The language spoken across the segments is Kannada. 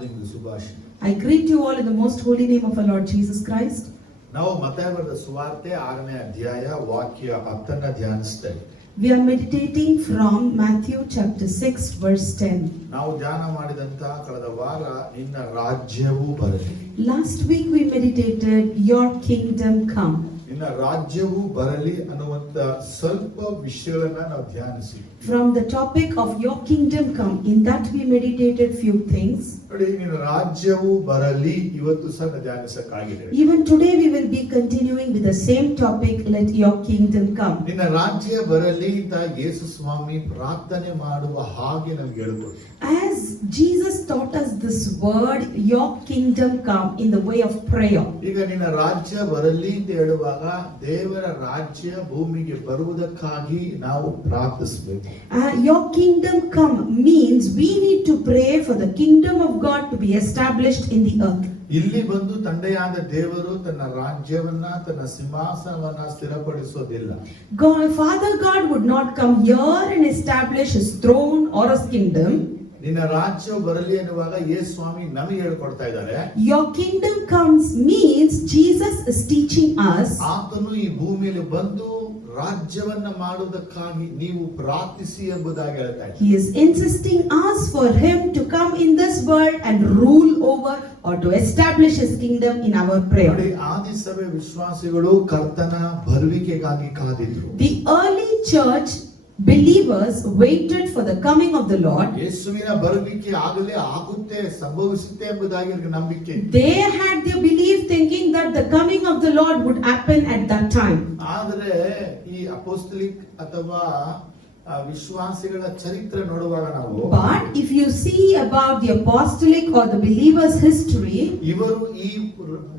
ಸಾರ್ವಜನಿಕ ಶುಭಾಶಯ. I greet you all in the most holy name of our Lord Jesus Christ. ನಾವು ಮತ್ತಾಯ ಬರೆದ ಸುವಾರ್ತೆ 6ನೇ ಅಧ್ಯಾಯ ವಾಕ್ಯ 10 ಧ್ಯಾನಿಸ್ತಾ ಇದ್ದೀವಿ. We are meditating from Matthew chapter 6 verse 10. ನಾವು ಧ್ಯಾನ ಮಾಡಿದಂತ ಕಳೆದ ವಾರ ನಿನ್ನ ರಾಜ್ಯವು ಬರಲಿ. Last week we meditated your kingdom come. ನಿನ್ನ ರಾಜ್ಯವು ಬರಲಿ ಅನ್ನುವಂತ ಸ್ವಲ್ಪ ವಿಷಯಗಳನ್ನ ನಾವು ಧ್ಯಾನಿಸಿದ್ವಿ. From the topic of your kingdom come, in that we meditated few things. ನೋಡಿ, ನಿನ್ನ ರಾಜ್ಯವು ಬರಲಿ ಇವತ್ತು ಸಹ ಧ್ಯಾನಿಸಕ್ಕಾಗಿದೆ. Even today we will be continuing with the same topic, let your kingdom come. ನಿನ್ನ ರಾಜ್ಯ ಬರಲಿ ಅಂತ ಯೇಸು ಸ್ವಾಮಿ ಪ್ರಾರ್ಥನೆ ಮಾಡುವ ಹಾಗೆ ನಮಗೆ ಹೇಳಿಕೊಡು. As Jesus taught us this word, your kingdom come, in the way of prayer. ಈಗ ನಿನ್ನ ರಾಜ್ಯ ಬರಲಿ ಅಂತ ಹೇಳುವಾಗ ದೇವರ ರಾಜ್ಯ ಭೂಮಿಗೆ ಬರುವುದಕ್ಕಾಗಿ ನಾವು ಪ್ರಾರ್ಥಿಸಬೇಕು. Your kingdom come means we need to pray for the kingdom of God to be established in the earth. ಇಲ್ಲಿ ಬಂದು ತಂದೆಯಾದ ದೇವರು ತನ್ನ ರಾಜ್ಯವನ್ನ ತನ್ನ ಸಿಂಹಾಸನವನ್ನ ಸ್ಥಿರಪಡಿಸೋದಿಲ್ಲ. Father God would not come here and establish his throne or his kingdom. ನಿನ್ನ ರಾಜ್ಯ ಬರಲಿ ಅನ್ನುವಾಗ ಯೇಸು ಸ್ವಾಮಿ ನಮಗೆ ಹೇಳ್ಕೊಡ್ತಾ ಇದ್ದಾರೆ. Your kingdom comes means Jesus is teaching us. ಆತನು ಈ ಭೂಮಿಯಲ್ಲಿ ಬಂದು ರಾಜ್ಯವನ್ನ ಮಾಡುವುದಕ್ಕಾಗಿ ನೀವು ಪ್ರಾರ್ಥಿಸಿ ಎಂಬುದಾಗಿ ಹೇಳ್ತಾ ಇದ್ದಾರೆ. He is insisting us for him to come in this world and rule over or to establish his kingdom in our prayer. ನೋಡಿ, ಆದಿಸಭೆ ವಿಶ್ವಾಸಿಗಳು ಕರ್ತನ ಬರುವಿಕೆಗಾಗಿ ಕಾದಿದ್ರು. The early church believers waited for the coming of the Lord. ಯೇಸುವಿನ ಬರುವಿಕೆ ಆಗಲೇ ಆಗುತ್ತೆ, ಸಂಭವಿಸುತ್ತೆ ಎಂಬುದಾಗಿ ಅವರಿಗೆ ನಂಬಿಕೆ ಇತ್ತು. They had their belief thinking that the coming of the Lord would happen at that time. ಆದರೆ ಈ ಅಪೊಸ್ತಲಿಕ್ ಅಥವಾ ವಿಶ್ವಾಸಿಗಳ ಚರಿತ್ರೆ ನೋಡುವಾಗ ನಾವು, But if you see about the apostolic or the believers' history, ಇವರು ಈ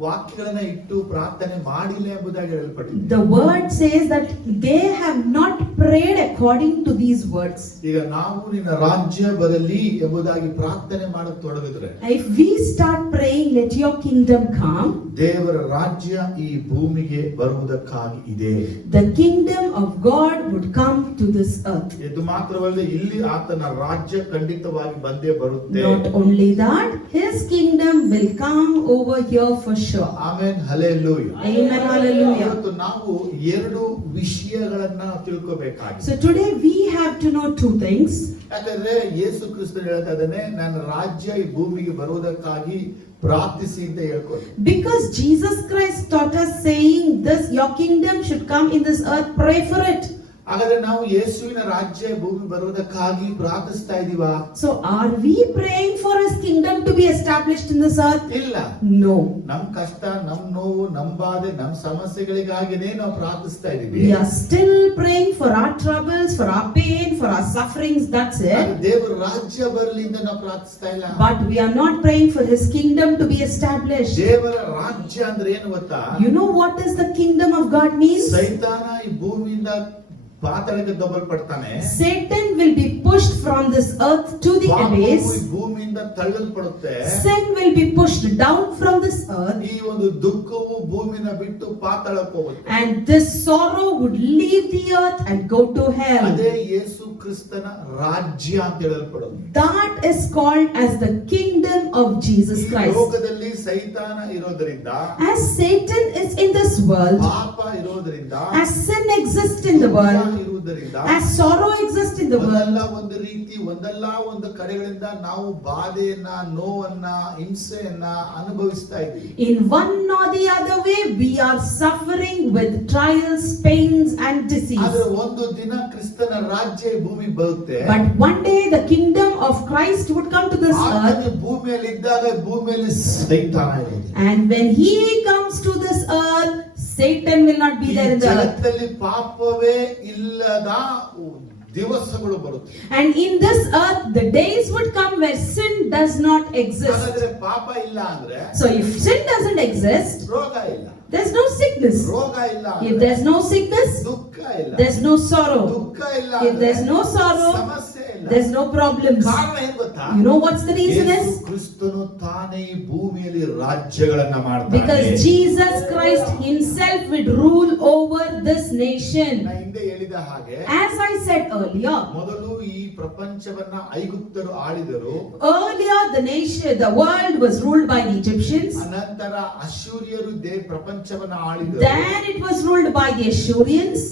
ವಾಕ್ಯಗಳನ್ನ ಇಟ್ಟು ಪ್ರಾರ್ಥನೆ ಮಾಡಿಲ್ಲ ಎಂಬುದಾಗಿ ಹೇಳಲ್ಪಟ್ಟಿದೆ. the word says that they have not prayed according to these words. ಈಗ ನಾವು ನಿನ್ನ ರಾಜ್ಯ ಬರಲಿ ಎಂಬುದಾಗಿ ಪ್ರಾರ್ಥನೆ ಮಾಡಕ್ ತೊಡಗಿದ್ರೆ, If we start praying, let your kingdom come, ದೇವರ ರಾಜ್ಯ ಈ ಭೂಮಿಗೆ ಬರುವುದಕ್ಕಾಗಿ ಇದೆ. the kingdom of God would come to this earth. ಇದು ಮಾತ್ರವಲ್ಲದೆ ಇಲ್ಲಿ ಆತನ ರಾಜ್ಯ ಖಂಡಿತವಾಗಿ ಬಂದೇ ಬರುತ್ತೆ. Not only that, his kingdom will come over here for sure. Amen, hallelujah. Amen, hallelujah. ಇವತ್ತು ನಾವು ಎರಡು ವಿಷಯಗಳನ್ನ ತಿಳ್ಕೋಬೇಕಾಗಿದೆ. So today we have to know two things. ಯಾಕಂದ್ರೆ ಯೇಸು ಕ್ರಿಸ್ತನು ಹೇಳ್ತಾ ಇದ್ದಾನೆ, ನನ್ನ ರಾಜ್ಯ ಈ ಭೂಮಿಗೆ ಬರುವುದಕ್ಕಾಗಿ ಪ್ರಾರ್ಥಿಸಿ ಅಂತ ಹೇಳ್ಕೊಡಿ. Because Jesus Christ taught us saying this, your kingdom should come in this earth, pray for it. ಹಾಗಾದ್ರೆ ನಾವು ಯೇಸುವಿನ ರಾಜ್ಯ ಭೂಮಿ ಬರುವುದಕ್ಕಾಗಿ ಪ್ರಾರ್ಥಿಸ್ತಾ ಇದೀವಾ? So are we praying for his kingdom to be established in this earth? ಇಲ್ಲ. No. ನಮ್ ಕಷ್ಟ, ನಮ್ ನೋವು, ನಮ್ ಬಾಧೆ, ನಮ್ ಸಮಸ್ಯೆಗಳಿಗಾಗಿನೇ ನಾವು ಪ್ರಾರ್ಥಿಸ್ತಾ ಇದೀವಿ. We are still praying for our troubles, for our pain, for our sufferings, that's it. ದೇವರ ರಾಜ್ಯ ಬರಲಿ ಅಂತ ನಾವು ಪ್ರಾರ್ಥಿಸ್ತಾ ಇಲ್ಲ. But we are not praying for his kingdom to be established. ದೇವರ ರಾಜ್ಯ ಅಂದ್ರೆ ಏನು ಗೊತ್ತಾ? You know what is the kingdom of God means? ಸೈತಾನ ಈ ಭೂಮಿಯಿಂದ ಪಾತಾಳಕ್ಕೆ ದೊಬ್ಬಲ್ಪಡ್ತಾನೆ. Satan will be pushed from this earth to the abyss. ಪಾಪವು ಈ ಭೂಮಿಯಿಂದ ತಳ್ಳಲ್ಪಡುತ್ತೆ. Sin will be pushed down from this earth. ಈ ಒಂದು ದುಃಖವು ಭೂಮಿನ ಬಿಟ್ಟು ಪಾತಾಳಕ್ಕೆ ಹೋಗುತ್ತೆ. And this sorrow would leave the earth and go to hell. ಅದೇ ಯೇಸು ಕ್ರಿಸ್ತನ ರಾಜ್ಯ ಅಂತ ಹೇಳಲ್ಪಡುತ್ತೆ. That is called as the kingdom of Jesus Christ. ಲೋಕದಲ್ಲಿ ಸೈತಾನ ಇರೋದರಿಂದ, As Satan is in this world, ಪಾಪ ಇರೋದರಿಂದ, as sin exists in the world, ಇರುವುದರಿಂದ, as sorrow exists in the world, ಒಂದಲ್ಲ ಒಂದು ರೀತಿ ಒಂದಲ್ಲ ಒಂದು ಕಡೆಗಳಿಂದ ನಾವು ಬಾಧೆಯನ್ನ, ನೋವನ್ನ, ಹಿಂಸೆಯನ್ನ ಅನುಭವಿಸ್ತಾ ಇದ್ದೀವಿ. in one or the other way we are suffering with trials, pains and disease. ಆದ್ರೆ ಒಂದು ದಿನ ಕ್ರಿಸ್ತನ ರಾಜ್ಯ ಭೂಮಿ ಬರುತ್ತೆ. But one day the kingdom of Christ would come to this earth. ಭೂಮಿಯಲ್ಲಿ ಇದ್ದಾಗ ಭೂಮಿಯಲ್ಲಿ ಸೈತಾನ ಇರೋದು. And when he comes to this earth, Satan will not be there in the earth. ಜಗತ್ತಲ್ಲಿ ಪಾಪವೇ ಇಲ್ಲದ ದಿವಸಗಳು ಬರುತ್ತೆ. And in this earth the days would come where sin does not exist. ಹಾಗಾದ್ರೆ ಪಾಪ ಇಲ್ಲ ಅಂದ್ರೆ, So if sin doesn't exist, ರೋಗ ಇಲ್ಲ. there's no sickness. ರೋಗ ಇಲ್ಲ. If there's no sickness, ದುಃಖ ಇಲ್ಲ. there's no sorrow. ದುಃಖ ಇಲ್ಲ. If there's no sorrow, ಸಮಸ್ಯೆ ಇಲ್ಲ. there's no problems. ಕಾರಣ ಏನು ಗೊತ್ತಾ? You know what's the reason Yesu is? ಕ್ರಿಸ್ತನು ತಾನೇ ಈ ಭೂಮಿಯಲ್ಲಿ ರಾಜ್ಯಗಳನ್ನ ಮಾಡ್ತಾನೆ. Because Jesus Christ himself would rule over this nation. ನಾ ಹಿಂದೆ ಹೇಳಿದ ಹಾಗೆ As I said earlier, ಮೊದಲು ಈ ಪ್ರಪಂಚವನ್ನ ಐಗುಪ್ತರು ಆಳಿದರು. earlier the world was ruled by the Egyptians. ಅನಂತರ ಅಶ್ಶೂರ್ಯರು ಪ್ರಪಂಚವನ್ನ ಆಳಿದರು. Then it was ruled by the Assyrians.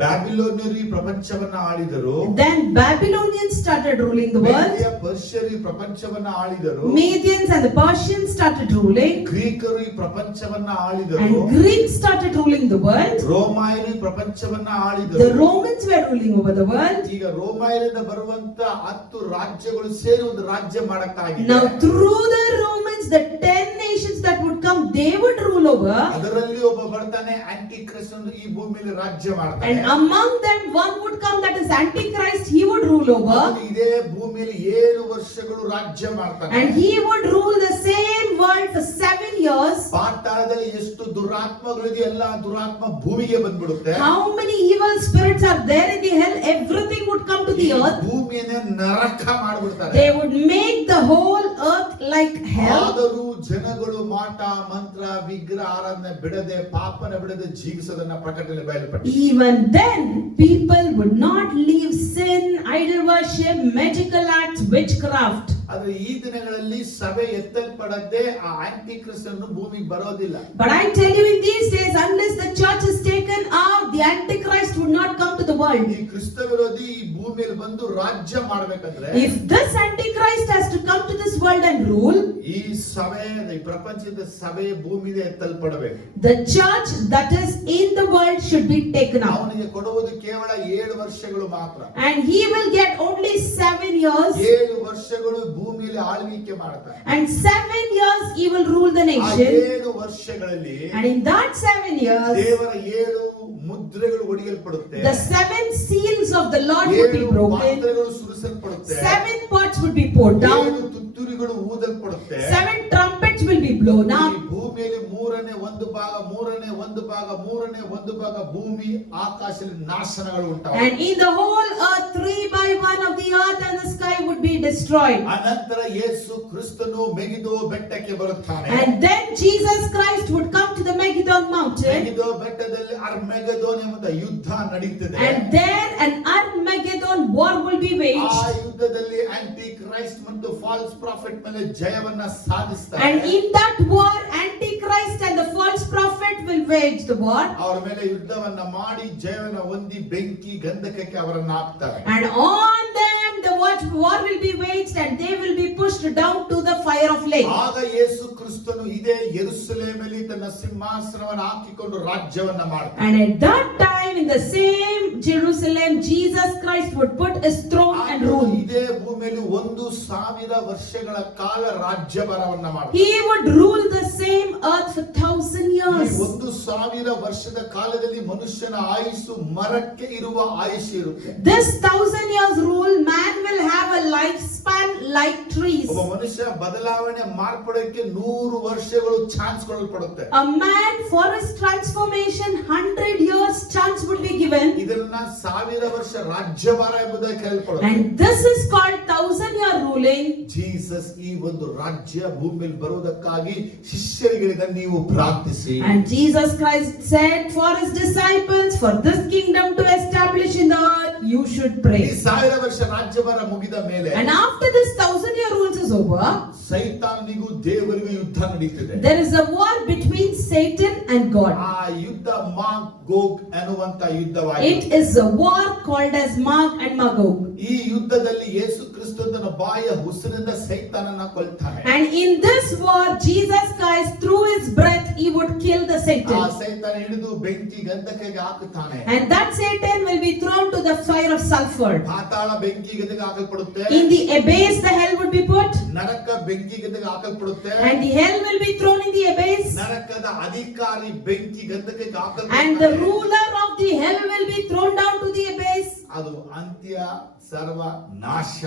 ಬ್ಯಾಬಿಲೋನ್ಯರು ಈ ಪ್ರಪಂಚವನ್ನ ಆಳಿದರು. Then Babylonians started ruling the world. ಪರ್ಷಿಯರು ಈ ಪ್ರಪಂಚವನ್ನ ಆಳಿದರು. Medians and the Persians started ruling. ಗ್ರೀಕರು ಈ ಪ್ರಪಂಚವನ್ನ ಆಳಿದರು. And Greeks started ruling the world. ರೋಮಾಯರು ಈ ಪ್ರಪಂಚವನ್ನ ಆಳಿದರು. The Romans were ruling over the world. ಈಗ ರೋಮಾಯರಿಂದ ಬರುವಂತ 10 ರಾಜ್ಯಗಳು ಸೇರಿ ಒಂದು ರಾಜ್ಯ ಮಾಡಕ್ಕಾಗಿದೆ. Now through the Romans, the 10 nations that would come, they would rule over. ಅದರಲ್ಲಿ ಒಬ್ಬ ಬರ್ತಾನೆ, ಆಂಟಿ ಕ್ರಿಸ್ಟ್ ಎಂದು ಈ ಭೂಮಿಯಲ್ಲಿ ರಾಜ್ಯ ಮಾಡ್ತಾನೆ. And among them one would come, that is Antichrist. He would rule over. ಇದೇ ಭೂಮಿಯಲ್ಲಿ 7 ವರ್ಷಗಳು ರಾಜ್ಯ ಮಾಡ್ತಾನೆ. And he would rule the same world for 7 years. ಪಾತಾಳದಲ್ಲಿ ಎಷ್ಟು ದುರಾತ್ಮಗಳಿದೆ, ಎಲ್ಲ ದುರಾತ್ಮ ಭೂಮಿಗೆ ಬಂದ್ಬಿಡುತ್ತೆ. How many evil spirits are there in the hell? Everything would come to the earth. ಭೂಮಿಯನ್ನೇ ನರಕ ಮಾಡ್ಬಿಡ್ತಾರೆ. They would make the whole earth like hell. ಆದರೂ ಜನಗಳು ಮಾಟ ಮಂತ್ರ ವಿಗ್ರಹ ಆರಾಧನೆ ಬಿಡದೆ, ಪಾಪನ ಬಿಡದೆ ಜೀವಿಸೋದನ್ನ ಪ್ರಕಟಣೆ ಬಯಲುಪಟ್ಟಿದೆ. Even then people would not leave sin, idol worship, magical acts, witchcraft. ಆದ್ರೆ ಈ ದಿನಗಳಲ್ಲಿ ಸಭೆ ಎತ್ತಲ್ಪಡದೆ ಆ ಆಂಟಿ ಕ್ರಿಸ್ಟ್ ಅನ್ನು ಭೂಮಿಗೆ ಬರೋದಿಲ್ಲ. But I tell you, in these days, unless the church is taken out, the Antichrist would not come to the world. ಈ ಕ್ರಿಸ್ತ ವಿರೋಧಿ ಈ ಭೂಮಿಯಲ್ಲಿ ಬಂದು ರಾಜ್ಯ ಮಾಡಬೇಕಂದ್ರೆ, If this Antichrist has to come to this world and rule, ಈ ಸಭೆ, ಈ ಪ್ರಪಂಚದ ಸಭೆ ಭೂಮಿಗೆ ಎತ್ತಲ್ಪಡಬೇಕು. the church that is in the world should be taken out. ಅವನಿಗೆ ಕೊಡುವುದು ಕೇವಲ 7 ವರ್ಷಗಳು ಮಾತ್ರ. And he will get only 7 years. 7 ವರ್ಷಗಳು ಭೂಮಿಯಲ್ಲಿ ಆಳ್ವಿಕೆ ಮಾಡ್ತಾನೆ. And 7 years he will rule the ಆ nation. 7 ವರ್ಷಗಳಲ್ಲಿ And in that 7 years, ದೇವರ 7 ಮುದ್ರೆಗಳು ಒಡೆಯಲ್ಪಡುತ್ತೆ. the 7 seals of the Lord would be 7 broken. ಪಾತ್ರೆಗಳು ಸುರಿಸಲ್ಪಡುತ್ತೆ. 7 pots would be poured down. 7 ತುತ್ತೂರಿಗಳು ಊದಲ್ಪಡುತ್ತೆ. 7 trumpets will be blown ಈ up. ಭೂಮಿಯಲ್ಲಿ ಮೂರನೇ ಒಂದು ಭಾಗ ಭೂಮಿ ಆಕಾಶದಲ್ಲಿ ನಾಶನಗಳು ಉಂಟಾಗುತ್ತವೆ. And in the whole earth, 3 by 1 of the earth and the sky would be destroyed. ಅನಂತರ ಯೇಸು ಕ್ರಿಸ್ತನು ಮೆಗಿದೋ ಬೆಟ್ಟಕ್ಕೆ ಬರುತ್ತಾನೆ. And then Jesus Christ would come to the Megiddon mountain. ಮೆಗಿದೋ ಬೆಟ್ಟದಲ್ಲಿ ಅರ್ಮೆಗದೋನ್ ಎಂಬ ಯುದ್ಧ ನಡೀತದೆ. And there an Armageddon war will be ಆ waged. ಯುದ್ಧದಲ್ಲಿ ಆಂಟಿ ಕ್ರೈಸ್ಟ್ ಮತ್ತು ಫಾಲ್ಸ್ ಪ್ರಾಫಿಟ್ ಮೇಲೆ ಜಯವನ್ನ ಸಾಧಿಸ್ತಾರೆ. And in that war, Antichrist and the false prophet will wage the war. ಅವರ ಮೇಲೆ ಯುದ್ಧವನ್ನ ಮಾಡಿ ಜಯವನ್ನ ಹೊಂದಿ ಬೆಂಕಿ ಗಂಧಕಕ್ಕೆ ಅವರನ್ನು ಹಾಕ್ತಾರೆ. And on them the war will be waged, and they will be pushed down to the fire of lake. ಆಗ ಯೇಸು ಕ್ರಿಸ್ತನು ಇದೇ ಯೆರೂಸಲೇಮಲ್ಲಿ ತನ್ನ ಸಿಂಹಾಸನವನ್ನು ಹಾಕಿಕೊಂಡು ರಾಜ್ಯವನ್ನ ಮಾಡ್ತಾನೆ. And at that time, in the same Jerusalem, Jesus Christ would put his throne and rule. ಇದೇ ಭೂಮಿಯಲ್ಲಿ 1000 ವರ್ಷಗಳ ಕಾಲ ರಾಜ್ಯಭಾರವನ್ನ ಮಾಡ್ತಾನೆ. He would rule the same earth for 1000 years. 1000 ವರ್ಷದ ಕಾಲದಲ್ಲಿ ಮನುಷ್ಯನ ಆಯುಸ್ಸು ಮರಕ್ಕೆ ಇರುವ ಆಯುಷ್ಯ ಇರುತ್ತೆ. This 1000 years rule, man will have a lifespan like trees. ಒಬ್ಬ ಮನುಷ್ಯ ಬದಲಾವಣೆ ಮಾರ್ಪಡೋಕೆ 100 ವರ್ಷಗಳು chance ಕೊಡಲ್ಪಡುತ್ತೆ. A man for his transformation, 100 years chance would be given. ಇದನ್ನ 1000 ವರ್ಷ ರಾಜ್ಯಭಾರ ಎಂಬುದಾಗಿ ಕರೆಯಲ್ಪಡುತ್ತೆ. And this is called 1000-year ruling. Jesus ಈ ಒಂದು ರಾಜ್ಯ ಭೂಮಿಯಲ್ಲಿ ಬರುವುದಕ್ಕಾಗಿ ಶಿಷ್ಯರಿಗೆ ಹೇಳಿದ, ನೀವು ಪ್ರಾರ್ಥಿಸಿ. And Jesus Christ said for his disciples, for this kingdom to establish in the earth, you should ಈ pray. 1000 ವರ್ಷ ರಾಜ್ಯಭಾರ ಮುಗಿದ ಮೇಲೆ, And after this 1000-year rules is over, ಸೈತಾನನಿಗೂ ದೇವರಿಗೂ ಯುದ್ಧ ನಡೀತಿದೆ. there is a war between Satan and God. ಆ ಯುದ್ಧ ಮಾಗೋಗ್ ಎನ್ನುವಂತ ಯುದ್ಧವಾಗಿದೆ. It is a war called as Mag and Magog. ಈ ಯುದ್ಧದಲ್ಲಿ ಯೇಸು ಕ್ರಿಸ್ತನ ಬಾಯ ಉಸಿರಿನಿಂದ ಸೈತಾನನ ಕೊಲ್ತಾನೆ. And in this war, Jesus Christ, through his breath, he would kill the ಆ Satan. ಸೈತಾನ ಹಿಡಿದು ಬೆಂಕಿ ಗಂಧಕಕ್ಕೆ ಹಾಕುತ್ತಾನೆ. And that Satan will be thrown to the fire of sulfur. ಪಾತಾಳ ಬೆಂಕಿ ಗಂಧಕ್ಕೆ ಹಾಕಲ್ಪಡುತ್ತೆ. In the abyss, the hell would be put. ನರಕ ಬೆಂಕಿ ಗಂಧಕ್ಕೆ ಹಾಕಲ್ಪಡುತ್ತೆ. And the hell will be thrown in the abyss. ನರಕದ ಅಧಿಕಾರಿ ಬೆಂಕಿ ಗಂಧಕ್ಕೆ And the ಹಾಕಲ್ಪಡುತ್ತಾನೆ. ruler of the hell will be thrown down to the abyss. ಅದು ಅಂತ್ಯ ಸರ್ವ ನಾಶ.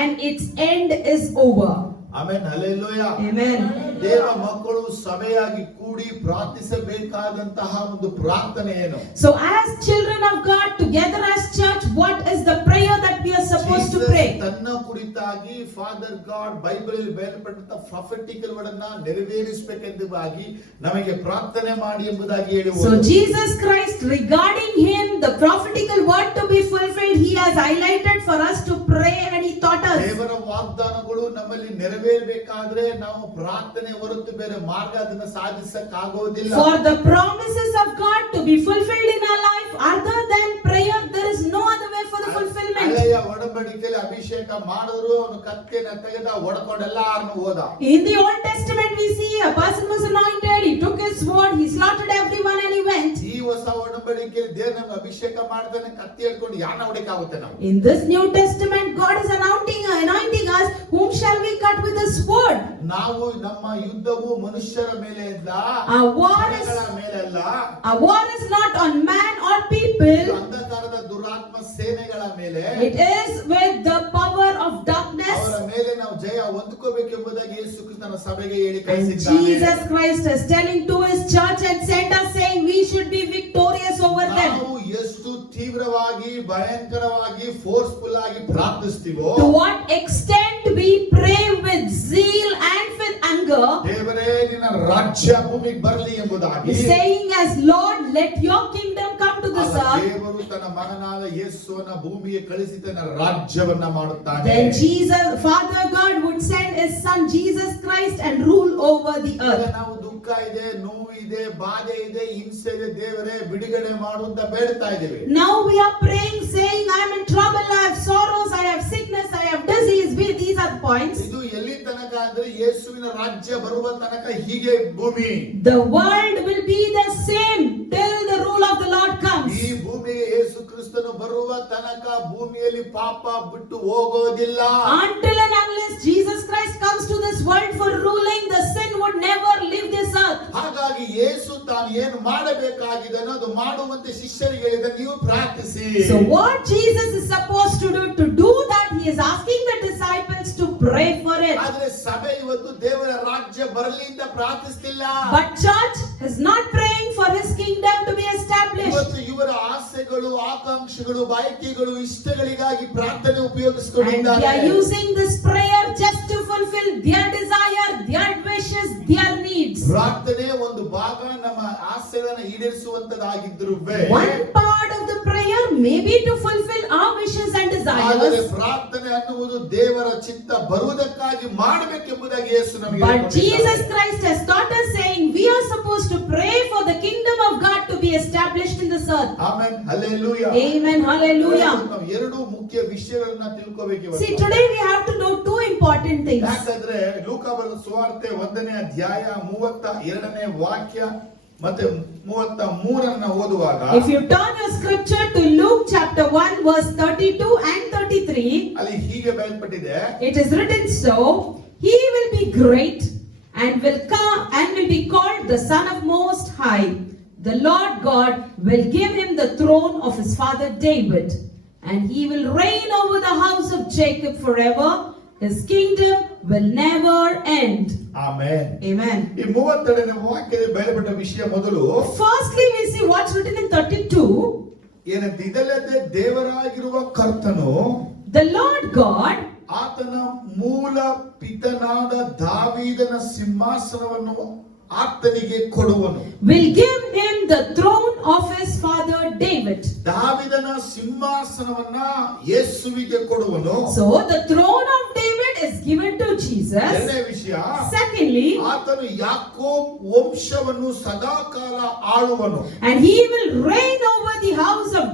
And its end is over. Amen hallelujah. Amen. ದೇವ ಮಕ್ಕಳು ಸಭೆಯಾಗಿ ಕೂಡಿ ಪ್ರಾರ್ಥಿಸಬೇಕಾದಂತಹ ಒಂದು ಪ್ರಾರ್ಥನೆ ಏನು? So as children of God together as church, what is the prayer that we are supposed to pray? ತನ್ನ ಕುರಿತಾಗಿ ಫಾದರ್ ಗಾಡ್ ಬೈಬಲ್ ಅಲ್ಲಿ ಬರೆಯಲ್ಪಟ್ಟಂತ ಪ್ರಾಫೆಟಿಕಲ್ ವರ್ಡ್ ಅನ್ನ ನೆರವೇರಿಸಬೇಕೆಂಬುದಾಗಿ ನಮಗೆ ಪ್ರಾರ್ಥನೆ ಮಾಡಿ ಎಂಬುದಾಗಿ So ಹೇಳುವುದು. Jesus Christ, regarding him, the prophetical word to be fulfilled, he has highlighted for us to pray, and he taught us. ದೇವರ ವಾಗ್ದಾನಗಳು ನಮ್ಮಲ್ಲಿ ನೆರವೇರಬೇಕಾದ್ರೆ ನಾವು ಪ್ರಾರ್ಥನೆ ಹೊರತು ಬೇರೆ ಮಾರ್ಗ ಅದನ್ನ ಸಾಧಿಸಕ್ಕಾಗೋದಿಲ್ಲ. For the promises of God to be fulfilled in our life, other than prayer, there is no other way for the fulfillment. ಹಳೆಯ ಒಡಂಬಡಿಕೆಯಲ್ಲಿ ಅಭಿಷೇಕ ಮಾಡಿದ್ರು ಅವನು ಕತ್ತೆನ ತೆಗೆದ ಹೊಡ್ಕೊಂಡು ಎಲ್ಲಾರನ್ನು ಹೋದ. In the Old Testament we see a person was anointed, he took his sword, he slaughtered everyone and he went. ಈ ಹೊಸ ಒಡಂಬಡಿಕೆಯಲ್ಲಿ ದೇವರು ನಮ್ಗೆ ಅಭಿಷೇಕ ಮಾಡ್ತಾನೆ, ಕತ್ತಿ ಹಿಡ್ಕೊಂಡು ಯಾನ ಹೊಡಿಕಾಗುತ್ತೆ ನಾವು. In this New Testament, God is anointing us, whom shall we cut with the sword? ನಾವು ನಮ್ಮ ಯುದ್ಧವು ಮನುಷ್ಯರ ಮೇಲೆ ಇಲ್ಲ, Our war ಮೇಲೆ ಅಲ್ಲ. is not on man or people. ಅಂಧಕಾರದ ದುರಾತ್ಮ ಸೇನೆಗಳ ಮೇಲೆ, It is with the power of darkness. ಅವರ ಮೇಲೆ ನಾವು ಜಯ ಹೊಂದ್ಕೋಬೇಕೆಂಬುದಾಗಿ ಯೇಸು ಕ್ರಿಸ್ತನ ಸಭೆಗೆ ಹೇಳಿ And ಕಳಿಸಿದ್ದಾನೆ. Jesus Christ is telling to his church and sent us, saying we should be victorious over them. ನಾವು ಎಷ್ಟು ತೀವ್ರವಾಗಿ ಭಯಂಕರವಾಗಿ ಫೋರ್ಸ್ಫುಲ್ ಆಗಿ ಪ್ರಾರ್ಥಿಸ್ತೀವೋ, To what extent we pray with zeal and with anger, ದೇವರೇ ನಿನ್ನ ರಾಜ್ಯ ಭೂಮಿಗೆ ಬರಲಿ ಎಂಬುದಾಗಿ, saying as Lord, let your kingdom come to this ಆಗ earth. ದೇವರು ತನ್ನ ಮಗನಾದ ಯೇಸುವನ್ನ ಭೂಮಿಗೆ ಕಳಿಸಿ ತನ್ನ ರಾಜ್ಯವನ್ನ ಮಾಡುತ್ತಾನೆ. Then Jesus, Father God would send his son Jesus Christ and rule over the ಈಗ earth. ನಾವು ದುಃಖ ಇದೆ, ನೋವು ಇದೆ, ಬಾಧೆ ಇದೆ, ಹಿಂಸೆ ಇದೆ, ದೇವರೇ ಬಿಡುಗಡೆ ಮಾಡು ಅಂತ ಬೇಡ್ತಾ ಇದ್ದೇವೆ. Now we are praying, saying, I am in trouble, I have sorrows, I have sickness, I have disease. These are the points. ಇದು ಎಲ್ಲಿ ತನಕ ಅಂದ್ರೆ ಯೇಸುವಿನ ರಾಜ್ಯ ಬರುವ ತನಕ ಹೀಗೆ ಭೂಮಿ. The world will be the same till the rule of the Lord comes. ಈ ಭೂಮಿಗೆ ಯೇಸು ಕ್ರಿಸ್ತನು ಬರುವ ತನಕ ಭೂಮಿಯಲ್ಲಿ ಪಾಪ ಬಿಟ್ಟು ಹೋಗೋದಿಲ್ಲ. Until and unless Jesus Christ comes to this world for ruling, the sin would never leave this earth. ಹಾಗಾಗಿ ಯೇಸು ತಾನು ಏನು ಮಾಡಬೇಕಾಗಿದೆ ಅನ್ನೋದು ಮಾಡುವಂತೆ ಶಿಷ್ಯರಿಗೆ ಹೇಳಿದ, ನೀವು ಪ್ರಾರ್ಥಿಸಿ. So what Jesus is supposed to do that, he is asking the disciples to pray for it. ಆದ್ರೆ ಸಭೆ ಇವತ್ತು ದೇವರ ರಾಜ್ಯ ಬರಲಿ ಅಂತ ಪ್ರಾರ್ಥಿಸ್ತಿಲ್ಲ. But church is not praying for his kingdom to be established. ಇವತ್ತು ಇವರ ಆಸೆಗಳು, ಆಕಾಂಕ್ಷೆಗಳು, ಬಯಕೆಗಳು, ಇಷ್ಟಗಳಿಗಾಗಿ ಪ್ರಾರ್ಥನೆ And ಉಪಯೋಗಿಸಿಕೊಂಡಿದ್ದಾರೆ. they are using this prayer just to fulfill their desire, their wishes, their needs. ಪ್ರಾರ್ಥನೆ ಒಂದು ಭಾಗ ನಮ್ಮ ಆಸೆಗಳನ್ನು ಈಡೇರಿಸುವಂತದ್ದಾಗಿದ್ರು One part of the prayer may be to fulfill our wishes and ಆದರೆ desires. ಪ್ರಾರ್ಥನೆ ಅನ್ನುವುದು ದೇವರ ಚಿತ್ತ ಬರುವುದಕ್ಕಾಗಿ ಮಾಡಬೇಕೆಂಬುದಾಗಿ ಯೇಸು ನಮಗೆ But ಹೇಳಿಕೊಟ್ಟಿದ್ದಾರೆ. Jesus Christ has taught us, saying we are supposed to pray for the kingdom of God to be established in this earth. Amen hallelujah. Amen. Hallelujah. ನಾವು ಎರಡು ಮುಖ್ಯ ವಿಷಯಗಳನ್ನ ತಿಳ್ಕೋಬೇಕು. See, today we have to know two important things. ಯಾಕಂದ್ರೆ ಲೂಕ ಬರೆದ ಸುವಾರ್ತೆ 1ನೇ ಅಧ್ಯಾಯ 32ನೇ ವಾಕ್ಯ ಮತ್ತೆ 33 ಓದುವಾಗ, If you turn your scripture to Luke chapter 1 verse 32 and 33, ಅಲ್ಲಿ ಹೀಗೆ ಬರೆಯಲ್ಪಟ್ಟಿದೆ, it is written so, he will be great and will come and will be called the Son of Most High. The Lord God will give him the throne of his father David, and he will reign over the house of Jacob forever. His kingdom will never end. Amen. Amen. ಈ 32ನೇ ವಾಕ್ಯದಲ್ಲಿ ಬರೆಯಲ್ಪಟ್ಟ ವಿಷಯ ಮೊದಲು Firstly, we see what's written in 32. ಏನಂತ, ಇದಲ್ಲದೆ ದೇವರಾಗಿರುವ ಕರ್ತನು The Lord God ಆತನ ಮೂಲ ಪಿತನಾದ ದಾವೀದನ ಸಿಂಹಾಸನವನ್ನು ಆತನಿಗೆ ಕೊಡುವನು. will give him the throne of his father David. ದಾವೀದನ ಸಿಂಹಾಸನವನ್ನ ಯೇಸುವಿಗೆ ಕೊಡುವನು. So the throne of David is given to Jesus. ಎರಡನೇ ವಿಷಯ, Secondly, ಆತನು ಯಾಕೋಬ್ ವಂಶವನ್ನು ಸದಾಕಾಲ ಆಳುವನು. and he will reign over the house of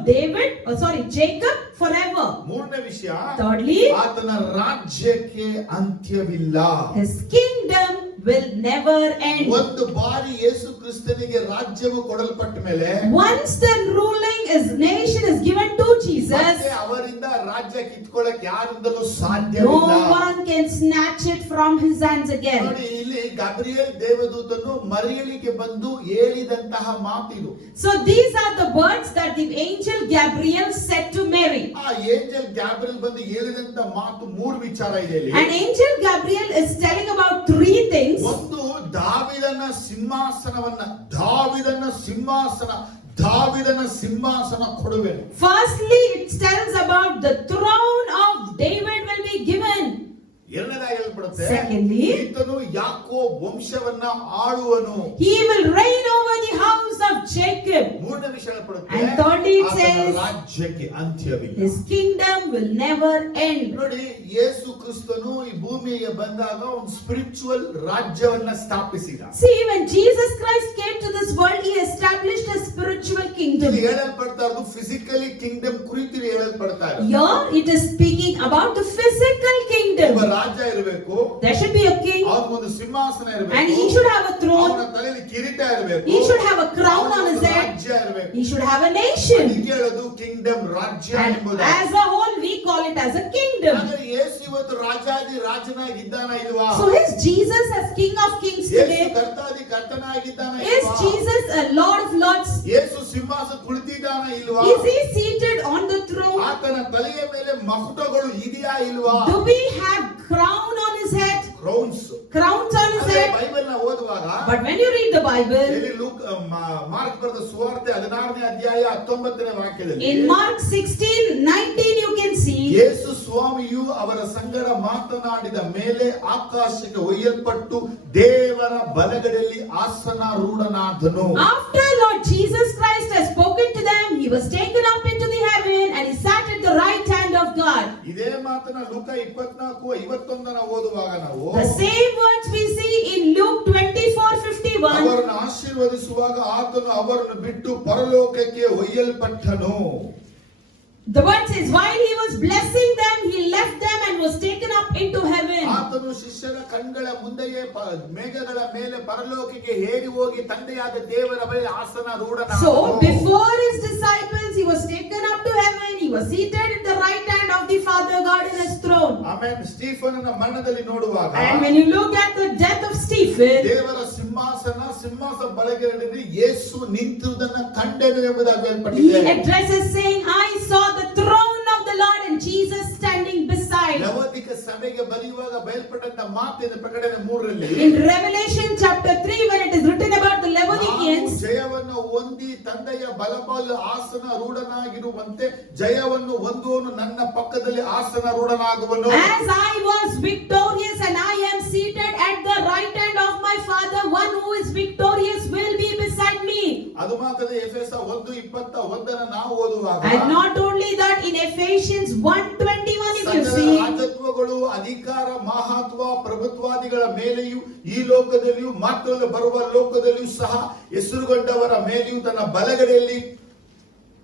Jacob forever. ಮೂರನೇ ವಿಷಯ, Thirdly, ಆತನ ರಾಜ್ಯಕ್ಕೆ ಅಂತ್ಯವಿಲ್ಲ. his kingdom will never end. ಒಂದು ಬಾರಿ ಯೇಸು ಕ್ರಿಸ್ತನಿಗೆ ರಾಜ್ಯವು ಕೊಡಲ್ಪಟ್ಟ ಮೇಲೆ Once the ruling nation is given to Jesus, ಮತ್ತೆ ಅವರಿಂದ ರಾಜ್ಯ ಕಿತ್ಕೊಳ್ಳಕ್ಕೆ ಯಾರಿಂದಲೂ no ಸಾಧ್ಯವಿಲ್ಲ. one can snatch it from his hands again. ನೋಡಿ, ಇಲ್ಲಿ ಗಬ್ರಿಯೇಲ್ ದೇವದೂತನು ಮರಿಯಳಿಗೆ ಬಂದು ಹೇಳಿದಂತಹ ಮಾತಿದು. So these are the words that the angel Gabriel said to Mary. ಆ ಏಂಜಲ್ ಗ್ಯಾಬ್ರಿಯಲ್ ಬಂದು ಹೇಳಿದಂತ ಮಾತು ಮೂರು ವಿಚಾರ ಇದೆ ಇಲ್ಲಿ. And angel Gabriel is telling about three things. ಒಂದು, ದಾವಿದನ ಸಿಂಹಾಸನ ಕೊಡುವೆನು. Firstly, it tells about the throne of David will be given. ಎರಡನೇದಾಗಿ ಹೇಳ್ಬಿಡುತ್ತೆ, Secondly, ಈತನು Yakub ವಂಶವನ್ನ ಆಳುವನು. he will reign over the house of Jacob. ಮೂರನೇ ವಿಷಯ ಹೇಳ್ಬಿಡುತ್ತೆ, And thirdly it ಆತನ says, ರಾಜ್ಯಕ್ಕೆ ಅಂತ್ಯವಿಲ್ಲ. his kingdom will never end. ನೋಡಿ, ಯೇಸು ಕ್ರಿಸ್ತನು ಈ ಭೂಮಿಗೆ ಬಂದಾಗ ಒಂದು ಸ್ಪಿರಿಚುವಲ್ ರಾಜ್ಯವನ್ನ ಸ್ಥಾಪಿಸಿದ. See, when Jesus Christ came to this world, he established a spiritual kingdom. ಇಲ್ಲಿ ಹೇಳಲ್ಪಡ್ತಾ ಇರೋದು ಫಿಸಿಕಲಿ ಕಿಂಗ್ಡಮ್ ಕುರಿತು ಹೇಳಲ್ಪಡ್ತಾ ಇದೆ. Here it is speaking about the physical kingdom. ಒಬ್ಬ ರಾಜ ಇರಬೇಕು, There should be a king, ಅವನಿಗೊಂದು ಸಿಂಹಾಸನ and ಇರಬೇಕು, he should have a throne, ಅವನ ತಲೆಯಲ್ಲಿ ಕಿರೀಟ ಇರಬೇಕು, he should have a crown on his head, ರಾಜ್ಯ ಇರಬೇಕು. he should have a nation. ಅದಕ್ಕೆ ಹೇಳೋದು ಕಿಂಗ್ಡಮ್, ರಾಜ್ಯ And ಎಂಬುದು. as a whole, we call it as a kingdom. ಹಾಗಾದ್ರೆ ಯೇಸು ಇವತ್ತು ರಾಜಾದಿ ರಾಜನಾಗಿದ್ದಾನ ಇಲ್ವಾ? So is Jesus as King of Kings Yesu today? ಕರ್ತಾದಿ ಕರ್ತನಾಗಿದ್ದಾನ Is ಇಲ್ವಾ? Jesus a Lord of Lords? ಯೇಸು ಸಿಂಹಾಸನ ಕುಳಿತಿದ್ದಾನ ಇಲ್ವಾ? Is he seated on the throne? ಆತನ ತಲೆಯ ಮೇಲೆ ಮಕುಟಗಳು ಇದೆಯಾ ಇಲ್ವಾ? Do we have crown on his head? Crowns. Crowns on his head? Bible ನ ಓದುವಾಗ But when you read the Bible, ಇಲ್ಲಿ ಮಾರ್ಕ್ ಬರೆದ ಸುವಾರ್ತೆ 16ನೇ ಅಧ್ಯಾಯ 19ನೇ ವಾಕ್ಯದಲ್ಲಿ in Mark 16:19 you can see, ಯೇಸು ಸ್ವಾಮಿಯು ಅವರ ಸಂಗಡ ಮಾತನಾಡಿದ ಮೇಲೆ ಆಕಾಶಕ್ಕೆ ಒಯ್ಯಲ್ಪಟ್ಟು ದೇವರ ಬಲಗಡೆಯಲ್ಲಿ ಆಸನಾರೂಢನಾದನು. after Lord Jesus Christ has spoken to them, he was taken up into the heaven and he sat at the right hand of God. ಇದೇ ಮಾತನ್ನ ಲೂಕ 24:51 ಓದುವಾಗ ನಾವು The same words we see in Luke 24:51. ಅವರನ್ನು ಆಶೀರ್ವದಿಸುವಾಗ ಆತನು ಅವರನ್ನು ಬಿಟ್ಟು ಪರಲೋಕಕ್ಕೆ ಒಯ್ಯಲ್ಪಟ್ಟನು. The word says, while he was blessing them, he left them and was taken up into heaven. ಆತನು ಶಿಷ್ಯರ ಕಣ್ಗಳ ಮುಂದೆಯೇ ಮೇಘಗಳ ಮೇಲೆ ಪರಲೋಕಕ್ಕೆ ಹೇರಿ ಹೋಗಿ ತಂದೆಯಾದ ದೇವರ ಬಳಿ ಆಸನಾರೂಢನಾದನು. So before his disciples, he was taken up to heaven. He was seated at the right hand of the Father God in his throne. ಆಮೇಲೆ ಸ್ಟೀಫನನ ಮರಣದಲ್ಲಿ ನೋಡುವಾಗ And when you look at the death of Stephen, ದೇವರ ಸಿಂಹಾಸನ ಬಲಗಡೆಯಲ್ಲಿ ಯೇಸು ನಿಂತಿರುವುದನ್ನು ಕಂಡೆನು ಎಂಬುದಾಗಿ he ಹೇಳಲ್ಪಟ್ಟಿದೆ. addresses saying, I saw the throne of the Lord and Jesus standing beside. ಲವೋದಿಕ ಸಭೆಗೆ ಬರೆಯುವಾಗ ಬಯಲ್ಪಟ್ಟಂತ ಮಾತಿನ ಪ್ರಕಟಣೆ 3ರಲ್ಲಿ In Revelation chapter 3, when it is written about the ನಾವು Laodiceans, ಜಯವನ್ನು ಹೊಂದಿ ತಂದೆಯ ಬಲಬಲ ಆಸನ ರೂಢನಾಗಿರುವಂತೆ ಜಯವನ್ನು ಹೊಂದುವನು ನನ್ನ ಪಕ್ಕದಲ್ಲಿ ಆಸನ ರೂಢನಾಗುವನು. as I was victorious and I am seated at the right hand of my Father, one who is victorious will be beside me. ಅದು ಮಾತ್ರ ಎಫೆಸ 1:21 ನಾವು ಓದುವಾಗ And not only that, in Ephesians 1:21 if you ಸಕಲ see, ರಾಜತ್ವಗಳು ಅಧಿಕಾರ ಮಹತ್ವ ಪ್ರಭುತ್ವಾದಿಗಳ ಮೇಲೆಯೂ ಈ ಲೋಕದಲ್ಲಿಯೂ ಮಾತ್ರವಲ್ಲ ಬರುವ ಲೋಕದಲ್ಲಿಯೂ ಸಹ ಹೆಸರುಗೊಂಡವರ ಮೇಲೆಯೂ ತನ್ನ ಬಲಗಡೆಯಲ್ಲಿ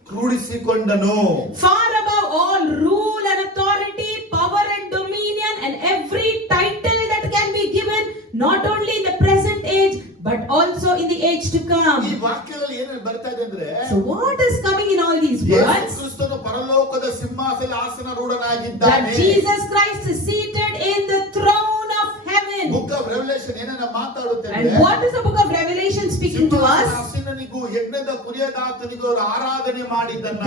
ಕ್ರೋಢಿಸಿಕೊಂಡನು. far above all rule and authority, power and dominion and every title that can be given, not only in the present age but also in the age to come. ಈ ವಾಕ್ಯದಲ್ಲಿ ಏನು ಬರ್ತಾ ಇದೆ ಅಂದ್ರೆ So what is coming in all these Yesu words? ಕ್ರಿಸ್ತನು ಪರಲೋಕದ ಸಿಂಹಾಸನದಲ್ಲಿ ಆಸನ That ರೂಢನಾಗಿದ್ದಾನೆ. Jesus Christ is seated in the throne of heaven. Book of revelation ಏನನ್ನ ಮಾತಾಡುತ್ತೆ And ಅಂದ್ರೆ what is the book of Revelation speaking to us? ಸಿಂಹಾಸನಿಗೂ ಯಜ್ಞದ ಕುರಿಯದಾತನಿಗೂ ಅವರು ಆರಾಧನೆ ಮಾಡಿದ್ದನ್ನ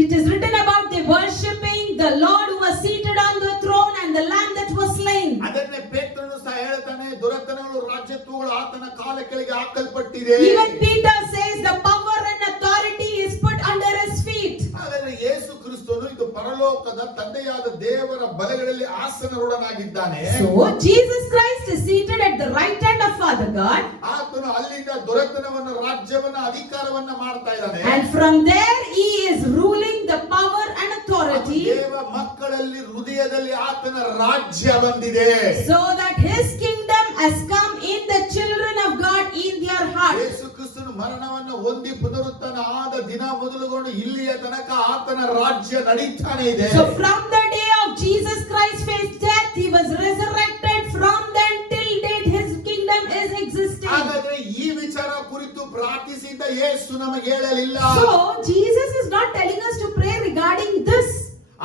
It is written about they worshipping the Lord who was seated on the throne and the lamb that was slain. ಅದನ್ನೇ ಪೇತ್ರನು ಸಹ ಹೇಳ್ತಾನೆ, ದುರತನಗಳು ರಾಜ್ಯತ್ವಗಳು ಆತನ ಕಾಲ ಕೆಳಗೆ ಹಾಕಲ್ಪಟ್ಟಿದೆ. Even Peter says the power and authority is put under his feet. ಹಾಗಾದ್ರೆ ಯೇಸು ಕ್ರಿಸ್ತನು ಇದು ಪರಲೋಕದ ತಂದೆಯಾದ ದೇವರ ಬಲಗಳಲ್ಲಿ ಆಸನರೂಢನಾಗಿದ್ದಾನೆ. So Jesus Christ is seated at the right hand of Father God. ಆತನು ಅಲ್ಲಿಂದ ದೊರೆತನವನ್ನು ರಾಜ್ಯವನ್ನ ಅಧಿಕಾರವನ್ನ ಮಾಡ್ತಾ ಇದ್ದಾನೆ. And from there he is ruling the power and authority. ದೇವ ಮಕ್ಕಳಲ್ಲಿ ಹೃದಯದಲ್ಲಿ ಆತನ ರಾಜ್ಯ ಬಂದಿದೆ. So that his kingdom has come in the children of God in their heart. ಯೇಸು ಕ್ರಿಸ್ತನು ಮರಣವನ್ನು ಹೊಂದಿ ಪುನರುತ್ಥಾನ ಆದ ದಿನ ಮೊದಲುಗೊಂಡು ಇಲ್ಲಿಯ ತನಕ ಆತನ ರಾಜ್ಯ ನಡೀತಾನೆ ಇದೆ. So from the day of Jesus Christ's death, he was resurrected. From then till date, his ಯೇಸು ನಮಗೆ ಹೇಳಲಿಲ್ಲ. So Jesus is not telling us to pray regarding this,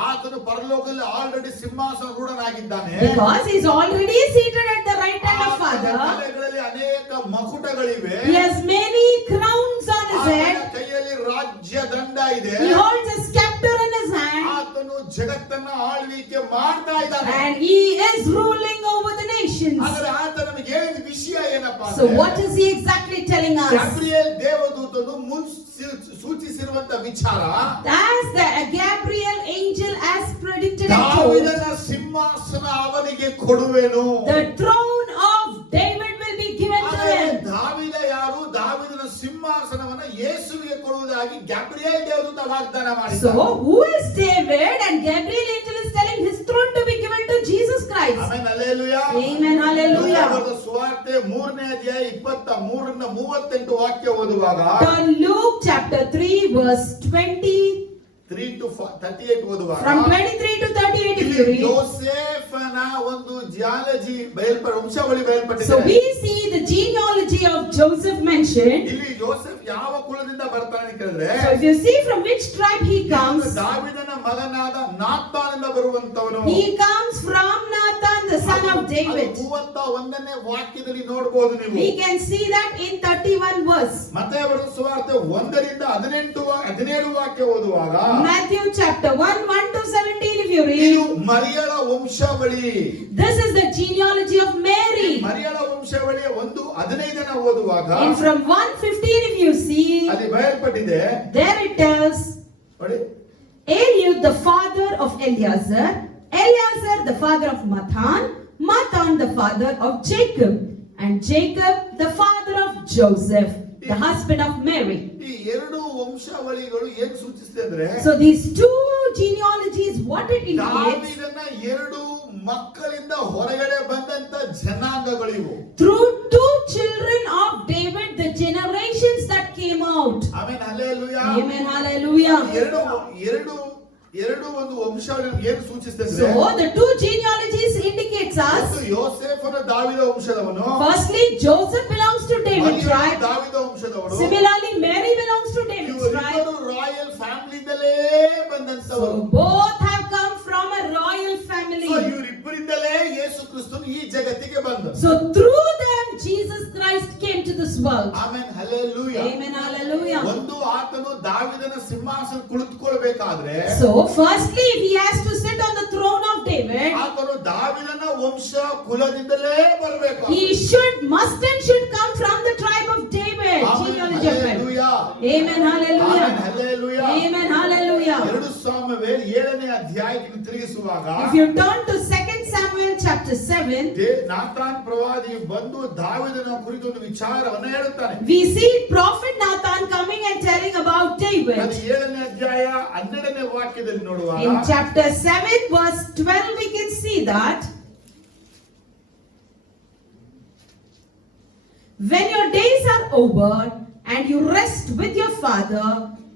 ಆತನು ಪರಲೋಕದಲ್ಲಿ ಆಲ್ರೆಡಿ ಸಿಂಹಾಸನ ರೂಢನಾಗಿದ್ದಾನೆ. because he is already seated at the right hand of Father. ತಲೆಗಳಲ್ಲಿ ಅನೇಕ ಮಕುಟಗಳಿವೆ. He has many crowns on his ಆತನ head. ಕೈಯಲ್ಲಿ ರಾಜ್ಯ ದಂಡ ಇದೆ. He holds a scepter in his hand, ಆತನು ಜಗತ್ತನ್ನ ಆಳ್ವಿಕೆ ಮಾಡ್ತಾ ಇದ್ದಾನೆ. and he is ruling over the nations. ಆದರೆ ಆತ ನಮಗೆ ಹೇಳಿದ ವಿಷಯ ಏನಪ್ಪಾ So what is he exactly telling us? ಗ್ಯಾಬ್ರಿಯೇಲ್ ದೇವದೂತನು ಸೂಚಿಸಿರುವಂತ ವಿಚಾರ, As the Gabriel angel has predicted and told, ದಾವೀದನ ಸಿಂಹಾಸನ ಅವನಿಗೆ ಕೊಡುವೆನು. the throne of David will be given to ಆದರೆ him. ದಾವೀದ ಯಾರು? ದಾವೀದನ ಸಿಂಹಾಸನವನ್ನ ಯೇಸುವಿಗೆ ಕೊಡುವುದಾಗಿ ಗ್ಯಾಬ್ರಿಯೇಲ್ ದೇವದೂತ ವಾಗ್ದಾನ So ಮಾಡಿದ. who is David? And Gabriel angel is telling his throne to be given to Jesus Christ. Amen, hallelujah. Amen, hallelujah. ಲೂಕನ ಸುವಾರ್ತೆ 3ನೇ ಅಧ್ಯಾಯ 23ರಿಂದ 38 ವಾಕ್ಯ ಓದುವಾಗ, Turn Luke chapter 3 verse 3 to 38 ಓದುವಾಗ, from 23 to 38 if you read. ಯೋಸೇಫನ ಒಂದು ಜಿಯಾಲಜಿ ವಂಶಾವಳಿ So ಬಯಲ್ಪಟ್ಟಿದೆ. we see the genealogy of Joseph mentioned. ಇಲ್ಲಿ ಯೋಸೇಫ್ ಯಾವ ಕುಲದಿಂದ ಬರ್ತಾನೆ ಅಂತ ಕೇಳಿದ್ರೆ, So if you see from which tribe he comes, ದಾವೀದನ ಮಗನಾದ ನಾತಾನನಿಂದ ಬರುವಂತವನು. he comes from Nathan, the son of David. 31ನೇ ವಾಕ್ಯದಲ್ಲಿ ನೋಡಬಹುದು ನೀವು. We can see that in 31 verse. ಮತ್ತಾಯ ಬರೆದ ಸುವಾರ್ತೆ 1ರಿಂದ 17 ವಾಕ್ಯ ಓದುವಾಗ, Matthew chapter 1 to 17 if you ಇದು read. ಮರಿಯಳ ವಂಶಾವಳಿ. This is the genealogy of Mary. ಮರಿಯಳ ವಂಶಾವಳಿಯ 1:15 ಓದುವಾಗ, And from 1:15 if you see, ಅಲ್ಲಿ ಬಯಲ್ಪಟ್ಟಿದೆ. there it tells, ನೋಡಿ, Eliud the father of Eleazar, Eleazar the father of Mathan, Mathan the father of Jacob, and Jacob the father of Joseph, the husband of Mary. ಈ ಎರಡು ವಂಶಾವಳಿಗಳು ಏನ್ ಸೂಚಿಸುತ್ತೆ ಅಂದ್ರೆ, So these two genealogies, what it indicates, ದಾವೀದನ ಎರಡು ಮಕ್ಕಳಿಂದ ಹೊರಗಡೆ ಬಂದಂತ ಜನಾಂಗಗಳಿವು. through two children of David, the generations that came out. Amen, hallelujah. Amen, hallelujah. ಎರಡು ಒಂದು ವಂಶಾವಳಿ ಏನು ಸೂಚಿಸುತ್ತೆ ಅಂದ್ರೆ, So the two genealogies indicates us, ಒಂದು ಯೋಸೇಫನ ದಾವೀದ ವಂಶದವನು, firstly Joseph belongs to David ಮರಿಯಳು tribe. ದಾವೀದ ವಂಶದವಳು. Similarly Mary belongs to David tribe. ಇವರಿಬ್ಬರು ರಾಯಲ್ ಫ್ಯಾಮಿಲಿಯಿಂದಲೇ ಬಂದಂತವರು. So both have come from a royal family. So ಇವರಿಬ್ಬರಿಂದಲೇ ಯೇಸು ಕ್ರಿಸ್ತನು ಈ ಜಗತ್ತಿಗೆ ಬಂದರು. So through them Jesus Christ came to this world. Amen, hallelujah. Amen, hallelujah. ಒಂದು ಆತನು ದಾವೀದನ ಸಿಂಹಾಸನ ಕುಳಿತುಕೊಳ್ಳಬೇಕಾದ್ರೆ, So firstly if he has to sit on the throne of David, ಆತನು ದಾವೀದನ ವಂಶ ಕುಲದಿಂದಲೇ ಬರಬೇಕು. he must and should come from the tribe of David. Genealogy of David. Amen, hallelujah. Amen, hallelujah. 2 ಸಾಮುವೇಲ್ 7ನೇ ಅಧ್ಯಾಯಕ್ಕೆ ತಿರುಗಿಸುವಾಗ, If you turn to 2 Samuel chapter 7, Nathan ಪ್ರವಾದಿಯು ಬಂದು ದಾವೀದನ ಕುರಿತು ಒಂದು ವಿಚಾರವನ್ನ ಹೇಳುತ್ತಾನೆ. we see prophet Nathan coming and telling about ಅದು David. 7ನೇ ಅಧ್ಯಾಯ 12ನೇ ವಾಕ್ಯದಲ್ಲಿ ನೋಡುವಾಗ, In chapter 7 verse 12 we can see that when your days are over and you rest with your father,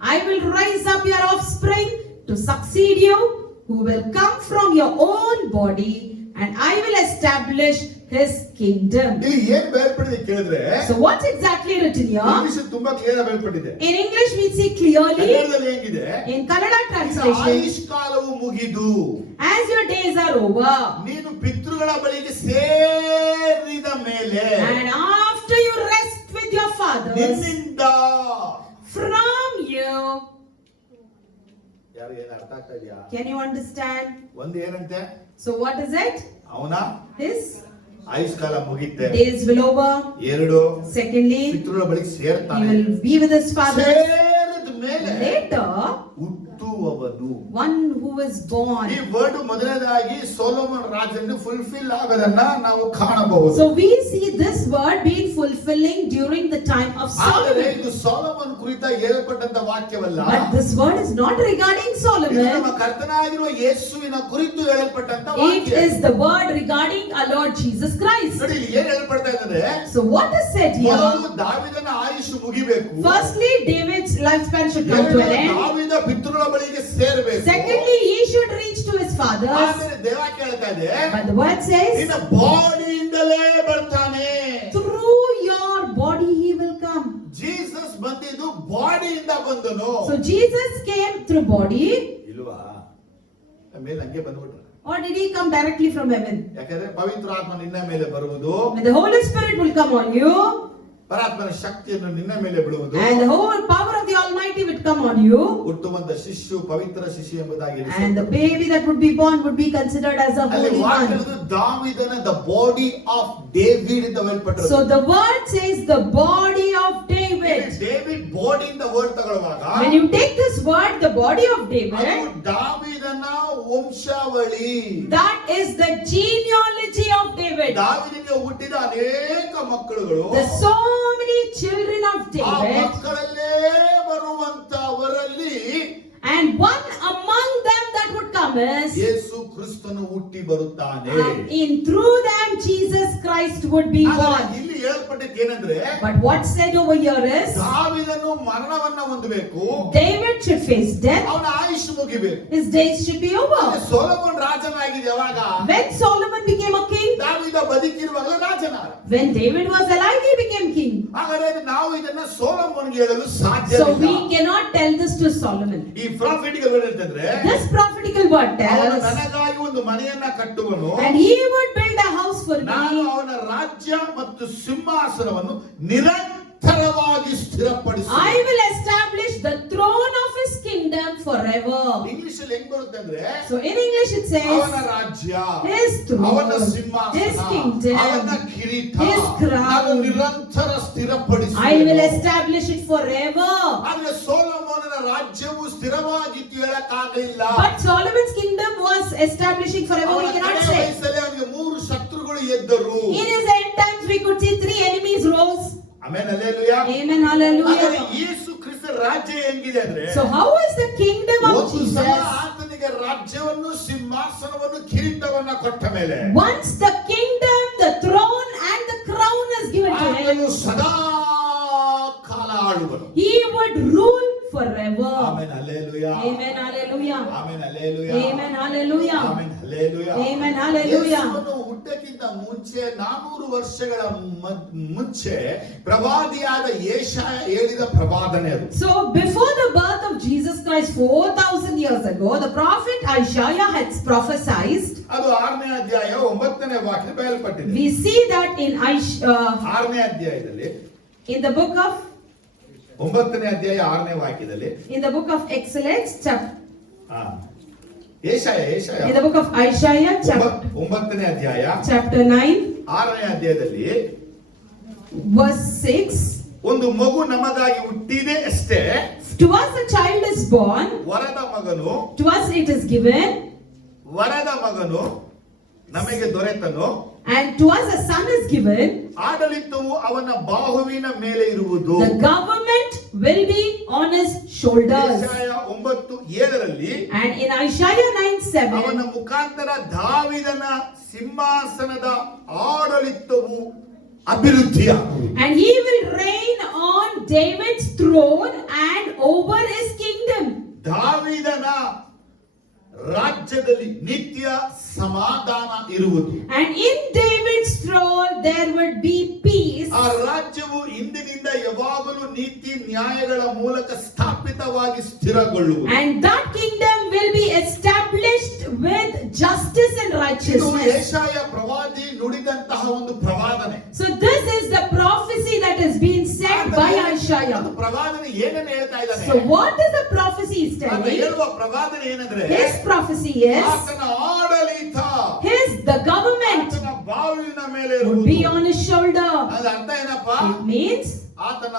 I will raise up your offspring to succeed you, who will come from your own body, and I will establish his kingdom. ಇಲ್ಲಿ ಏನ್ ಬೇರ್ಪಡಿದೆ ಕೇಳಿದ್ರೆ, So what's exactly written here? English ತುಂಬಾ ಕ್ಲಿಯರ್ ಆಗಿ ಬೇರ್ಪಡಿದೆ. In English we see clearly, ಕನ್ನಡದಲ್ಲಿ ಹೇಗಿದೆ? in Kannada ನಿನ್ನ translation, ಆಯುಷ್ಕಾಲವು ಮುಗಿದು as your days are over, ನೀನು ಪಿತೃಗಳ ಬಳಿಗೆ ಸೇರಿದ ಮೇಲೆ, and after you rest with your fathers, ನಿನ್ನಿಂದ from you, ಯಾರು ಏನು ಅರ್ಥ ಆಗ್ತಾ ಇದೆಯಾ? can you understand? ಒಂದು ಏನಂತೆ, So what is it? ಅವನ His ಆಯುಷ್ಕಾಲ ಮುಗಿತೆ. days will over. ಎರಡು, Secondly, ಪಿತೃಗಳ ಬಳಿಗೆ he ಸೇರ್ತಾನೆ. will be with his fathers. ಸೇರಿದ ಮೇಲೆ Later, ಹುಟ್ಟುವವನು. one who is born. ಈ ವರ್ಡ್ ಮೊದಲನೇದಾಗಿ ಸೊಲೊಮನ್ ರಾಜನು ಫುಲ್ಫಿಲ್ ಆಗೋದನ್ನ ನಾವು ಕಾಣಬಹುದು. So we see this word being fulfilling during the time of ಆದರೆ Solomon. ಇದು ಸೊಲೊಮನ್ ಕುರಿತ ಹೇಳಲ್ಪಟ್ಟಂತ ವಾಕ್ಯವಲ್ಲ. But this word is not regarding ಇದು Solomon. ನಮ್ಮ ಕರ್ತನಾಗಿರುವ ಯೇಸುವಿನ ಕುರಿತು ಹೇಳಲ್ಪಟ್ಟಂತ It ವಾಕ್ಯ. is the word regarding our Lord Jesus Christ. ನೋಡಿ ಇಲ್ಲಿ ಏನ್ ಹೇಳಲ್ಪಡ್ತಾ ಇದ್ದಾರೆ? So what is said here? ಮೊದಲು ದಾವೀದನ AYUSH ಮುಗಿಬೇಕು. Firstly, David's lifespan should come to an end. ದಾವೀದ ಪಿತೃಗಳ ಬಳಿಗೆ ಸೇರಬೇಕು. Secondly, he should reach to his fathers. ಆದರೆ ದೇವ ಕೇಳ್ತಾ ಇದೆ, But the word says, ನಿನ್ನ ಬಾಡಿಯಿಂದಲೇ ಬರ್ತಾನೆ. through your body he will come. Jesus ಬಂದಿದ್ದು ಬಂದನು. So Jesus came through body, ಇಲ್ವಾ? ಮೇಲೆ ಹಂಗೆ ಬಂದ್ಬಿಟ್ರು. or did he come directly from heaven? ಯಾಕಂದ್ರೆ ಪವಿತ್ರ ಆತ್ಮ ನಿನ್ನ ಮೇಲೆ ಬರುವುದು, When the Holy Spirit will come on you, ಪರಾತ್ಮನ ಶಕ್ತಿಯನ್ನು ನಿನ್ನ ಮೇಲೆ ಬಿಡುವುದು, and the whole power of the Almighty would come on you, ಹುಟ್ಟುವಂತ ಶಿಶು ಪವಿತ್ರ ಶಿಶು ಎಂಬುದಾಗಿ and the baby that would be born would be considered as a ಅಲ್ಲಿ holy one. ದಾವಿದನ ದ ಬಾಡಿ ಆಫ್ ಡೇವಿಡ್ ಅಂತ ಹೇಳ್ಪಟ್ಟರು. So the word says the body of David. David body ಇಂದ ವರ್ಡ್ ತಗೊಳ್ಳುವಾಗ When you take this word, the body of David, ಅದು ದಾವಿದನ ವಂಶಾವಳಿ, that is the genealogy of David. ದಾವಿದನಿಗೆ ಹುಟ್ಟಿದ ಅನೇಕ ಮಕ್ಕಳುಗಳು There's so many children of ಆ David, ಮಕ್ಕಳಲ್ಲೇ ಬರುವಂತವರಲ್ಲಿ and one among them that would come is, ಯೇಸು ಕ್ರಿಸ್ತನು ಹುಟ್ಟಿ ಬರುತ್ತಾನೆ. and in through them Jesus Christ would be ಆದರೆ born. ಇಲ್ಲಿ ಹೇಳ್ಪಟ್ಟಿದ್ದು ಏನಂದ್ರೆ, But what's said over here is, ದಾವಿದನು ಮರಣವನ್ನ ಹೊಂದಬೇಕು, David should face death, ಅವನ ಆಯುಷ್ ಮುಗಿಬೇಕು. his days should be over. Solomon ರಾಜನಾಗಿದೆ ಯಾವಾಗ? When Solomon became a king, ದಾವಿದ ಬದುಕಿರುವಾಗ ರಾಜನಾದ. when David was alive, he became king. ಹಾಗಾದ್ರೆ ನಾವು ಇದನ್ನ ಸೊಲೊಮೋನ್ಗೆ ಹೇಳಲು So ಸಾಧ್ಯವಿಲ್ಲ. we cannot tell this to Solomon. ಈ ಪ್ರಾಫಿಟಿಕಲ್ ವರ್ಡ್ ಅಂತಂದ್ರೆ, This prophetical word ಅವನು tells, ನನಗಾಗಿ ಒಂದು ಮನೆಯನ್ನ ಕಟ್ಟುವನು, and he would build a house for ನಾನು me. ಅವನ ರಾಜ್ಯ ಮತ್ತು ಸಿಂಹಾಸನವನ್ನು ನಿರಂತರವಾಗಿ ಸ್ಥಿರಪಡಿಸುವೆ. I will establish the throne of his kingdom forever. English ಅಲ್ಲಿ ಹೆಂಗ್ ಬರುತ್ತೆ ಅಂದ್ರೆ, So in English it ಅವನ says, ರಾಜ್ಯ, his ಅವನ throne, his ಸಿಂಹಾಸನ, kingdom, ಅವನ ಕಿರೀಟ, his crown, ನಾನು ನಿರಂತರ I will ಸ್ಥಿರಪಡಿಸುವೆನು. establish it forever. ಆದ್ರೆ ಸೊಲೊಮೋನನ ರಾಜ್ಯವು ಸ್ಥಿರವಾಗಿತ್ತು ಹೇಳಕ್ಕಾಗಲಿಲ್ಲ. But Solomon's kingdom was establishing forever, we ಅವನ cannot ಕಡೆಯ say. ವಯಸ್ಸಲ್ಲಿ ಅವನಿಗೆ 3 ಶತ್ರುಗಳು ಎದ್ದರು. In his end times we could see 3 enemies rose. Amen, hallelujah. Amen, ಹಾಗಾದ್ರೆ hallelujah. ಯೇಸು ಕ್ರಿಸ್ತ ರಾಜ್ಯ ಹೆಂಗಿದೆ ಅಂದ್ರೆ, So how is the kingdom of ಒಂದು ಸಲ Jesus? ಆತನಿಗೆ ರಾಜ್ಯವನ್ನು, ಸಿಂಹಾಸನವನ್ನು, ಕಿರೀಟವನ್ನ ಕೊಟ್ಟ ಮೇಲೆ Once the kingdom, the throne and the crown is given to him, ಆತನು ಸದಾ ಕಾಲ ಆಳುವನು. he would rule forever. Amen, hallelujah. Amen, hallelujah. Amen, hallelujah. Amen, hallelujah. Amen, hallelujah. Amen, hallelujah. ಯೇಸುವನ್ನು ಹುಟ್ಟಕ್ಕಿಂತ ಮುಂಚೆ 400 ವರ್ಷಗಳ ಮುಂಚೆ ಪ್ರವಾದಿಯಾದ ಯೆಶಾಯ ಹೇಳಿದ ಪ್ರವಾದನೆ ಅದು. So before the birth of Jesus Christ 4000 years ago, the prophet Isaiah had prophesied. ಅದು 6ನೇ ಅಧ್ಯಾಯ 9ನೇ ವಾಕ್ಯ ಬಯಲ್ಪಟ್ಟಿದೆ. We see that in 6ನೇ ಅಧ್ಯಾಯದಲ್ಲಿ, in the book of 9ನೇ ಅಧ್ಯಾಯ 6ನೇ ವಾಕ್ಯದಲ್ಲಿ, in the book of Excellence Jeshaiah in the book of Isaiah 9ನೇ ಅಧ್ಯಾಯ chapter 9 6ನೇ ಅಧ್ಯಾಯದಲ್ಲಿ, verse 6, ಒಂದು ಮಗು ನಮಗಾಗಿ ಹುಟ್ಟಿದೆ ಅಷ್ಟೇ, to us a child is born, ವರದ ಮಗನು, to us it is given, ವರದ ಮಗನು ನಮಗೆ ದೊರೆತನು, and to us a son is given. ಆಡಳಿತವು ಅವನ ಬಾಹುವಿನ ಮೇಲೆ ಇರುವುದು. The government will be on his shoulders. Jeshaiah 9:7ರಲ್ಲಿ, And in Isaiah 9:7, ಅವನ ಮುಖಾಂತರ ದಾವಿದನ ಸಿಂಹಾಸನದ ಆಡಳಿತವು ಅಭಿವೃದ್ಧಿಯಾಗುವುದು. and he will reign on David's throne and over his kingdom. ದಾವಿದನ ರಾಜ್ಯದಲ್ಲಿ ನಿತ್ಯ ಸಮಾಧಾನ ಇರುವುದು. And in David's throne there would be peace. ಆ ರಾಜ್ಯವು ಇಂದಿನಿಂದ ಯಾವಾಗಲೂ ನೀತಿ ನ್ಯಾಯಗಳ ಮೂಲಕ ಸ್ಥಾಪಿತವಾಗಿ ಸ್ಥಿರಗೊಳ್ಳುವುದು. And that kingdom will be established with justice and ಇದು righteousness. ಯೆಶಾಯ ಪ್ರವಾದಿ ನುಡಿದಂತಹ ಒಂದು ಪ್ರವಾದನೆ. So this is the prophecy that has been said by Isaiah. ಅದು ಪ್ರವಾದನೆ ಏನನ್ನ ಹೇಳ್ತಾ ಇದ್ದಾನೆ? So what is the prophecy is ಆತ telling? ಹೇಳುವ ಪ್ರವಾದನೆ ಏನಂದ್ರೆ, His prophecy is ಆತನ ಆಡಳಿತ the government ಆತನ ಬಾವಿನ ಮೇಲೆ would be on his shoulder. ಅದ ಅರ್ಥ ಏನಪ್ಪ? It means ಆತನ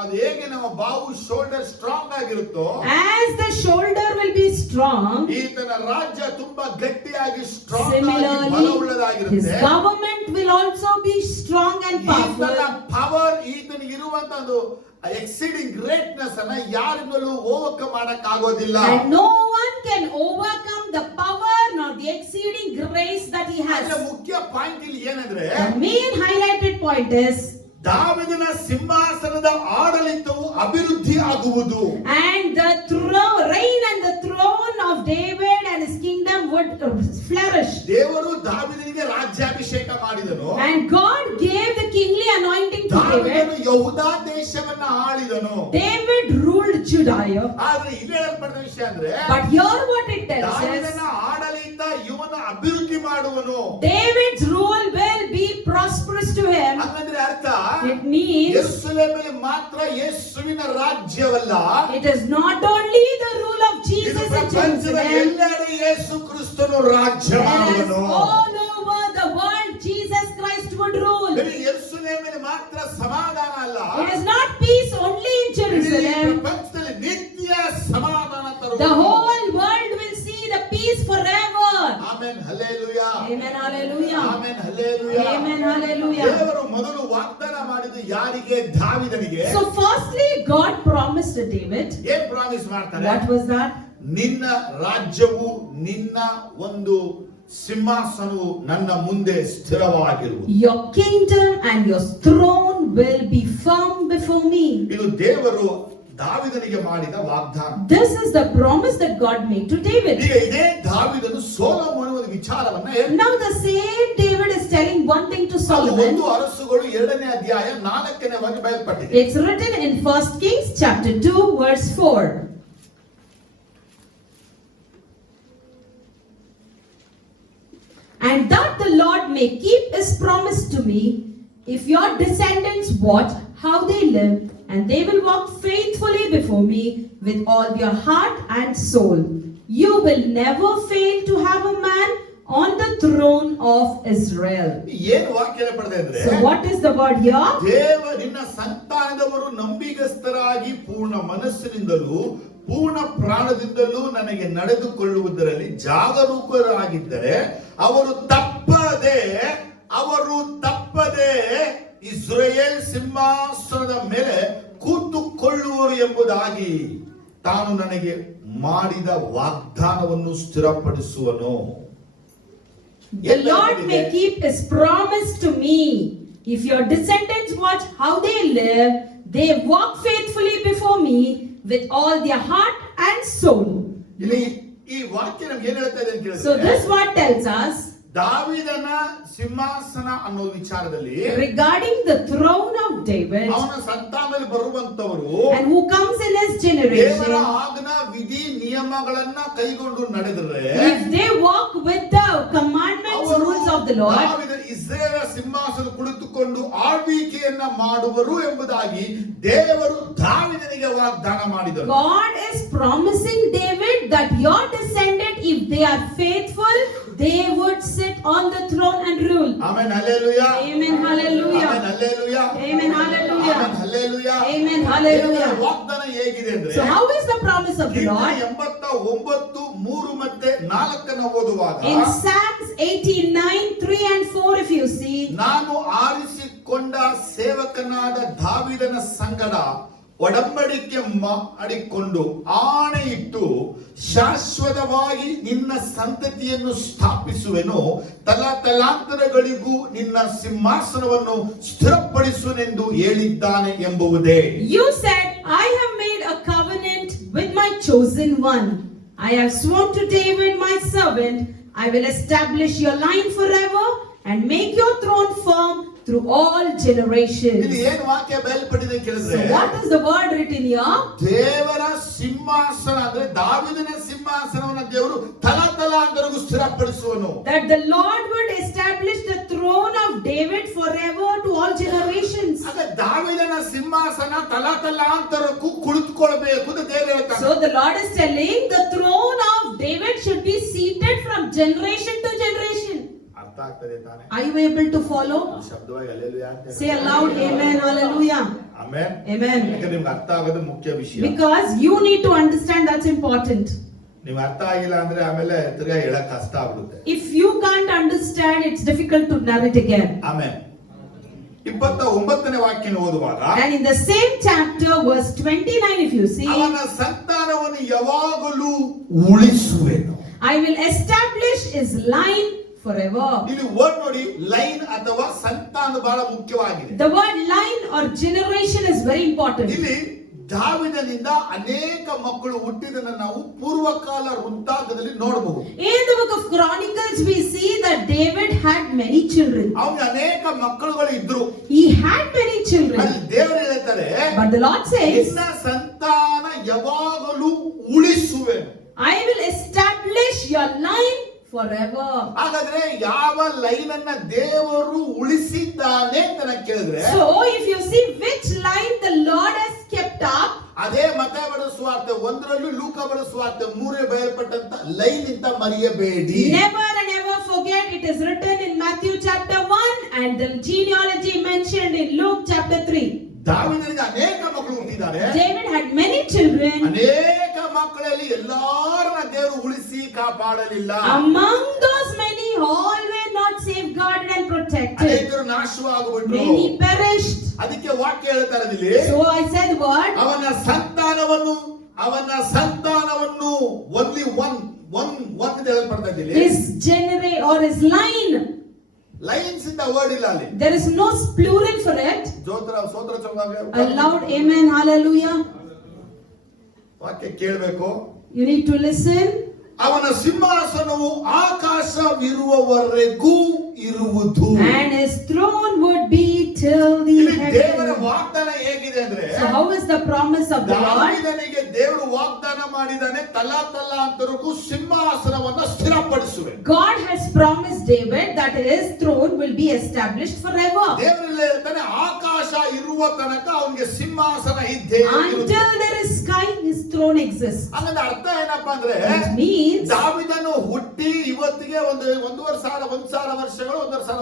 ಅದು ಹೇಗೆ ನಮ್ಮ ಬಾವು ಶೋಲ್ಡರ್ ಸ್ಟ್ರಾಂಗ್ ಆಗಿರುತ್ತೋ, as the shoulder will be strong, ಈತನ ರಾಜ್ಯ ತುಂಬಾ ಗಟ್ಟಿಯಾಗಿ ಸ್ಟ್ರಾಂಗ್ ಆಗಿ similarly his ಬಲವುಳ್ಳದಾಗಿರುತ್ತೆ. government will also be strong and powerful. ಈತನ ಪವರ್, ಈತನಿಗೆ ಇರುವಂತ ಒಂದು ಎಕ್ಸೀಡಿಂಗ್ ಗ್ರೇಟ್ನೆಸ್ ಅನ್ನ ಯಾರಿಂದಲೂ ಓವರ್ಕಮ್ ಮಾಡಕ್ ಆಗೋದಿಲ್ಲ. And no one can overcome the power nor the exceeding grace that he has. ಮುಖ್ಯ ಪಾಯಿಂಟ್ ಇಲ್ಲಿ ಏನಂದ್ರೆ, The main highlighted point is, ದಾವಿದನ ಸಿಂಹಾಸನದ ಆಡಳಿತವು ಅಭಿವೃದ್ಧಿ ಆಗುವುದು. and the reign and the throne of David and his kingdom would flourish. ದೇವರು ದಾವಿದನಿಗೆ ರಾಜ್ಯಾಭಿಷೇಕ ಮಾಡಿದನು. And God gave the kingly anointing to David. ದಾವಿದನು ಯಹೂದ ದೇಶವನ್ನ ಆಳಿದನು. David ruled Judah. Jediah. ಆದ್ರೆ ಇಲ್ಲಿ ಹೇಳಲ್ಪಟ್ಟ ವಿಷಯ ಅಂದ್ರೆ But here what it tells is, ದಾವೀದನ ಆಡಳಿತ ಇವನ ಅಭಿವೃದ್ಧಿ ಮಾಡುವನು. David's rule will be prosperous to him. ಹಂಗಂದ್ರೆ ಅರ್ಥ It means ಯೆರೂಸಲೇಮಿನಲ್ಲಿ ಮಾತ್ರ ಯೇಸುವಿನ ರಾಜ್ಯವಲ್ಲ, it is not only the rule of ಇದು Jesus in ಪ್ರಪಂಚದ Jerusalem. ಎಲ್ಲೆಡೆ ಯೇಸು ಕ್ರಿಸ್ತನು ರಾಜ್ಯ Whereas ಮಾಡುವನು. all over the world Jesus Christ would rule. ಬರೀ ಯೆರೂಸಲೇಮಿನಲ್ಲಿ ಮಾತ್ರ ಸಮಾಧಾನ ಅಲ್ಲ, It is not peace only in ಇಡೀ Jerusalem. ಪ್ರಪಂಚದಲ್ಲಿ ನಿತ್ಯ ಸಮಾಧಾನ ತರುವನು. The whole world will see the peace forever. Amen hallelujah. Amen, hallelujah. Amen hallelujah. Amen, hallelujah. ದೇವರು ಮೊದಲು ವಾಗ್ದಾನ ಮಾಡಿದ್ದು ಯಾರಿಗೆ? ದಾವೀದನಿಗೆ. So firstly, God promised to David. ಏನ್ ಪ್ರಾಮಿಸ್ ಮಾಡ್ತಾರೆ? What was that? ನಿನ್ನ ರಾಜ್ಯವು, ನಿನ್ನ ಒಂದು ಸಿಂಹಾಸನವು ನನ್ನ ಮುಂದೆ ಸ್ಥಿರವಾಗಿರುವುದು. Your kingdom and your throne will be firm before me. ಇದು ದೇವರು ದಾವೀದನಿಗೆ ಮಾಡಿದ ವಾಗ್ದಾನ. This is the promise that God made to David. ಈಗ ಇದೇ ದಾವೀದನು ಸೊಲೊಮೋನ ಒಂದು ವಿಚಾರವನ್ನ ಹೇಳ್ತಾನೆ. Now the same David is telling one thing to Solomon. ಒಂದು ಅರಸುಗಳು 2ನೇ ಅಧ್ಯಾಯ 4ನೇ ವಾಕ್ಯ ಬಯಲ್ಪಟ್ಟಿದೆ. It's written in 1 Kings chapter 2 verse 4. And that the Lord may keep his promise to me, if your descendants watch how they live, and they will walk faithfully before me with all their heart and soul. You will never fail to have a man on the throne of Israel. ಏನು ವಾಕ್ಯ ಪಡೆದೆ ಅಂದ್ರೆ, So what is the word here? ನಿನ್ನ ಸಂತಾನದವರು ನಂಬಿಗಸ್ತರಾಗಿ ಪೂರ್ಣ ಮನಸ್ಸಿನಿಂದಲೂ ಪೂರ್ಣ ಪ್ರಾಣದಿಂದಲೂ ನನಗೆ ನಡೆದುಕೊಳ್ಳುವುದರಲ್ಲಿ ಜಾಗರೂಕರಾಗಿದ್ದರೆ ಅವರು ತಪ್ಪದೆ ಇಸ್ರಾಯೇಲ್ ಸಿಂಹಾಸನದ ಮೇಲೆ ಕೂತುಕೊಳ್ಳುವರು ಎಂಬುದಾಗಿ ತಾನು ನನಗೆ ಮಾಡಿದ ವಾಗ್ದಾನವನ್ನು ಸ್ಥಿರಪಡಿಸುವನು. The Lord may keep his promise to me. If your descendants watch how they live, they walk faithfully before me with all their heart and soul. ಇಲ್ಲಿ ಈ ವಾಕ್ಯ ನಮ್ಗೆ ಏನ್ ಹೇಳ್ತಾ ಇದೆ ಅಂತ So ಕೇಳಿದ್ರೆ, this word tells us ದಾವೀದನ ಸಿಂಹಾಸನ ಅನ್ನೋ ವಿಚಾರದಲ್ಲಿ regarding the throne of David ಅವನ ಸಂತಾನದಲ್ಲಿ ಬರುವಂತವರು and who comes in his ದೇವರ generation. ಆಜ್ಞಾ ವಿಧಿ ನಿಯಮಗಳನ್ನ ಕೈಗೊಂಡು ನಡೆದರೆ If they walk with the commandments, rules of the Lord, ಇಸ್ರೇಲ ಸಿಂಹಾಸನ ಕುಳಿತುಕೊಂಡು ಆಳ್ವಿಕೆಯನ್ನ ಮಾಡುವರು ಎಂಬುದಾಗಿ ದೇವರು ದಾವೀದನಿಗೆ ವಾಗ್ದಾನ ಮಾಡಿದರು. God is promising David that your descendant, if they are faithful, they would sit on the throne and rule. Amen hallelujah. Amen, hallelujah. Amen hallelujah. Amen, hallelujah. Amen hallelujah. Amen, hallelujah. ದೇವರ ವಾಗ್ದಾನ ಹೇಗಿದೆ ಅಂದ್ರೆ, So how is the promise of the Lord? 89:3 ಮತ್ತೆ 4 ಓದುವಾಗ, In Psalms 89, 3 and 4, if you see, ನಾನು ಆರಿಸಿಕೊಂಡ ಸೇವಕನಾದ ದಾವೀದನ ಸಂಗಡ ಒಡಂಬಡಿಕೆ ಮಾಡಿಕೊಂಡು ಆಣೆಯಿಟ್ಟು ಶಾಶ್ವತವಾಗಿ ನಿನ್ನ ಸಂತತಿಯನ್ನು ಸ್ಥಾಪಿಸುವೆನು, ತಲಾಂತರಗಳಿಗೂ ನಿನ್ನ ಸಿಂಹಾಸನವನ್ನು ಸ್ಥಿರಪಡಿಸುವೆನೆಂದು ಹೇಳಿದ್ದಾನೆ ಎಂಬುದೇ. you said, I have made a covenant with my chosen one. I have sworn to David my servant, I will establish your line forever and make your throne firm through all generations. ಇಲ್ಲಿ ಏನು ವಾಕ್ಯ ಬಯಲ್ಪಟ್ಟಿದೆ So ಕೇಳಿದ್ರೆ, what is the word written here? ದೇವರ ಸಿಂಹಾಸನ ಅಂದ್ರೆ ದಾವೀದನ ಸಿಂಹಾಸನವನ್ನು ದೇವರು ತಲಾಂತರಗೂ ಸ್ಥಿರಪಡಿಸುವನು. That the Lord would establish the throne of David forever to all generations. ಆಗ ದಾವೀದನ ಸಿಂಹಾಸನ ತಲಾಂತರಕ್ಕೂ ಕುಳಿತುಕೊಳ್ಳಬೇಕು ಅಂತ ದೇವರು ಹೇಳ್ತಾನೆ. So the Lord is telling the throne of David should be seated from generation to generation. ಅರ್ಥ ಆಗ್ತದೆ ತಾನೆ? Are you able to follow? ಶಬ್ದವಾಗಿ ಹಲ್ಲೆಲೂಯಾ ಅಂತ Say aloud, amen, hallelujah. Amen. Amen. ಯಾಕಂದ್ರೆ ನಿಮ್ಗೆ ಅರ್ಥ ಆಗೋದು ಮುಖ್ಯ ವಿಷಯ. Because you need to understand, that's important. ನಿಮ್ಗೆ ಅರ್ಥ ಆಗಿಲ್ಲ ಅಂದ್ರೆ ಆಮೇಲೆ ತಿರ್ಗಾ ಹೇಳಕ್ ಕಷ್ಟ ಆಗ್ಬಿಡುತ್ತೆ. If you can't understand, it's difficult to narrate again. Amen. 29ನೇ ವಾಕ್ಯನ ಓದುವಾಗ, And in the same chapter, verse 29, if you see, ಅವನ ಸಂತಾನವನ್ನು ಯಾವಾಗಲೂ ಉಳಿಸುವೆನು. I will establish his line forever. ಇಲ್ಲಿ ವರ್ಡ್ ನೋಡಿ, ಲೈನ್ ಅಥವಾ ಸಂತಾನ ಬಹಳ ಮುಖ್ಯವಾಗಿದೆ. The word line or generation is very important. ಇಲ್ಲಿ ದಾವೀದನಿಂದ ಅನೇಕ ಮಕ್ಕಳು ಹುಟ್ಟಿದನ್ನು ನಾವು ಪೂರ್ವಕಾಲ ವೃತ್ತಾಂತದಲ್ಲಿ ನೋಡಬಹುದು. In the book of Chronicles, we see that David had many children. ಅವನಿಗೆ ಅನೇಕ ಮಕ್ಕಳುಗಳು ಇದ್ರು. He had many children. ಅಲ್ಲಿ ದೇವರು ಹೇಳ್ತಾರೆ, But the Lord says, ನಿನ್ನ ಸಂತಾನ ಯಾವಾಗಲೂ ಉಳಿಸುವೆನು. I will establish your line forever. ಹಾಗಾದ್ರೆ ಯಾವ ಲೈನ್ ಅನ್ನ ದೇವರು ಉಳಿಸಿದ್ದಾನೆ ಅಂತ ನಾನು ಕೇಳಿದ್ರೆ, So if you see which line the Lord has kept up, ಅದೇ ಮತ್ತಾಯ ಬರೆದ ಸುವಾರ್ತೆ 1ರಲ್ಲಿ, ಲೂಕ ಬರೆದ ಸುವಾರ್ತೆ 3 ಬರೆಯಲ್ಪಟ್ಟಂತ ಲೈನ್ ಅಂತ ಮರೆಯಬೇಡಿ. never and never forget, it is written in Matthew chapter 1 and the genealogy mentioned in Luke chapter 3. ದಾವೀದನಿಗೆ ಅನೇಕ ಮಕ್ಕಳು ಹುಟ್ಟಿದ್ದಾರೆ. David had many children. ಅನೇಕ ಮಕ್ಕಳಲ್ಲಿ ಎಲ್ಲಾರನ್ನ ದೇವರು ಉಳಿಸಿ ಕಾಪಾಡಲಿಲ್ಲ. Among those many, all were not safeguarded and protected. ಅನೇಕರು ನಾಶವಾಗ್ಬಿಟ್ರು. Many perished. ಅದಕ್ಕೆ ವಾಕ್ಯ ಹೇಳ್ತಾರೆ ಇಲ್ಲಿ, So I said what? ಅವನ ಸಂತಾನವನ್ನು only one ಅಂತ ಹೇಳಲ್ಪಡ್ತಾ ಇದೆ ಇಲ್ಲಿ. His generation or his line. Lines ಇಂದ ವರ್ಡ್ ಇಲ್ಲ ಅಲ್ಲಿ. There is no plural for it. ಸೋತ್ರ ಚೊಂಗಾಗೆ A loud amen, hallelujah. ವಾಕ್ಯ ಕೇಳಬೇಕು. You need to listen. ಅವನ ಸಿಂಹಾಸನವು ಆಕಾಶವಿರುವವರೆಗೂ ಇರುವುದು. And his throne would be till the ದೇವರ heaven. ವಾಗ್ದಾನ ಹೇಗಿದೆ ಅಂದ್ರೆ, So how is the promise of the Lord? ದಾವೀದನಿಗೆ ದೇವರು ವಾಗ್ದಾನ ಮಾಡಿದಾನೆ, ತಲಾಂತರಕ್ಕೂ ಸಿಂಹಾಸನವನ್ನ ಸ್ಥಿರಪಡಿಸುವೆ. God has promised David that his throne will be established forever. ದೇವರಲ್ಲಿ ಹೇಳ್ತಾನೆ, ಆಕಾಶ ಇರುವ ತನಕ ಅವನಿಗೆ ಸಿಂಹಾಸನ ಇದ್ದೇ ಇರುವುದು. Until there is sky, his throne exists. ಹಾಗಾದ್ರೆ ಅರ್ಥ ಏನಪ್ಪಾ ಅಂದ್ರೆ, It means ದಾವೀದನು ಹುಟ್ಟಿ ಇವತ್ತಿಗೆ 1,000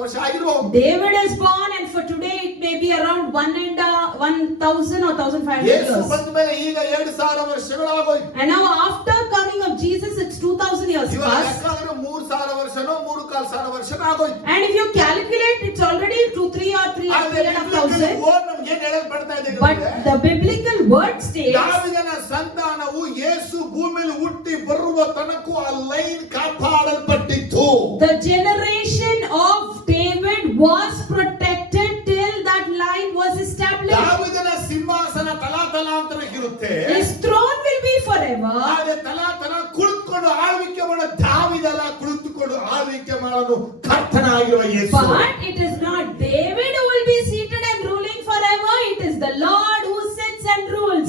ವರ್ಷ ಆಗಿರಬಹುದು. David is born and for today it may be around 1,000 or 1,500 Yesu years. ಬಂದ ಮೇಲೆ ಈಗ 2,000 ವರ್ಷಗಳು ಆಗೋಯ್ತು. And now after coming of Jesus it's 2,000 years ಇವಾಗ past. ಲೆಕ್ಕಾದ್ರೆ 3,000 ವರ್ಷನೋ 3,500 ವರ್ಷನೋ ಆಗೋಯ್ತು. And if you calculate it's already 2, 3 or 3,500. ನಮ್ಗೆ ಏನ್ ಹೇಳಲ್ಪಡ್ತಾ ಇದೆ But the biblical word states ದಾವೀದನ ಸಂತಾನವು ಯೇಸು ಭೂಮಿಯಲ್ಲಿ ಹುಟ್ಟಿ ಬರುವ ತನಕ ಆ line ಕಾಪಾಡಲ್ಪಟ್ಟಿತ್ತು. the generation of David was protected till that line was established. ದಾವೀದನ ಸಿಂಹಾಸನ ತಲಾಂತರಕ್ಕಿರುತ್ತೆ. His throne will be forever. ಆದ್ರೆ ತಲಾಂತರ ಕುಳಿತುಕೊಂಡು ಆಳ್ವಿಕೆ ಮಾಡೋ ದಾವೀದನ ಕುಳಿತುಕೊಂಡು ಆಳ್ವಿಕೆ ಮಾಡಲು ಕರ್ತನಾಗಿರುವ ಯೇಸು. But it is not David who will be seated and ruling forever. It is the Lord who sits and rules.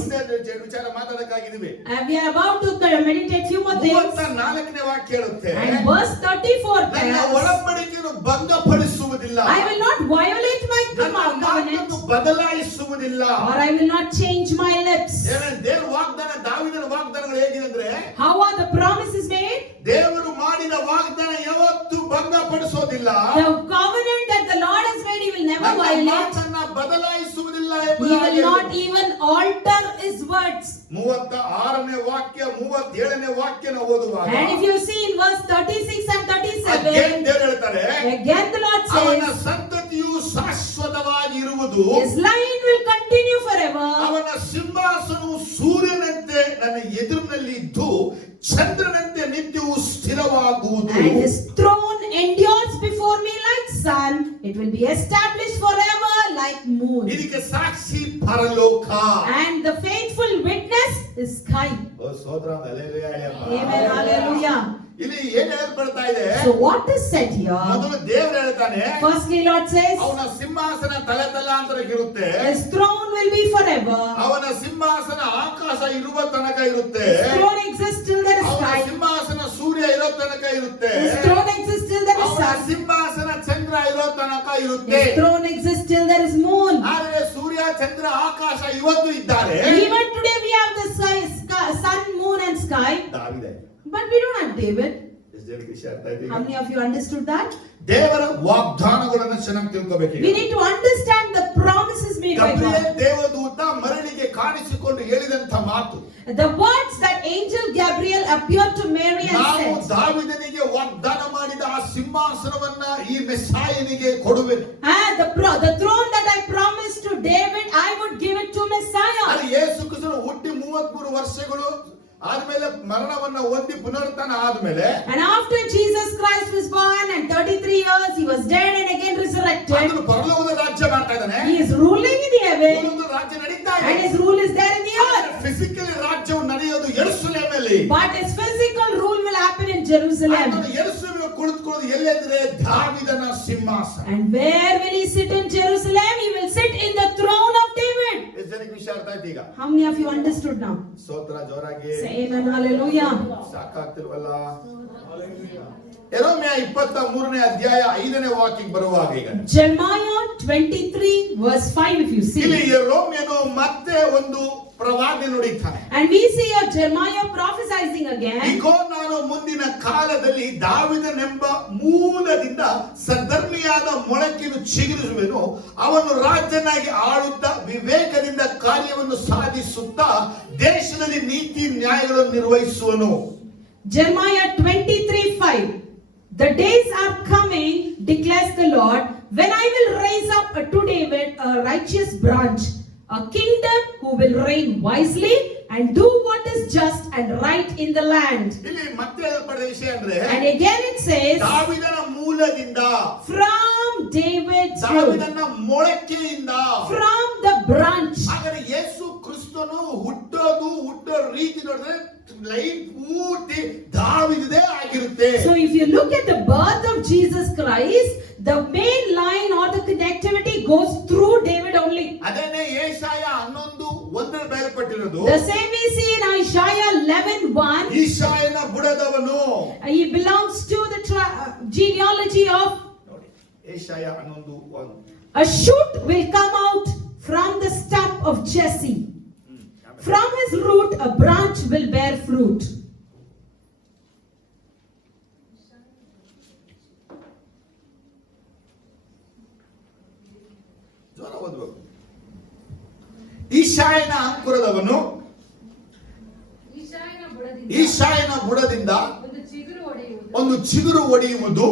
ವಿಚಾರ ಮಾತಾಡಕ್ಕಾಗಿದ್ದೀವಿ. And we are about to meditate few more things. 34ನೇ ವಾಕ್ಯ ಹೇಳುತ್ತೆ, And verse 34 ನನ್ನ tells, ಒಡಂಬಡಿಕೆಯನ್ನು ಭಂಗಪಡಿಸುವುದಿಲ್ಲ, I will not violate my ನನ್ನ ಮಾತನ್ನು covenant, ಬದಲಾಯಿಸುವುದಿಲ್ಲ. or I will not change my lips. ದೇವರ ವಾಗ್ದಾನ, ದಾವೀದನ ವಾಗ್ದಾನಗಳು ಹೇಗಿದೆ ಅಂದ್ರೆ, How are the promises made? ದೇವರು ಮಾಡಿದ ವಾಗ್ದಾನ ಯಾವತ್ತೂ ಭಂಗಪಡಿಸೋದಿಲ್ಲ. The covenant that the Lord has made, He will never ನನ್ನ violate. ಮಾತನ್ನ ಬದಲಾಯಿಸುವುದಿಲ್ಲ He ಎಂಬುದಾಗಿ will not even alter His words. 36ನೇ ವಾಕ್ಯ 37ನೇ ವಾಕ್ಯನ ಓದುವಾಗ And if you see in verse 36 and 37, again ದೇವರು ಹೇಳ್ತಾರೆ, again the Lord ಅವನ says, ಸಂತತಿಯು ಶಾಶ್ವತವಾಗಿ ಇರುವುದು, His line will continue forever. ಅವನ ಸಿಂಹಾಸನವು ಸೂರ್ಯನಂತೆ ನನ್ನ ಎದುರಿನಲ್ಲಿ ಇದ್ದು ಚಂದ್ರನಂತೆ ನಿತ್ಯವೂ ಸ್ಥಿರವಾಗುವುದು. And His throne endures before me like sun. It will be established forever like moon. ಇದಕ್ಕೆ ಸಾಕ್ಷಿ ಪರಲೋಕ. And the faithful witness is sky. ಓ ಸ್ತೋತ್ರ, ಹಲ್ಲೆಲೂಯಾ ಹೇಳಪ್ಪ. Amen. Hallelujah. ಇಲ್ಲಿ ಏನ್ ಹೇಳ್ಕೊಳ್ತಾ ಇದೆ? So what is said here? ಮೊದಲು ದೇವರು ಹೇಳ್ತಾನೆ, Firstly, Lord says, ಅವನ ಸಿಂಹಾಸನ ತಲಾಂತರಕ್ಕಿರುತ್ತೆ. His throne will be forever. ಅವನ ಸಿಂಹಾಸನ ಆಕಾಶ ಇರುವ ತನಕ ಇರುತ್ತೆ. His throne exists till there is ಅವನ sky. ಸಿಂಹಾಸನ ಸೂರ್ಯ ಇರೋ ತನಕ ಇರುತ್ತೆ. His throne exists till there is ಅವನ sun. ಸಿಂಹಾಸನ ಚಂದ್ರ ಇರೋ ತನಕ ಇರುತ್ತೆ. His throne exists till there is moon. ಆದರೆ ಸೂರ್ಯ ಚಂದ್ರ ಆಕಾಶ ಇವತ್ತು ಇದ್ದಾರೆ. Even today we have the sun, moon and sky. ದಾವೀದ, But we don't have David. ಎಷ್ಟು ಜನಕ್ಕೆ ವಿಷಯ ಅರ್ಥ ಆಯ್ತು ಈಗ? How many of you understood that? ದೇವರ ವಾಗ್ದಾನಗಳನ್ನು ಚೆನ್ನಾಗಿ ತಿಳ್ಕೋಬೇಕು. We need to understand the promises made by ಗಬ್ರಿಯೇಲ್ God. ದೇವದೂತ ಮರಳಿಗೆ ಕಾಣಿಸಿಕೊಂಡು ಹೇಳಿದಂತ ಮಾತು, The words that angel Gabriel appeared to Mary and ನಾವು said, ದಾವೀದನಿಗೆ ವಾಗ್ದಾನ ಮಾಡಿದ ಆ ಸಿಂಹಾಸನವನ್ನ ಈ ಮೆಸ್ಸಾಯನಿಗೆ ಕೊಡುವೆನು. the throne that I promised to David, I would give it to Messiah. ಅಲ್ಲಿ ಯೇಸು ಕ್ರಿಸ್ತನು ಹುಟ್ಟಿ 33 ವರ್ಷಗಳು ಆದ್ಮೇಲೆ ಮರಣವನ್ನ ಹೊಂದಿ ಪುನರುತ್ಥಾನ ಆದ್ಮೇಲೆ, And after Jesus Christ was born and 33 years he was dead and again resurrected. ಅದನ್ನು ಪರಲೋಕದ ರಾಜ್ಯ ಮಾಡ್ತಾ ಇದ್ದಾನೆ. He is ruling in the heaven ಪರಲೋಕದ ರಾಜ್ಯ ನಡೀತಾ and ಇದೆ. his rule is there in the earth. Physically ರಾಜ್ಯವು ನಡೆಯೋದು ಯೆರೂಸಲೇಮಲ್ಲಿ. But his physical rule will happen in Jerusalem. ಅದನ್ನು ಯೆರೂಸಲೇಮಿಗೆ ಕುಳಿತುಕೊಳ್ಳೋದು ಎಲ್ಲೆಂದ್ರೆ ದಾವೀದನ ಸಿಂಹಾಸನ. And where will he sit in Jerusalem? He will sit in the throne of David. ಎಷ್ಟು ಜನಕ್ಕೆ ವಿಷಯ ಅರ್ಥ ಆಯ್ತು? ಆಯ್ತು ಈಗ. How many of you understood now? ಸ್ತೋತ್ರ ಜೋರಾಗಿ. Say amen, hallelujah. ಸಾಕಾಗ್ತಿಲ್ವಲ್ಲ? ಯೆರೆಮೀಯ 23ನೇ ಅಧ್ಯಾಯ 5ನೇ ವಾಕ್ಯಕ್ಕೆ ಬರುವಾಗ ಈಗ Jeremiah 23 verse 5 if you ಇಲ್ಲಿ see. ಯೆರೆಮೀಯನು ಮತ್ತೆ ಒಂದು ಪ್ರವಾದನೆ ನುಡಿತಾನೆ. And we see Jeremiah prophesying again. ಇಗೋ ನಾನು ಮುಂದಿನ ಕಾಲದಲ್ಲಿ ದಾವೀದನೆಂಬ ಮೂಲದಿಂದ ಸದ್ಧರ್ಮಿಯಾದ ಮೊಳಕೆಯನ್ನು ಚಿಗುರಿಸುವೆನು. ಅವನು ರಾಜನಾಗಿ ಆಳುತ್ತಾ ವಿವೇಕದಿಂದ ಕಾರ್ಯವನ್ನು ಸಾಧಿಸುತ್ತಾ ದೇಶದಲ್ಲಿ ನೀತಿ ನ್ಯಾಯಗಳನ್ನು ನಿರ್ವಹಿಸುವನು. Jeremiah 23:5. The days are coming, declares the Lord, when I will raise up to David a righteous branch, a kingdom who will reign wisely and do what is just and right in the land. ಇಲ್ಲಿ ಮತ್ತೆ ಹೇಳಲ್ಪಡಿದ ವಿಷಯ ಅಂದ್ರೆ And again it says, ದಾವೀದನ ಮೂಲದಿಂದ, from David's root, ದಾವೀದನ ಮೊಳಕೆಯಿಂದ, from the branch. ಹಾಗಾದ್ರೆ ಯೇಸು ಕ್ರಿಸ್ತನು ಹುಟ್ಟೋ ರೀತಿ ನೋಡಿದ್ರೆ ಲೈಫ್ ಪೂರ್ತಿ ದಾವೀದದೇ ಆಗಿರುತ್ತೆ. So if you look at the birth of Jesus Christ, the main line or the connectivity goes through David only. ಅದನ್ನೇ ಯೆಶಾಯ 11:1 ಬರೆಯಲ್ಪಟ್ಟಿರೋದು. The same we see in Isaiah 11:1. ಈಶಾಯನ ಬುಡದವನು. He belongs to the genealogy of. ನೋಡಿ ಯೆಶಾಯ 11:1. A shoot will come out from the stump of Jesse. From his root a branch will bear fruit. ಜೋರ ಓದಬೇಕು. ಈಶಾಯನ ಅಂಕುರದವನು, ಈಶಾಯನ ಬುಡದಿಂದ ಒಂದು ಚಿಗುರು ಒಡೆಯುವುದು,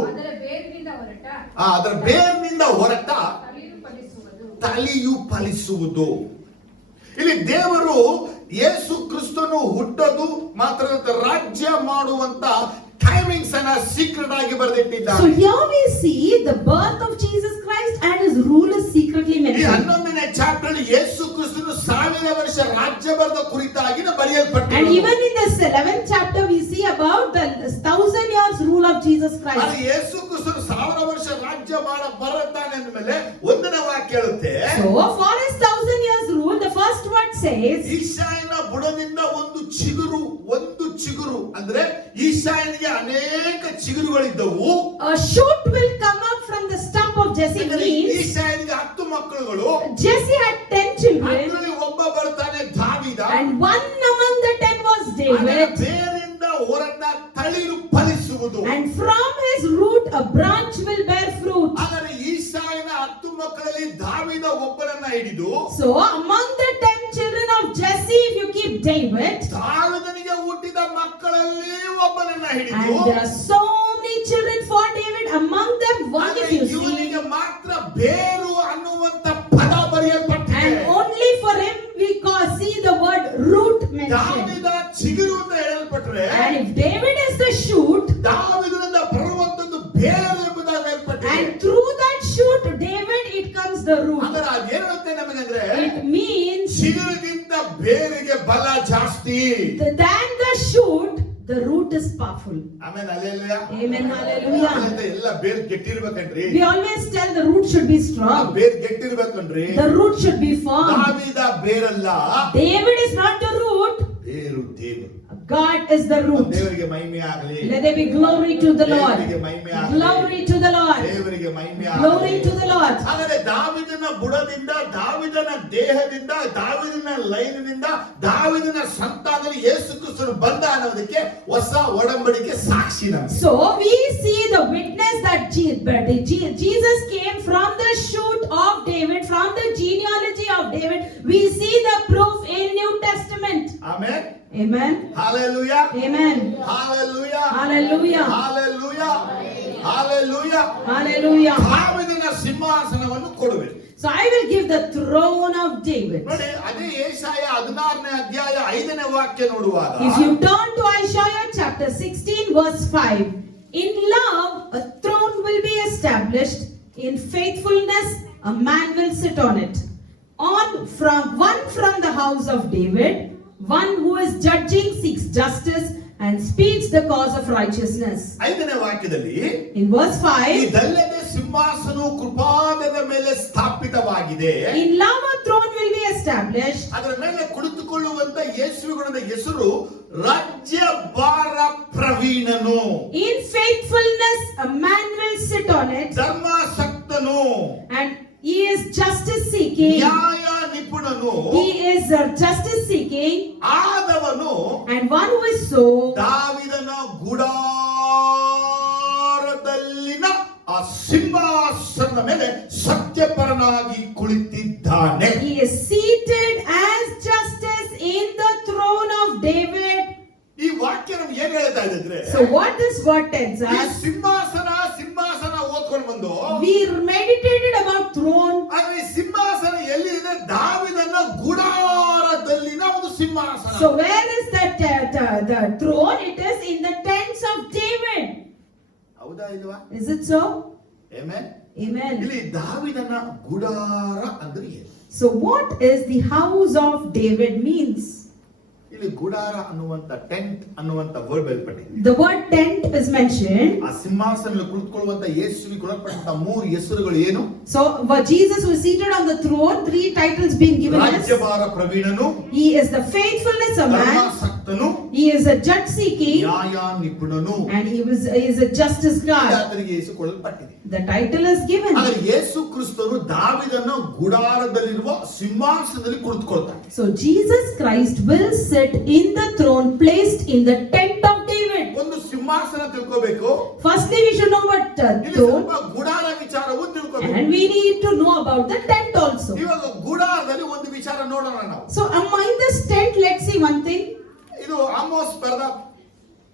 ಅದರ ಬೇರಿನಿಂದ ಹೊರಟ ತಲೆಯು ಫಲಿಸುವುದು. ಇಲ್ಲಿ ದೇವರು ಯೇಸು ಕ್ರಿಸ್ತನು ಹುಟ್ಟೋದು ಮಾತ್ರ ರಾಜ್ಯ ಮಾಡುವಂತ ಟೈಮಿಂಗ್ಸ್ ಅನ್ನ ಸೀಕ್ರೆಟ್ ಆಗಿ ಬರೆದಿಟ್ಟಿದ್ದಾರೆ. So here we see the birth of Jesus Christ and his rule is secretly ಈ mentioned. 11ನೇ ಚಾಪ್ಟರ್ ಅಲ್ಲಿ ಯೇಸು ಕ್ರಿಸ್ತನು 1000 ವರ್ಷ ರಾಜ್ಯಭಾರದ ಕುರಿತಾಗಿ And ಬರೆಯಲ್ಪಟ್ಟಿದೆ. even in the 11th chapter we see about the 1000 years rule of Jesus ಅಲ್ಲಿ Christ. ಯೇಸು ಕ್ರಿಸ್ತನು 1000 ವರ್ಷ ರಾಜ್ಯ ಮಾಡ ಬರುತ್ತಾನೆ ಅಂದಮೇಲೆ ಒಂದನೇ ವಾಕ್ಯ ಹೇಳುತ್ತೆ, So for his 1000 years rule, the first word says, ಈಶಾಯನ ಬುಡದಿಂದ ಒಂದು ಚಿಗುರು ಅಂದ್ರೆ ಈಶಾಯನಿಗೆ ಅನೇಕ ಚಿಗುರುಗಳಿದ್ದವು. a shoot will come up from the stump of Jesse. Means ಈಶಾಯನಿಗೆ 10 ಮಕ್ಕಳುಗಳು, Jesse had 10 children, ಅದರಲ್ಲಿ ಒಬ್ಬ ಬರ್ತಾನೆ ದಾವೀದ. and one among the 10 was ಅದರ David. ಬೇರಿಂದ ಹೊರಟ ತಳಿರು ಫಲಿಸುವುದು. And from his root a branch will bear fruit. ಆದರೆ ಈಶಾಯನ 10 ಮಕ್ಕಳಲ್ಲಿ ದಾವೀದ ಒಬ್ಬನನ್ನ ಹಿಡಿದು, So among the 10 children of Jesse, if you keep David, ದಾವೀದನಿಗೆ ಹುಟ್ಟಿದ ಮಕ್ಕಳಲ್ಲಿ ಒಬ್ಬನನ್ನ ಹಿಡಿದು, and there are so many children for David, among them one if you see, ಇವನಿಗೆ ಮಾತ್ರ ಬೇರು ಅನ್ನುವಂತ ಪದ ಬರೆಯಲ್ಪಟ್ಟಿದೆ. and only for him we see the word root mentioned. ದಾವೀದ ಚಿಗುರು ಅಂತ ಹೇಳಲ್ಪಟ್ರೆ, And if David is the shoot, ದಾವೀದನಿಂದ ಬರುವಂತದ್ದು ಬೇರು ಎಂಬುದಾಗಿ ಹೇಳಲ್ಪಟ್ಟಿದೆ. and through that shoot David it comes the root. ಅದರ ಅದೇನು ಹೇಳುತ್ತೆ ನಮಗಂದ್ರೆ, It means ಚಿಗುರಿಗಿಂತ ಬೇರಿಗೆ ಬಲ ಜಾಸ್ತಿ. than the shoot, the root is powerful. ಆಮೇಲೆ ಅಲ್ಲೆಲ್ಲ Amen, hallelujah. ಎಲ್ಲ ಬೇರೆ ಗಟ್ಟಿರ್ಬೇಕನ್ರಿ. We always tell the root should be strong. ಬೇರೆ ಗಟ್ಟಿರ್ಬೇಕನ್ರಿ. The root should be firm. ದಾವೀದ ಬೇರಲ್ಲ, David is not the root. ಬೇರು ದೇವರು. God is the root. ದೇವರಿಗೆ ಮಹಿಮೆ ಆಗಲಿ. Let there be glory to the Lord. ದೇವರಿಗೆ ಮಹಿಮೆ ಆಗಲಿ. Glory to the Lord. ದೇವರಿಗೆ ಮಹಿಮೆ ಆಗಲಿ. Glory to the Lord. ಹಾಗಾದ್ರೆ ದಾವೀದನ ಬುಡದಿಂದ, ದಾವೀದನ ದೇಹದಿಂದ, ದಾವೀದನ ಲೈನಿನಿಂದ, ದಾವೀದನ ಸಂತಾನದಲ್ಲಿ ಯೇಸು ಕ್ರಿಸ್ತನು ಬಂದ ಅನ್ನೋದಕ್ಕೆ ಹೊಸ ಒಡಂಬಡಿಕೆ ಸಾಕ್ಷಿ ನಮಗೆ. So we see the witness that Jesus came from the shoot of David, from the genealogy of David. We see the proof in New Testament. Amen. Amen. Hallelujah. Amen. Hallelujah. Hallelujah. Hallelujah. Hallelujah. Hallelujah. ದಾವೀದನ ಸಿಂಹಾಸನವನ್ನು ಕೊಡುವೆ. So I will give the throne of David. ನೋಡಿ, ಅದೇ ಯೆಶಾಯ 16ನೇ ಅಧ್ಯಾಯ 5ನೇ ವಾಕ್ಯ ನೋಡುವಾಗ, If you turn to Isaiah chapter 16 verse 5, in love a throne will be established, in faithfulness a man will sit on it. One from the house of David, one who is judging seeks justice and speaks the cause of righteousness. 5ನೇ ವಾಕ್ಯದಲ್ಲಿ, In verse 5, ಇದಲ್ಲದೆ ಸಿಂಹಾಸನವು ಕೃಪಾದದ ಮೇಲೆ ಸ್ಥಾಪಿತವಾಗಿದೆ. in love a throne will be established. ಅದರ ಮೇಲೆ ಕುಳಿತುಕೊಳ್ಳುವಂತ ಯೇಸುವಿನ ಹೆಸರು ರಾಜ್ಯಭಾರ ಪ್ರವೀಣನು, In faithfulness, a man will sit on it, ಧರ್ಮಾಸಕ್ತನು, and he is justice seeking. ನ್ಯಾಯ ನಿಪುಣನು, He is justice seeking, ಆದವನು and one who is so. ದಾವಿದನ ಗುಡಾರದಲ್ಲಿನ ಆ ಸಿಂಹಾಸನದ ಮೇಲೆ ಸತ್ಯಪರನಾಗಿ ಕುಳಿತಿದ್ದಾನೆ. He is seated as justice in the throne of David. ಈ ವಾಕ್ಯ ನಮ್ಗೆ ಏನ್ ಹೇಳ್ತಾ ಇದ್ರೆ, So what this word tells ಈ us, ಸಿಂಹಾಸನ ಓದ್ಕೊಂಡು ಬಂದು we meditated about throne. ಆದ್ರೆ ಈ ಸಿಂಹಾಸನ ಎಲ್ಲಿ ಇದೆ? ದಾವಿದನ ಗುಡಾರದಲ್ಲಿನ ಒಂದು ಸಿಂಹಾಸನ. So where is the throne? It is in the tents of David. ಹೌದಾ ಇಲ್ವಾ? Is it so? Amen. Amen. ಇಲ್ಲಿ ದಾವಿದನ ಗುಡಾರ ಅಂದ್ರೆ ಏನು? So what is the house of David means? ಇಲ್ಲಿ ಗುಡಾರ ಅನ್ನುವಂತ ಟೆಂಟ್ ಅನ್ನುವಂತ word ಬಯಲ್ಪಟ್ಟಿದೆ. The word tent is mentioned. ಆ ಸಿಂಹಾಸನದಲ್ಲಿ ಕುಳಿತುಕೊಳ್ಳುವಂತ ಯೇಸುವಿಗೆ ಕೊಡಲ್ಪಟ್ಟಂತ ಮೂರು ಹೆಸರುಗಳು ಏನು? So Jesus was seated on the throne, three titles being given us. ರಾಜ್ಯಭಾರ ಪ್ರವೀಣನು, He is the faithfulness of man, ಧರ್ಮಾಸಕ್ತನು, he is a judge seeking, ನ್ಯಾಯ ನಿಪುಣನು. and he is a justice God. ಆತನಿಗೆ ಯೇಸು ಕೊಡಲ್ಪಟ್ಟಿದೆ. The title is given. ಆದರೆ ಯೇಸು ಕ್ರಿಸ್ತನು ದಾವಿದನ ಗುಡಾರದಲ್ಲಿರುವ ಸಿಂಹಾಸನದಲ್ಲಿ ಕುಳಿತುಕೊಳ್ತಾನೆ. So Jesus Christ will sit in the throne placed in the tent of David. ಒಂದು ಸಿಂಹಾಸನ ತಿಳ್ಕೋಬೇಕು, Firstly, we should know what ಇಲ್ಲಿ throne, ಸ್ವಲ್ಪ ಗುಡಾರ ವಿಚಾರವೂ ತಿಳ್ಕೋಬೇಕು. and we need to know about the tent also. ಇವಾಗ ಗುಡಾರದಲ್ಲಿ ಒಂದು ವಿಚಾರ ನೋಡೋಣ ನಾವು. So among this tent, let's see one thing. ಇದು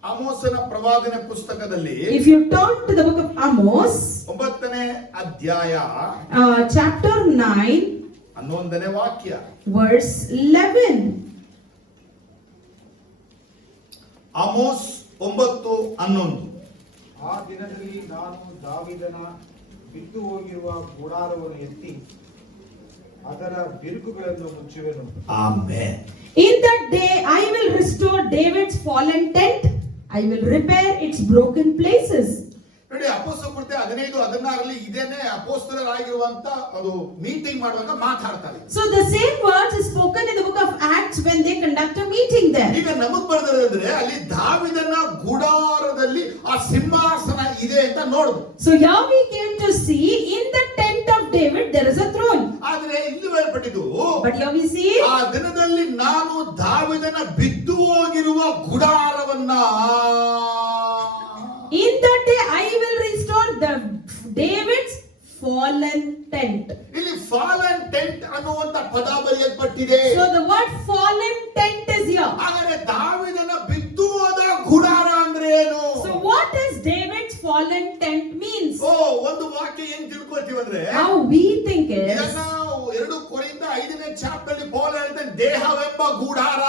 ಆಮೋಸನ ಪ್ರವಾದನ ಪುಸ್ತಕದಲ್ಲಿ If you turn to the book of Amos, 9ನೇ ಅಧ್ಯಾಯ chapter 9, 11ನೇ ವಾಕ್ಯ. verse 11. ಆಮೋಸ್ 9:11. ಆ ದಿನದಲ್ಲಿ ನಾನು ದಾವೀದನ ಬಿದ್ದು ಹೋಗಿರುವ ಗುಡಾರವನ್ನು ಎತ್ತಿ ಅದರ ಬಿರುಕುಗಳನ್ನು ಮುಚ್ಚುವೆನು. Amen. In that day I will restore David's fallen tent. I will repair its broken places. ನೋಡಿ, ಅಪೊಸ್ತಲ ಕೃತ್ಯ 15:16 ಇದೇನೆ ಅಪೊಸ್ತಲರಾಗಿರುವಂತ ಅದು ಮೀಟಿಂಗ್ ಮಾಡುವಾಗ ಮಾತಾಡ್ತಾರೆ. So the same words is spoken in the book of Acts when they conduct a meeting there. ಈಗ ನಮಗ್ ಬರ್ದಿರೋದ್ರೆ ಅಲ್ಲಿ ದಾವಿದನ ಗುಡಾರದಲ್ಲಿ ಆ ಸಿಂಹಾಸನ ಇದೆ ಅಂತ ನೋಡುದು. So here we came to see in the tent of David there is a throne. ಆದ್ರೆ ಇಲ್ಲಿ ಬಯಲ್ಪಟ್ಟಿದ್ದು, But here we see, ಆ ದಿನದಲ್ಲಿ ನಾನು ದಾವಿದನ ಬಿದ್ದು ಹೋಗಿರುವ ಗುಡಾರವನ್ನ, in that day I will restore the David's fallen tent. ಇಲ್ಲಿ ಫಾಲನ್ ಟೆಂಟ್ ಅನ್ನುವಂತ ಪದ ಬರೆಯಲ್ಪಟ್ಟಿದೆ. So the word fallen tent is here. ಆದರೆ ದಾವಿದನ ಬಿದ್ದು ಹೋದ ಗುಡಾರ ಅಂದ್ರೆ ಏನು? So what does David's fallen tent means? ಒಂದು ವಾಕ್ಯ ಏನ್ ತಿಳ್ಕೊಳ್ತೀವಿ ಅಂದ್ರೆ, How we think is, ಇದನ್ನ 2 ಕೊರಿಂಥ 5ನೇ ಚಾಪ್ಟರ್ ಅಲ್ಲಿ ಪೌಲ್ ಹೇಳ್ತಾನೆ, ದೇಹವೆಂಬ ಗುಡಾರ.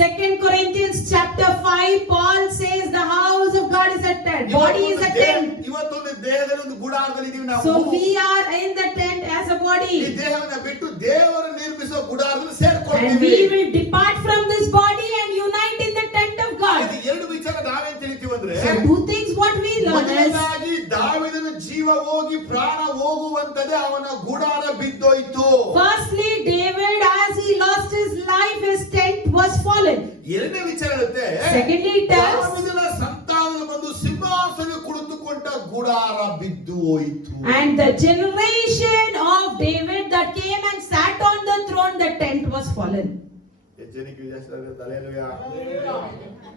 2 Corinthians chapter 5, Paul says the house of God is a tent. Body is a tent. ಇವತ್ತೊಂದು ದೇಹದಲ್ಲಿ ಒಂದು ಗುಡಾರದಲ್ಲಿ ಇದೀವಿ ನಾವು. So we are in the tent as a ಈ body. ದೇಹವನ್ನ ಬಿಟ್ಟು ದೇವರು ನಿರ್ಮಿಸುವ ಗುಡಾರದಲ್ಲಿ And ಸೇರ್ಕೊಳ್ತೀವಿ. we will depart from this body and unite in the tent of God. ಇದು ಎರಡು ವಿಚಾರ ನಾವೇನ್ ತಿಳಿತೀವಿ ಅಂದ್ರೆ, So two things what we learn is, ಮೊದಲನೇದಾಗಿ ದಾವಿದನ ಜೀವ ಹೋಗಿ ಪ್ರಾಣ ಹೋಗುವಂತದೇ ಅವನ ಗುಡಾರ ಬಿದ್ದೋಯ್ತು. firstly David, as he lost his life, his tent was fallen. ಎರಡನೇ ವಿಚಾರ ಇರುತ್ತೆ, Secondly it tells, ದಾವಿದನ ಸಂತಾನ ಬಂದು ಸಿಂಹಾಸನ ಕುಳಿತುಕೊಂಡ ಗುಡಾರ ಬಿದ್ದು ಹೋಯಿತು. and the generation of David that came and sat on the throne, the tent was fallen.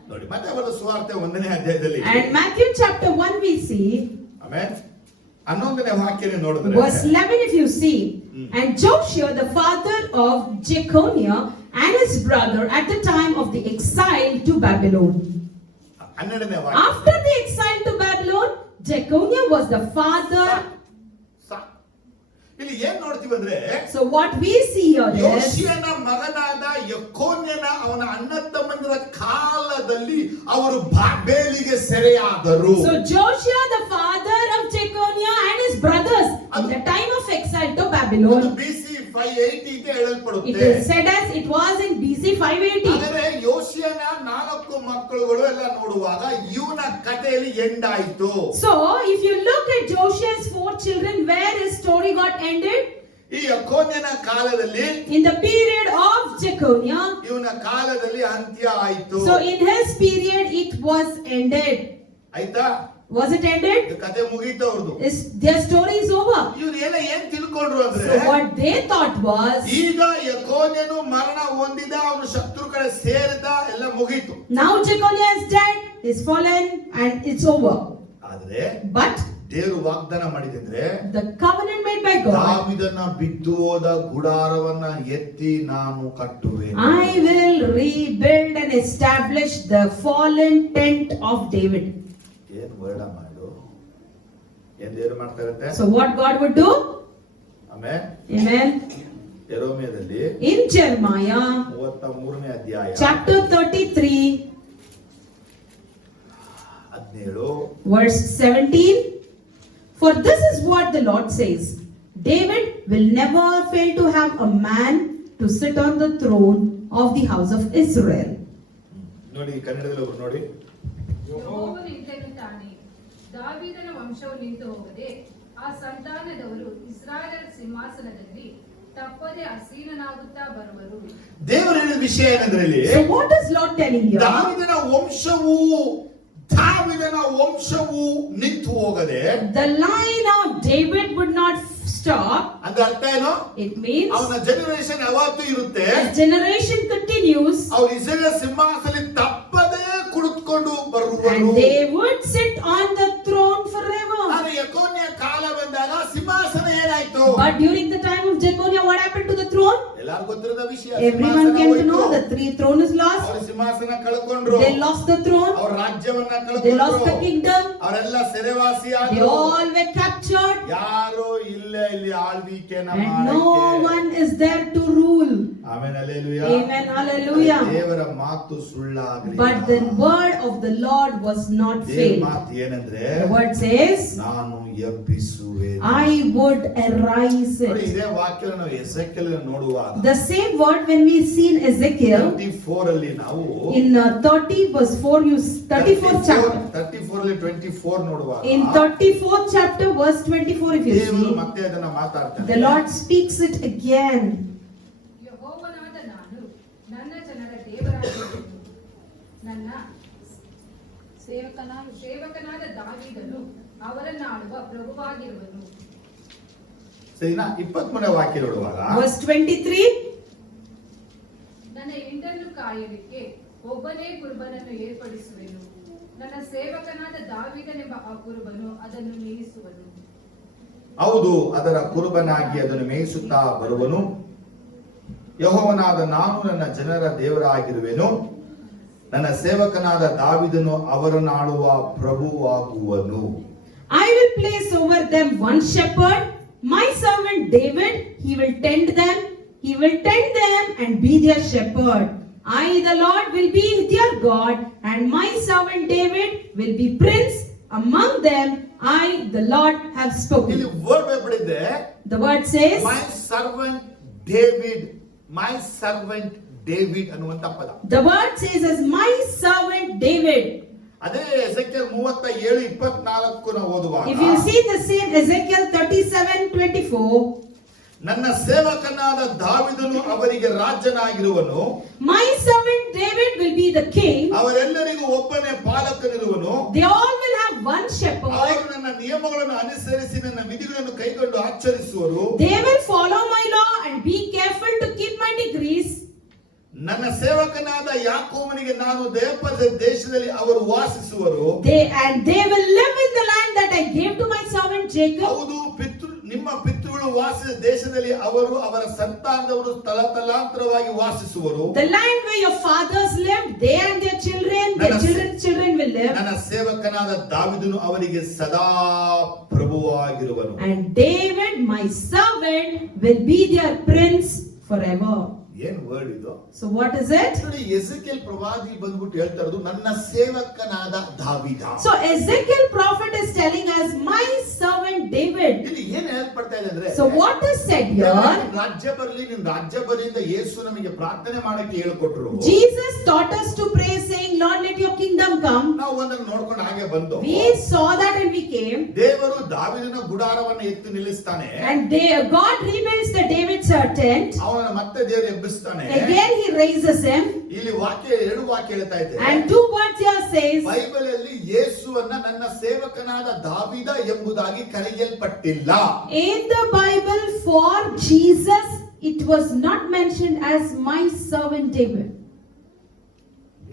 ನೋಡಿ, ಮತ್ತೆ ಅವರ ಸುವಾರ್ತೆ 1ನೇ ಅಧ್ಯಾಯದಲ್ಲಿ, And Matthew chapter 1 we see, amen, 11ನೇ ವಾಕ್ಯನೇ ನೋಡಿದ್ರೆ, verse 11 if you see, and Joshua the father of Jeconiah and his brother at the time of the exile to Babylon. 12ನೇ ವಾಕ್ಯ. After the exile to Babylon, Jeconiah was the father. ಇಲ್ಲಿ ಏನ್ ನೋಡ್ತೀವಿ ಅಂದ್ರೆ, So what we see here is, ಯೋಷಿಯನ ಮಗನಾದ ಯೆಕೊನ್ಯನ ಅವನ ಅಣ್ಣ ತಮ್ಮಂದಿರ ಕಾಲದಲ್ಲಿ ಅವರು ಬಾಬೇಲಿಗೆ ಸೆರೆಯಾದರು. so Joshua the father of Jeconiah and his brothers at the time of exile to Babylon, BC 580 ಅಂತ ಹೇಳಲ್ಪಡುತ್ತೆ. it is said as it was in BC 580. ಆದರೆ ಯೋಷಿಯನ 4 ಮಕ್ಕಳುಗಳು ಎಲ್ಲ ನೋಡುವಾಗ ಇವನ ಕಥೆಯಲ್ಲಿ ಎಂಡ್ ಆಯಿತು. So if you look at Joshua's 4 children, where his story got ended, ಈ ಯೆಕೊನ್ಯನ ಕಾಲದಲ್ಲಿ in the period Jeconiah. ಇವನ ಕಾಲದಲ್ಲಿ ಅಂತ್ಯ ಆಯ್ತು. So in his period it was ended. ಆಯ್ತಾ? Was it ended? ಇದು ಕತೆ ಮುಗೀತು ಅವ್ರದ್ದು. Their story is over. ಇವ್ರು ಏನ್ ತಿಳ್ಕೊಂಡ್ರು ಅಂದ್ರೆ, So what they thought was, ಈಗ ಯೆಕೋನ್ಯನು ಮರಣ ಹೊಂದಿದ, ಅವನು ಶತ್ರು ಕಡೆ ಸೇರಿದ, ಎಲ್ಲ ಮುಗೀತು. now Jeconiah is dead, is fallen, and it's over. ಆದ್ರೆ But ದೇವರು ವಾಗ್ದಾನ ಮಾಡಿದ್ರೆ, the covenant made by God, ದಾವೀದನ ಬಿದ್ದು ಹೋದ ಗುಡಾರವನ್ನ ಎತ್ತಿ ನಾನು ಕಟ್ಟುವೆನು. I will rebuild and establish the fallen tent of David. ಏನ್ ವರ್ಡ ಮಾಡು, ಏನ್ ದೇವರು ಮಾಡ್ತಾ ಇರುತ್ತೆ. So what God would do? ಆಮೇಲೆ Amen. ಯೆರೆಮೀಯದಲ್ಲಿ In Jeremiah 33ನೇ ಅಧ್ಯಾಯ chapter 33 17 verse 17, for this is what the Lord says, David will never fail to have a man to sit on the throne of the house of Israel. ನೋಡಿ ಕನ್ನಡದಲ್ಲಿ ಒಬ್ರು ನೋಡಿ. ಯೆಹೋವನು ಇಂತೆನ್ನುತ್ತಾನೆ, ದಾವೀದನ ವಂಶವು ನಿಂತು ಹೋಗದೆ ಆ ಸಂತಾನದವರು ಇಸ್ರಾಯೇಲ್ ಸಿಂಹಾಸನದಲ್ಲಿ ತಪ್ಪದೆ ಆಸೀನನಾಗುತ್ತಾ ಬರುವರು. ದೇವರು ಹೇಳಿದ ವಿಷಯ ಏನಂದ್ರೆ, ಇಲ್ಲಿ So what is Lord telling you? ದಾವೀದನ ವಂಶವು ನಿಂತು ಹೋಗದೆ, The line of David would not stop. ಅಂತ ಅರ್ಥ ಏನು? It means ಅವನ ಜನರೇಷನ್ ಯಾವತ್ತೂ ಇರುತ್ತೆ. his generation continues, ಅವ್ರು ಇಸ್ರಾಯೇಲ್ ಸಿಂಹಾಸನದಲ್ಲಿ ತಪ್ಪದೇ ಕುಳಿತುಕೊಂಡು ಬರುವರು. and they would sit on the throne forever. ಆದ್ರೆ ಯೆಕೋನ್ಯ ಕಾಲ ಬಂದಾಗ ಸಿಂಹಾಸನ ಏನಾಯ್ತು? But during the time of Jeconiah, what happened to the throne? ಎಲ್ಲರಿಗೂ ಗೊತ್ತಿರದ ವಿಷಯ. Everyone came to know the throne is lost. ಅವ್ರ ಸಿಂಹಾಸನ ಕಳ್ಕೊಂಡ್ರು. They lost the throne. ಅವ್ರ ರಾಜ್ಯವನ್ನ They lost the ಕಳ್ಕೊಂಡ್ರು. kingdom. ಅವರೆಲ್ಲ ಸೆರೆವಾಸಿ They ಆದ್ರು. all were captured. ಯಾರೋ ಇಲ್ಲ ಇಲ್ಲಿ ಆಳ್ವಿಕೆನ And no one is there to rule. Amen hallelujah. Amen. Hallelujah. ದೇವರ ಮಾತು ಸುಳ್ಳಾಗಲಿಲ್ಲ. But the word of the Lord was not ದೇವರ failed. ಮಾತು ಏನಂದ್ರೆ, The word says, ನಾನು ಎಬ್ಬಿಸುವೆನು. I would arise ನೋಡಿ, it. ಇದೇ ವಾಕ್ಯ ನಾವು ಎಸೆಕೆಲ್ ನೋಡುವಾಗ The same word when we see in Ezekiel 34 ಅಲ್ಲಿ ನಾವು in 30 verse 4, 34th chapter. 34 ಅಲ್ಲಿ 24 ನೋಡುವಾಗ In 34th chapter verse 24, if you ದೇವರು see, ಮತ್ತೆ ಅದನ್ನ ಮಾತಾಡ್ತಾನೆ. the Lord speaks it again. ಯೆಹೋವನಾದ ನಾನು ನನ್ನ ಜನರ ದೇವರಾಗಿರುವೆನು, ನನ್ನ ಸೇವಕನಾದ ದಾವೀದನು ಅವರನ್ನು ಆಳುವ ಪ್ರಭುವಾಗಿರುವನು. ಸರಿನಾ? 23ನೇ ವಾಕ್ಯ ನೋಡುವಾಗ Verse 23, ನನ್ನ ಹಿಂಡನ್ನು ಕಾಯಲಿಕ್ಕೆ ಒಬ್ಬನೇ ಕುರುಬನನ್ನು ಏರ್ಪಡಿಸುವೆನು, ನನ್ನ ಸೇವಕನಾದ ದಾವೀದನೆಂಬ ಆ ಕುರುಬನು ಅದನ್ನು ಮೇಯಿಸುವನು. ಹೌದು, ಅದರ ಕುರುಬನಾಗಿ ಅದನ್ನು ಮೇಯಿಸುತ್ತಾ ಬರುವನು. ಯೆಹೋವನಾದ ನಾನು ನನ್ನ ಜನರ ದೇವರಾಗಿರುವೆನು, ನನ್ನ ಸೇವಕನಾದ ದಾವೀದನು ಅವರನ್ನಾಳುವ ಪ್ರಭುವಾಗುವನು. I will place over them one shepherd, my servant David, he will tend them, and be their shepherd. I, the Lord, will be their God, and my servant David will be prince among them. I, the Lord, have spoken. ಇಲ್ಲಿ ವರ್ಡ್ ಬಿಡಿದೆ, The word says, my servant David, my servant David ಅನ್ನುವಂತ ಪದ. the word says as my servant David. ಅದೇ ಎಸೆಕಿಯೇಲ್ 37:24 ನಾವು ಓದುವಾಗ, If you see the same Ezekiel 37:24, ನನ್ನ ಸೇವಕನಾದ ದಾವೀದನು ಅವರಿಗೆ ರಾಜನಾಗಿರುವನು, my servant David will be the king. ಅವರೆಲ್ಲರಿಗೂ ಒಬ್ಬನೇ ಪಾಲಕನಿರುವನು. They all will have one shepherd. ಅವರು ನನ್ನ ನಿಯಮಗಳನ್ನು ಅನುಸರಿಸಿ ನನ್ನ ವಿಧಿಗಳನ್ನು ಕೈಗೊಂಡು ಆಚರಿಸುವರು. They will follow my law and be careful to keep my decrees. ನನ್ನ ಸೇವಕನಾದ ಯಾಕೋಬನಿಗೆ ನಾನು ದಯಪಾಲಿಸಿದ ದೇಶದಲ್ಲಿ ಅವರು ವಾಸಿಸುವರು. They will live in the land that I gave to my servant Jacob. ಹೌದು, ನಿಮ್ಮ ಪಿತೃಗಳು ವಾಸಿಸಿದ ದೇಶದಲ್ಲಿ ಅವರು ಅವರ ಸಂತಾನದವರು ತಲತಲಾಂತರವಾಗಿ ವಾಸಿಸುವರು. The land where your fathers lived, they and their children, their children's children will live. ನನ್ನ ಸೇವಕನಾದ ದಾವೀದನು ಅವರಿಗೆ ಸದಾ ಪ್ರಭುವಾಗಿರುವನು. And David, my servant, will be their prince forever. ಏನ್ ವರ್ಡ್ ಇದು? So what is it? ನೋಡಿ, ಎಸೆಕಿಯೇಲ್ ಪ್ರವಾದಿ ಬಂದ್ಬಿಟ್ಟು ಹೇಳ್ತಾ ಇರೋದು ನನ್ನ ಸೇವಕನಾದ ದಾವೀದ. So Ezekiel prophet is telling us my servant David. ಇಲ್ಲಿ ಏನ್ ಹೇಳ್ಪಡ್ತಾ ಇದೆ ಅಂದ್ರೆ, So what is said here? ರಾಜ್ಯ ಬರಲಿ, ನಿನ್ನ ರಾಜ್ಯ ಬರಲಿಂದ ಯೇಸು ನಮಗೆ ಪ್ರಾರ್ಥನೆ ಮಾಡಕ್ಕೆ ಹೇಳಿಕೊಟ್ರು. Jesus taught us to pray saying, Lord, let your kingdom come. ನಾವು ಒಂದನ್ನು ನೋಡ್ಕೊಂಡು ಹಾಗೆ ಬಂದು We saw that and we came. ದೇವರು ದಾವೀದನ ಗುಡಾರವನ್ನು ಎತ್ತು ನಿಲ್ಲಿಸ್ತಾನೆ. And God rebuilds the David's tent. ಅವನ ಮತ್ತೆ ದೇವರು ಎಬ್ಬಿಸ್ತಾನೆ. Again he raises him. ಇಲ್ಲಿ ವಾಕ್ಯ 2 ವಾಕ್ಯ ಹೇಳ್ತಾ ಇದೆ. And 2 words here says, Bible ಅಲ್ಲಿ ಯೇಸುವನ್ನ ನನ್ನ ಸೇವಕನಾದ ದಾವೀದ ಎಂಬುದಾಗಿ ಕರೆಯಲ್ಪಟ್ಟಿಲ್ಲ. in the Bible for Jesus it was not mentioned as my servant David.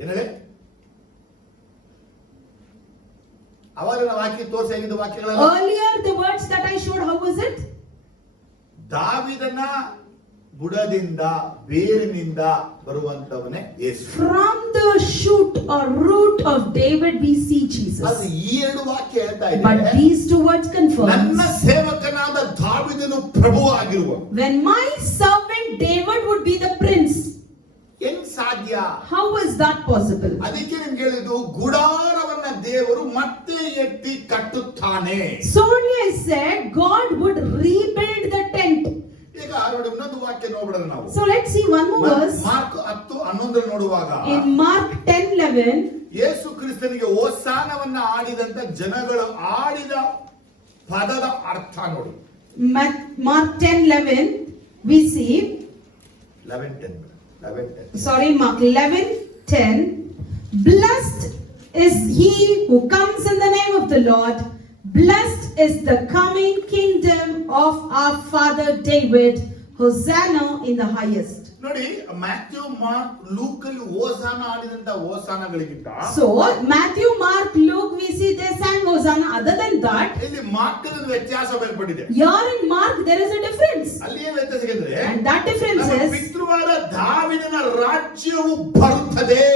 ಏನೇಳಿ ಅವಾಗಿನ ವಾಕ್ಯ ತೋರಿಸಿ ಆಗಿದ್ದ ವಾಕ್ಯಗಳೆಲ್ಲ Earlier the words that I showed, how was it? ದಾವೀದನ ಬುಡದಿಂದ ಬೇರಿನಿಂದ ಬರುವಂತವನೇ ಯೇಸು. From the shoot or root of David we see Jesus. ಅದು ಈ 2 ವಾಕ್ಯ ಹೇಳ್ತಾ But ಇದೆ. these 2 words confirm, ನನ್ನ ಸೇವಕನಾದ ದಾವೀದನು ಪ್ರಭು ಆಗಿರುವ. when my servant David would be the prince. ಹೆಂಗ್ ಸಾಧ್ಯ? How is that possible? ಅದಕ್ಕೆ ನಿಮ್ಗೆ ಹೇಳಿದ್ದು ಗುಡಾರವನ್ನ ದೇವರು ಮತ್ತೆ ಎತ್ತಿ ಕಟ್ಟುತ್ತಾನೆ. So only I said God would rebuild the tent. ಈಗ ನೋಡಿ ಇನ್ನೊಂದು ವಾಕ್ಯ ನೋಡೋಣ ನಾವು. So let's see one more verse. Mark 10:11 ನೋಡುವಾಗ In Mark 10:11, ಯೇಸು ಕ್ರಿಸ್ತನಿಗೆ ಹೋಸಾನವನ್ನ ಆಡಿದಂತ ಜನಗಳು ಆಡಿದ ಪದದ ಅರ್ಥ ನೋಡಿ. Mark 10:11 we see, 11:10. sorry, Mark 11:10, blessed is he who comes in the name of the Lord, blessed is the coming kingdom of our father David, Hosanna in the highest. ನೋಡಿ ಮ್ಯಾಥ್ಯೂ ಮಾರ್ಕ್ ಲೂಕ್ ಅಲ್ಲಿ ಹೋಸಾನ ಆಡಿದಂತ ಹೋಸಾನಗಳಿಗಿಂತ So Matthew, Mark, Luke we see they sang Hosanna. Other than that, ಇಲ್ಲಿ ಮಾರ್ಕ್ ವ್ಯತ್ಯಾಸ ಬೇರ್ಪಟ್ಟಿದೆ. here in Mark there is a difference, ಅಲ್ಲಿ ಏನ್ ವ್ಯತ್ಯಾಸ ಅಂದ್ರೆ and that difference ನಮ್ಮ is, ಪಿತೃವಾದ ದಾವೀದನ ರಾಜ್ಯವು ಬರುತ್ತದೆ.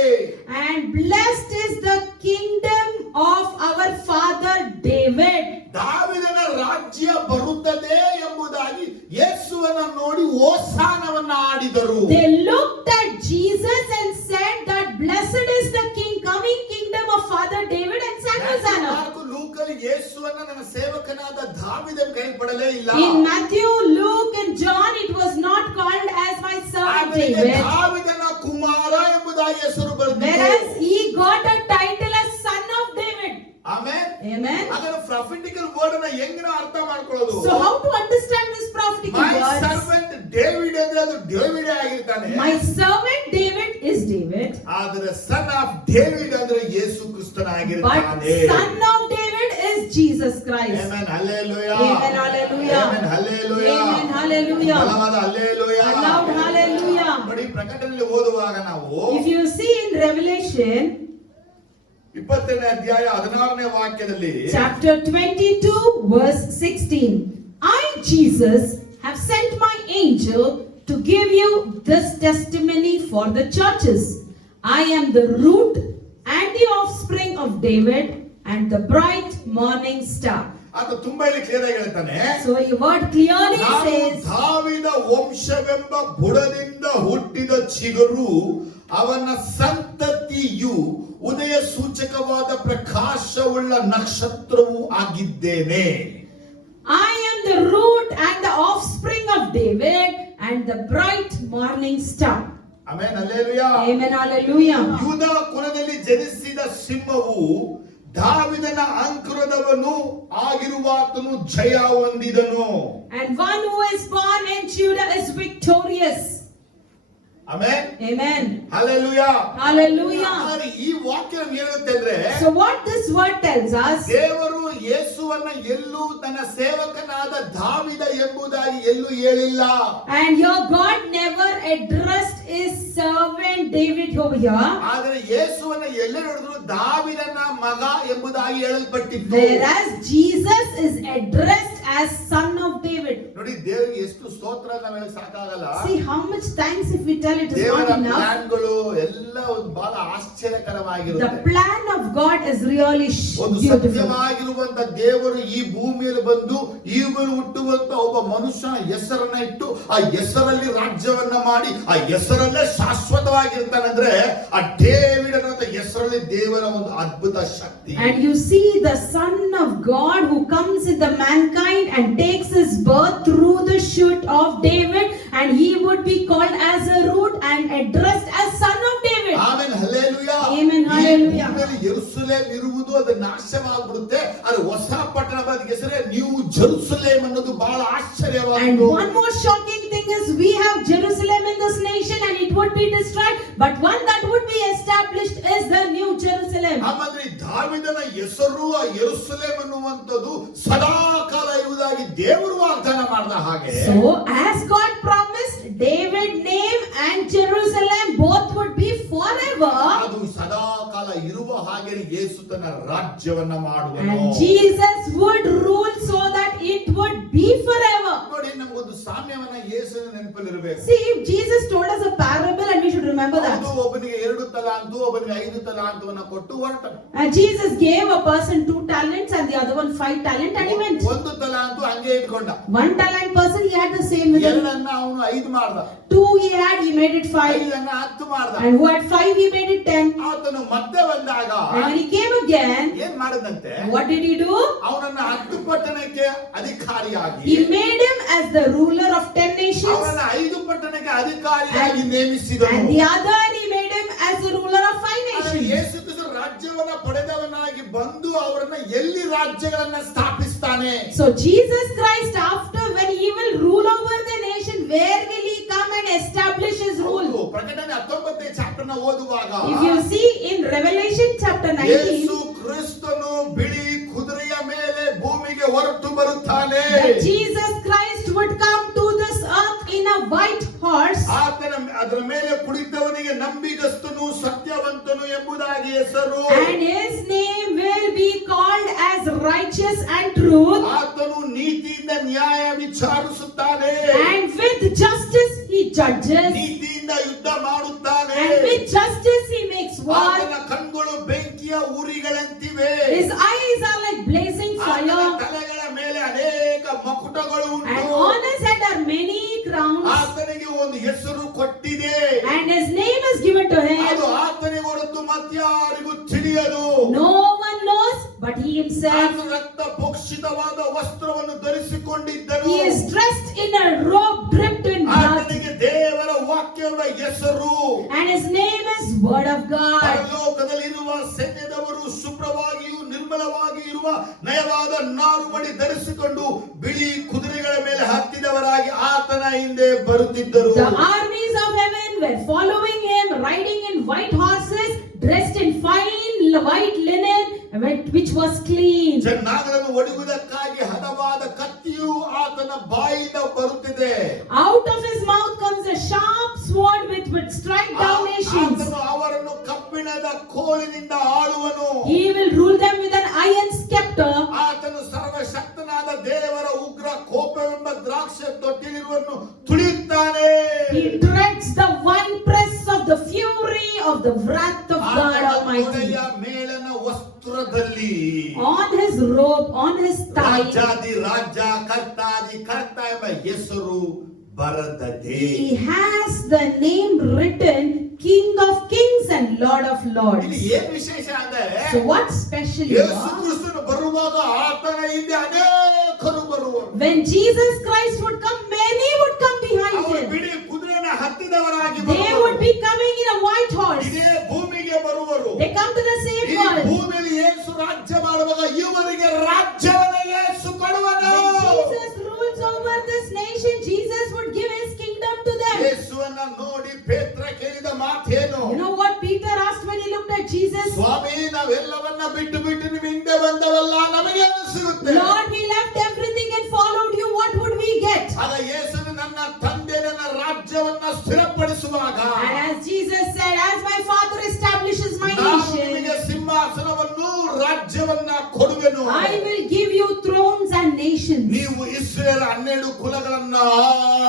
and blessed is the kingdom of our father David. ದಾವೀದನ ರಾಜ್ಯ ಬರುತ್ತದೆ ಎಂಬುದಾಗಿ ಯೇಸುವನ್ನ ನೋಡಿ ಹೋಸಾನವನ್ನ ಆಡಿದರು. They looked at Jesus and said that blessed is the coming kingdom of father David, and sang Hosanna. Mark luke ಅಲ್ಲಿ ಯೇಸುವನ್ನ ನನ್ನ ಸೇವಕನಾದ ದಾವೀದ ಎಂದು ಕರೆಯಲ್ಪಡಲೇ ಇಲ್ಲ. In Matthew, Luke and John it was not called as my servant ಆತನಿಗೆ David, ದಾವೀದನ ಕುಮಾರ ಎಂಬುದಾಗಿ ಹೆಸರು ಬರೆದಿದೆ. whereas he got a title as son of David. Amen. Amen. ಅದರ ಪ್ರಾಫಿಟಿಕಲ್ ವರ್ಡ್ ಅನ್ನ ಹೆಂಗಿನ ಅರ್ಥ ಮಾಡ್ಕೊಳ್ಳೋದು? So how to understand this prophetical my words? Servant David ಅಂದ್ರೆ ಅದು ಡೇವಿಡ್ ಆಗಿರ್ತಾನೆ. My servant David is David, ಆದರೆ ಸನ್ ಆಫ್ ಡೇವಿಡ್ ಅಂದ್ರೆ ಯೇಸು but ಕ್ರಿಸ್ತನಾಗಿರ್ತಾನೆ. son of David is Jesus Christ. Amen hallelujah. Amen, hallelujah. Amen hallelujah. Amen, hallelujah. ಬಲವಾದ ಹಲ್ಲೆಲೂಯಾ. Aloud hallelujah. ನೋಡಿ ಪ್ರಕಟಣೆಯಲ್ಲಿ ಓದುವಾಗ ನಾವು If you see in Revelation 22ನೇ ಅಧ್ಯಾಯ 16ನೇ ವಾಕ್ಯದಲ್ಲಿ chapter 22 verse 16, I Jesus have sent my angel to give you this testimony for the churches. I am the root and the offspring of David and the bright morning star. ಆತ ತುಂಬಾ ಇಲ್ಲಿ ಕ್ಲಿಯರ್ ಆಗಿ ಹೇಳ್ತಾನೆ. So your word clearly ನಾನು says, ದಾವೀದ ವಂಶವೆಂಬ ಬುಡದಿಂದ ಹುಟ್ಟಿದ ಚಿಗುರು, ಅವನ ಸಂತತಿಯು ಉದಯ ಸೂಚಕವಾದ ಪ್ರಕಾಶವುಳ್ಳ ನಕ್ಷತ್ರವೂ ಆಗಿದ್ದೇನೆ. I am the root and the offspring of David and the bright morning star. Amen hallelujah. Amen, hallelujah. ಯೂದ ಕುಲದಲ್ಲಿ ಜನಿಸಿದ ಸಿಂಹವು ದಾವೀದನ ಅಂಕುರದವನು ಆಗಿರುವಾತನು ಜಯ ಹೊಂದಿದನು. And one who is born in Judah is victorious. Amen. Amen. Hallelujah. Hallelujah. ಆದರೆ ಈ ವಾಕ್ಯ ಹೇಳುತ್ತೆ ಅಂದ್ರೆ So what this word tells us, ದೇವರು ಯೇಸುವನ್ನ ಎಲ್ಲೂ ತನ್ನ ಸೇವಕನಾದ ದಾವೀದ ಎಂಬುದಾಗಿ ಎಲ್ಲೂ ಹೇಳಿಲ್ಲ. and your God never addressed his servant David over here, ಆದರೆ ಯೇಸುವನ್ನ ಎಲ್ಲಿ ನೋಡಿದ್ರು ದಾವೀದನ ಮಗ ಎಂಬುದಾಗಿ ಹೇಳಲ್ಪಟ್ಟಿತ್ತು. whereas Jesus is addressed as son of David. ನೋಡಿ ದೇವರಿಗೆ ಎಷ್ಟು ಸ್ತೋತ್ರ ನಾವು ಹೇಳಕ್ ಸಾಕಾಗಲ್ಲ. See how much times if we tell it is ದೇವರ not enough. ಪ್ಲಾನ್ಗಳು ಎಲ್ಲ ಬಹಳ The ಆಶ್ಚರ್ಯಕರವಾಗಿರುತ್ತೆ. plan of God is really ಒಂದು beautiful. ಸತ್ಯವಾಗಿರುವಂತ ದೇವರು ಈ ಭೂಮಿಯಲ್ಲಿ ಬಂದು ಈಗಲೂ ಹುಟ್ಟುವಂತ ಒಬ್ಬ ಮನುಷ್ಯನ ಹೆಸರನ್ನ ಇಟ್ಟು ಆ ಹೆಸರಲ್ಲಿ ರಾಜ್ಯವನ್ನ ಮಾಡಿ ಆ ಹೆಸರಲ್ಲೇ ಶಾಶ್ವತವಾಗಿರ್ತಾನಂದ್ರೆ ಆ ಡೇವಿಡ್ ಅನ್ನೋ ಹೆಸರಲ್ಲಿ ದೇವರ ಒಂದು ಅದ್ಭುತ ಶಕ್ತಿ. And you see the Son of God who comes in the mankind and takes his birth through the shoot of David, and he would be called as a root and addressed as son of David. Amen hallelujah. Amen, hallelujah. ಯೆರೂಸಲೇಮ್ ಇರುವುದು ಅದು ನಾಶವಾಗ್ಬಿಡುತ್ತೆ. ಅದು ಹೊಸ ಪಟ್ಟಣ ಹೆಸರೇ ನ್ಯೂ ಜೆರುಸಲೇಮ್ ಅನ್ನೋದು ಬಹಳ And ಆಶ್ಚರ್ಯವಾಗಿದೆ. one more shocking thing is Jesus, we have Jerusalem in this nation and it would be destroyed, but one that would be established is the New Jerusalem. ಆಮೇಲೆ ದಾವೀದನ ಹೆಸರು ಆ ಯೆರೂಸಲೇಮ್ ಅನ್ನುವಂಥದ್ದು ಸದಾ ಕಾಲ ಇರುವುದಾಗಿ ದೇವರು ವಾಗ್ದಾನ ಮಾಡಿದ ಹಾಗೆ So, as God promised, David's name and Jerusalem both would be forever. ಅದು ಸದಾ ಕಾಲ ಇರುವ ಹಾಗೆ ಯೇಸು ತನ್ನ ರಾಜ್ಯವನ್ನ ಮಾಡುವನು. And Jesus would rule so that it would be forever. ನೋಡಿ, ನಮಗೊಂದು ಸಾಮ್ಯವನ್ನ ಯೇಸುವಿನ ನೆನಪಲ್ಲಿರಬೇಕು. See, if Jesus told us a parable and we should remember that. ಒಬ್ಬನಿಗೆ 2 ತಲಾಂತು, ಒಬ್ಬನಿಗೆ 5 ತಲಾಂತವನ್ನ ಕೊಟ್ಟು ಹೊರಟನು. And Jesus gave a person 2 talents and the other one 5 talents and he went. 1 ತಲಾಂತು ಹಂಗೆ ಇಟ್ಕೊಂಡ. 1 talent person, he had the same with him. 2 ಅವನು 5 ಮಾಡ್ದ. 2 he had, he made it 5. 5 10 ಮಾಡ್ದ. And who had 5, he made it 10. ಆತನು ಮತ್ತೆ ಬಂದಾಗ And when he came again, ಏನ್ ಮಾಡಿದಂತೆ? what did he do? ಅವನನ್ನ 10 ಪಟ್ಟಣಕ್ಕೆ ಅಧಿಕಾರಿಯಾಗಿ, He made him as the ruler of 10 nations. ಅವನನ್ನ 5 ಪಟ್ಟಣಕ್ಕೆ ಅಧಿಕಾರಿಯಾಗಿ ನೇಮಿಸಿದನು. And the other, he made him as the ruler of 5 ಆದರೆ nations. ಯೇಸು ಕ್ರಿಸ್ತ ರಾಜ್ಯವನ್ನ ಪಡೆದವನಾಗಿ ಬಂದು ಅವರನ್ನ ಎಲ್ಲಿ ರಾಜ್ಯಗಳನ್ನ ಸ್ಥಾಪಿಸ್ತಾನೆ? So Jesus Christ, after when he will rule over the nation, where will he come and establish his rule? ಹೌದು, ಪ್ರಕಟಣೆ 19ನೇ ಚಾಪ್ಟರ್ನ ಓದುವಾಗ If you see in Revelation chapter 19, ಯೇಸು ಕ್ರಿಸ್ತನು ಬಿಳಿ ಕುದುರೆಯ ಮೇಲೆ ಭೂಮಿಗೆ ಹೊರಟು ಬರುತ್ತಾನೆ. that Jesus Christ would come to this earth in a white horse, ಆತನ ಅದರ ಮೇಲೆ ಕುಳಿತವನಿಗೆ ನಂಬಿಗಸ್ತನು ಸತ್ಯವಂತನು ಎಂಬುದಾಗಿ ಹೆಸರು. and his name will be called as righteous and truth, ಆತನು ನೀತಿಯಿಂದ ನ್ಯಾಯ ವಿಚಾರಿಸುತ್ತಾನೆ, and with justice he judges, ನೀತಿಯಿಂದ ಯುದ್ಧ ಮಾಡುತ್ತಾನೆ. and with justice he makes war. ಆತನ ಕಣ್ಗಳು ಬೆಂಕಿಯ ಉರಿಗಳಂತಿವೆ, His eyes are like blazing ಆತನ fire, ತಲೆಗಳ ಮೇಲೆ ಅನೇಕ ಮಕುಟಗಳು and ಉಂಟು. on his head are many crowns, ಆತನಿಗೆ ಒಂದು ಹೆಸರು ಕೊಟ್ಟಿದೆ, and his name is given to him. ಅದು ಆತನಿಗೆ ಹೊರತು ಮತ್ಯಾರಿಗೂ ತಿಳಿಯದು. No one knows but he himself. ಆತನು ರಕ್ತ ಭಕ್ಷಿತವಾದ ವಸ್ತ್ರವನ್ನು ಧರಿಸಿಕೊಂಡಿದ್ದನು. He is dressed in a robe dripped in blood, ಆತನಿಗೆ ದೇವರ ವಾಕ್ಯವೆಂಬ ಹೆಸರು. and his name is Word of God. ಪರಲೋಕದಲ್ಲಿರುವ ಸೈನ್ಯದವರು ಶುಭ್ರವಾಗಿಯೂ ನಿರ್ಮಲವಾಗಿ ಇರುವ ನಯವಾದ ನಾರುಮಡಿ ಧರಿಸಿಕೊಂಡು ಬಿಳಿ ಕುದುರೆಗಳ ಮೇಲೆ ಹತ್ತಿದವರಾಗಿ ಆತನ ಹಿಂದೆ ಬರುತ್ತಿದ್ದರು. The armies of heaven were following him, riding in white horses, dressed in fine white linen, which was clean. ಜನಾಂಗಗಳನ್ನು ಒಡೆಯುವುದಕ್ಕಾಗಿ ಹದವಾದ ಕತ್ತಿಯು ಆತನ ಬಾಯಿಂದ ಬರುತ್ತಿದೆ. Out of his mouth comes a sharp sword which would strike down nations. ಆತನು ಅವರನ್ನು ಕಬ್ಬಿಣದ ಕೋಲಿನಿಂದ ಆಳುವನು. He will rule them with an iron scepter. ಆತನು ಸರ್ವಶಕ್ತನಾದ ದೇವರ ಉಗ್ರ ಕೋಪವೆಂಬ ದ್ರಾಕ್ಷಿ ತೊಟ್ಟಿಲಿರುವನ್ನು ತುಳಿಯುತ್ತಾನೆ. He treads the winepress of the fury of the wrath of God Almighty. ತೊಡೆಯ ಮೇಲನ ವಸ್ತ್ರದಲ್ಲಿ On his robe, on his thigh, ರಾಜಾದಿ ರಾಜ ಕರ್ತಾದಿ ಕರ್ತ ಎಂಬ ಹೆಸರು ಬರದದೆ. he has the name written, King of Kings and Lord of ಇಲ್ಲಿ Lords. ಏನ್ ವಿಶೇಷ ಅಂದ್ರೆ So what's special Yesu here? ಕ್ರಿಸ್ತನು ಬರುವಾಗ ಆತನ ಹಿಂದೆ ಅನೇಕರು ಬರುವರು. When Jesus Christ would come, many would come behind ಅವರು him. ಬಿಳಿ ಕುದುರೆನ ಹತ್ತಿದವರಾಗಿ They ಬರುವರು. would be coming in a white horse. ಇದೇ ಭೂಮಿಗೆ ಬರುವರು. They come to the same ಈ world. ಭೂಮಿಯಲ್ಲಿ ಯೇಸು ರಾಜ್ಯ ಮಾಡುವಾಗ ಇವರಿಗೆ ರಾಜ್ಯವನ್ನು ಯೇಸು ಕೊಡುವನು. When Jesus rules over this nation, Jesus would give his kingdom to them. ಯೇಸುವನ್ನ ನೋಡಿ ಪೇತ್ರ ಕೇಳಿದ ಮಾತೇನು? You know what Peter asked when he looked at Jesus? ಸ್ವಾಮಿ, ನಾವೆಲ್ಲವನ್ನ ಬಿಟ್ಟು ಬಿಟ್ಟು ನಿಮ್ಮ ಹಿಂದೆ ಬಂದವಲ್ಲ, ನಮಗೆ ಏನು ಸಿಗುತ್ತೆ? Lord, we left everything and followed you. What would we get? ಆಗ ಯೇಸುವು ನನ್ನ ತಂದೆ ನನ್ನ ರಾಜ್ಯವನ್ನ ಸ್ಥಿರಪಡಿಸುವಾಗ And as Jesus said, as my Father establishes my ನಾನು nation, ನಿಮಗೆ ಸಿಂಹಾಸನವನ್ನು ರಾಜ್ಯವನ್ನ ಕೊಡುವೆನು. I will give you thrones and nations. ನೀವು Israel 12 ಕುಲಗಳನ್ನ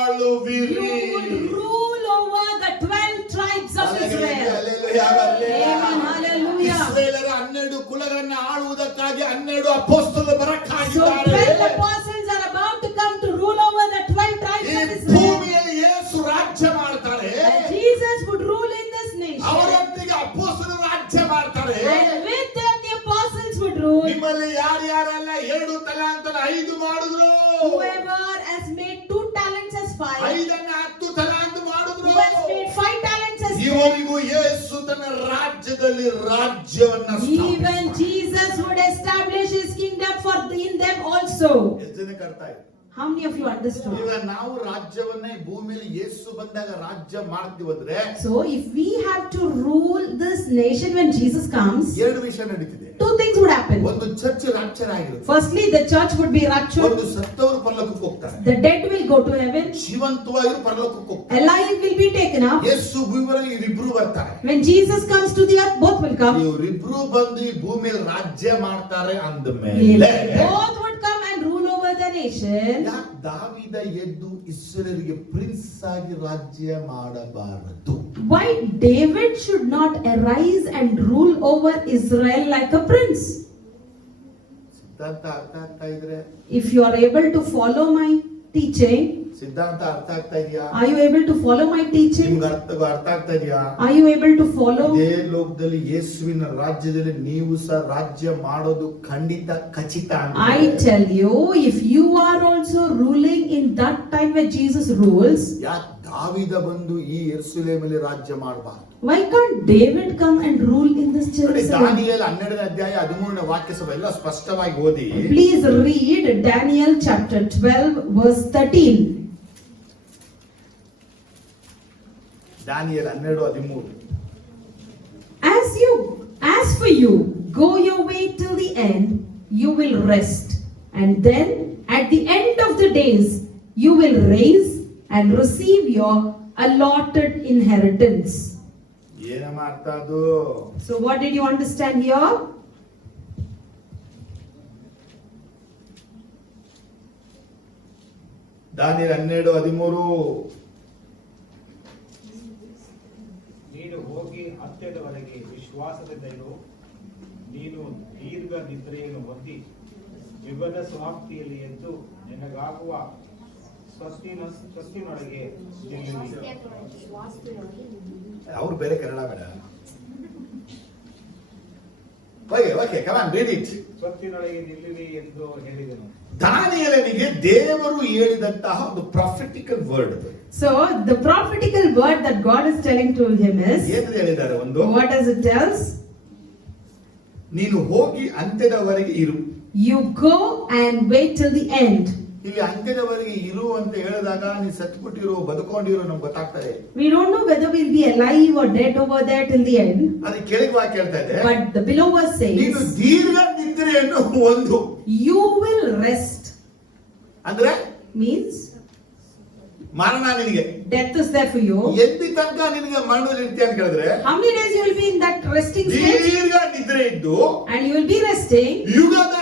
ಆಳುವಿರಿ. You would rule over the 12 tribes of Israel. Hallelujah, hallelujah. Amen, hallelujah. ಇಸ್ರೇಲರ 12 ಕುಲಗಳನ್ನ ಆಳುವುದಕ್ಕಾಗಿ 12 ಅಪೊಸ್ತಲರು So ಬರಕಾಗಿದ್ದಾರೆ. 12 apostles are about to come to rule over the 12 tribes ಈ of Israel. ಭೂಮಿಯಲ್ಲಿ ಯೇಸು ರಾಜ್ಯ ಮಾಡ್ತಾರೆ. And Jesus would rule in this nation. ಅವರೊಟ್ಟಿಗೆ ಅಪೊಸ್ತಲರು ರಾಜ್ಯ ಮಾಡ್ತಾರೆ. And with them the apostles would rule. ನಿಮ್ಮಲ್ಲಿ ಯಾರ್ಯಾರೆಲ್ಲ 2 ತಲಾಂತನ 5 ಮಾಡಿದ್ರು, Whoever has made 2 talents as 5, 5 10 ತಲಾಂತ ಮಾಡಿದ್ರು, who has made 5 talents as 10, ಇವರಿಗೂ ಯೇಸು ತನ್ನ ರಾಜ್ಯದಲ್ಲಿ ರಾಜ್ಯವನ್ನ even Jesus would establish his kingdom for in them also. ಎಷ್ಟು ಜನಕ್ಕೆ ಅರ್ಥ ಆಯ್ತು? How many of you understood? ಈಗ ನಾವು ರಾಜ್ಯವನ್ನ ಈ ಭೂಮಿಯಲ್ಲಿ ಯೇಸು ಬಂದಾಗ ರಾಜ್ಯ ಮಾಡ್ತೀವಂದ್ರೆ So if we have to rule this nation when Jesus comes, ಎರಡು ವಿಷಯ ನಡೀತಿದೆ. two things would happen. ಒಂದು ಚರ್ಚ್ ರಾಪ್ಚರ್ ಆಗಿರುತ್ತೆ. Firstly, the church would be raptured. ಒಂದು ಸತ್ತವರು ಪರಲೋಕಕ್ಕೆ ಹೋಗ್ತಾರೆ. The dead will go to heaven. ಜೀವಂತವಾಗಿರು ಪರಲೋಕಕ್ಕೆ ಹೋಗ್ತಾರೆ. Alive will be taken up. ಯೇಸು ಭೂಮಿಯಲ್ಲಿ ಇವರಿಬ್ರು ಬರ್ತಾರೆ. When Jesus comes to the earth, both will come. ಇವರಿಬ್ರು ಬಂದು ಈ ಭೂಮಿಯಲ್ಲಿ ರಾಜ್ಯ ಮಾಡ್ತಾರೆ ಅಂದಮೇಲೆ Both would come and rule over the nation. ಯಾಕೆ ದಾವೀದ ಎದ್ದು ಇಸ್ರಾಯೇಲಿಗೆ ಪ್ರಿನ್ಸ್ ಆಗಿ ರಾಜ್ಯ ಮಾಡಬಾರದು? Why David should not arise and rule over Israel like a prince? ಸಿದ್ಧಾಂತ ಅರ್ಥ ಆಗ್ತಾ ಇದ್ರೆ, If you are able to follow my teaching, ಸಿದ್ಧಾಂತ ಅರ್ಥ ಆಗ್ತಾ ಇದೆಯಾ? are you able to follow my teaching? ನಿಮ್ಗೆ ಅರ್ಥ ಆಗ್ತಾ ಇದೆಯಾ? Are you able to follow? ಇದೇ ಲೋಕದಲ್ಲಿ ಯೇಸುವಿನ ರಾಜ್ಯದಲ್ಲಿ ನೀವು ಸಹ ರಾಜ್ಯ ಮಾಡೋದು ಖಂಡಿತ ಖಚಿತ ಅಂತ. I tell you, if you are also ruling in that time when Jesus rules, ಯಾಕೆ ದಾವೀದ ಬಂದು ಈ ಯೆರೂಸಲೇಮಲ್ಲಿ ರಾಜ್ಯ ಮಾಡಬಾರದು? why can't David come and rule in this ನೋಡಿ, Jerusalem? ದಾನಿಯೇಲ 12ನೇ ಅಧ್ಯಾಯ 13ನೇ ವಾಕ್ಯ ಸಭೆ ಎಲ್ಲ ಸ್ಪಷ್ಟವಾಗಿ ಓದಿ. Please read Daniel chapter 12 verse 13. ದಾನಿಯೇಲ 12:13. As for you, go your way till the end, you will rest, and then at the end of the days, you will raise and receive your allotted inheritance. ಏನಮ್ಮ ಅರ್ಥ ಅದು? So what did you understand here? ದಾನಿಯೇಲ 12:13. ನೀನು ಹೋಗಿ ಅಂತ್ಯದವರೆಗೆ ವಿಶ್ವಾಸದಿಂದ ಇರು. ನೀನು ದೀರ್ಘ ನಿದ್ರೆಯನ್ನು ಹೊಂದಿ ಯುಗದ ಸಮಾಪ್ತಿಯಲ್ಲಿ ಎದ್ದು ನಿನಗಾಗುವ ಸ್ವತ್ತಿನೊಳಗೆ ನಿಲ್ಲುವಿ. ಅವ್ರು ಬೇರೆ ಕನ್ನಡ ಬೇಡ. Okay come on read it. ಸ್ವತ್ತಿನೊಳಗೆ ನಿಲ್ಲುವಿ ಎಂದು ಹೇಳಿದನು. ದಾನಿಯೇಲನಿಗೆ ದೇವರು ಹೇಳಿದಂತಹ ಒಂದು prophetical word. So the prophetical word that God is telling to him is, ಏನು ಹೇಳಿದ್ದಾರೆ? ಒಂದು, what does it tells? ನೀನು ಹೋಗಿ ಅಂತ್ಯದವರೆಗೆ ಇರು. You go and wait till the end. ಇಲ್ಲಿ ಅಂತ್ಯದವರೆಗೆ ಇರು ಅಂತ ಹೇಳಿದಾಗ ನೀ ಸತ್ಬಿಟ್ಟಿರೋ ಬದುಕೊಂಡಿರೋ ನಮ್ಗೆ ಗೊತ್ತಾಗ್ತದೆ. We don't know whether we'll be alive or dead over there till the end. ಅದಕ್ಕೆ ಕೆಳಗೆ ವಾಕ್ಯ ಹೇಳ್ತಾ ಇದೆ, But the below verse ನೀನು says, ದೀರ್ಘ ನಿದ್ರೆಯನ್ನು ಒಂದು. you will rest. ಅಂದ್ರೆ Means ಮರಣ ನಿನಗೆ. death is there for you. ಎಲ್ಲಿ ತನಕ ನಿನಗೆ ಮರಣದಲ್ಲಿ ಇರ್ತೀಯ ಅಂತ ಕೇಳಿದ್ರೆ, How many days you will be in that resting state? ದೀರ್ಘ ನಿದ್ರೆ ಇದ್ದು And you will be resting. ಯುಗದ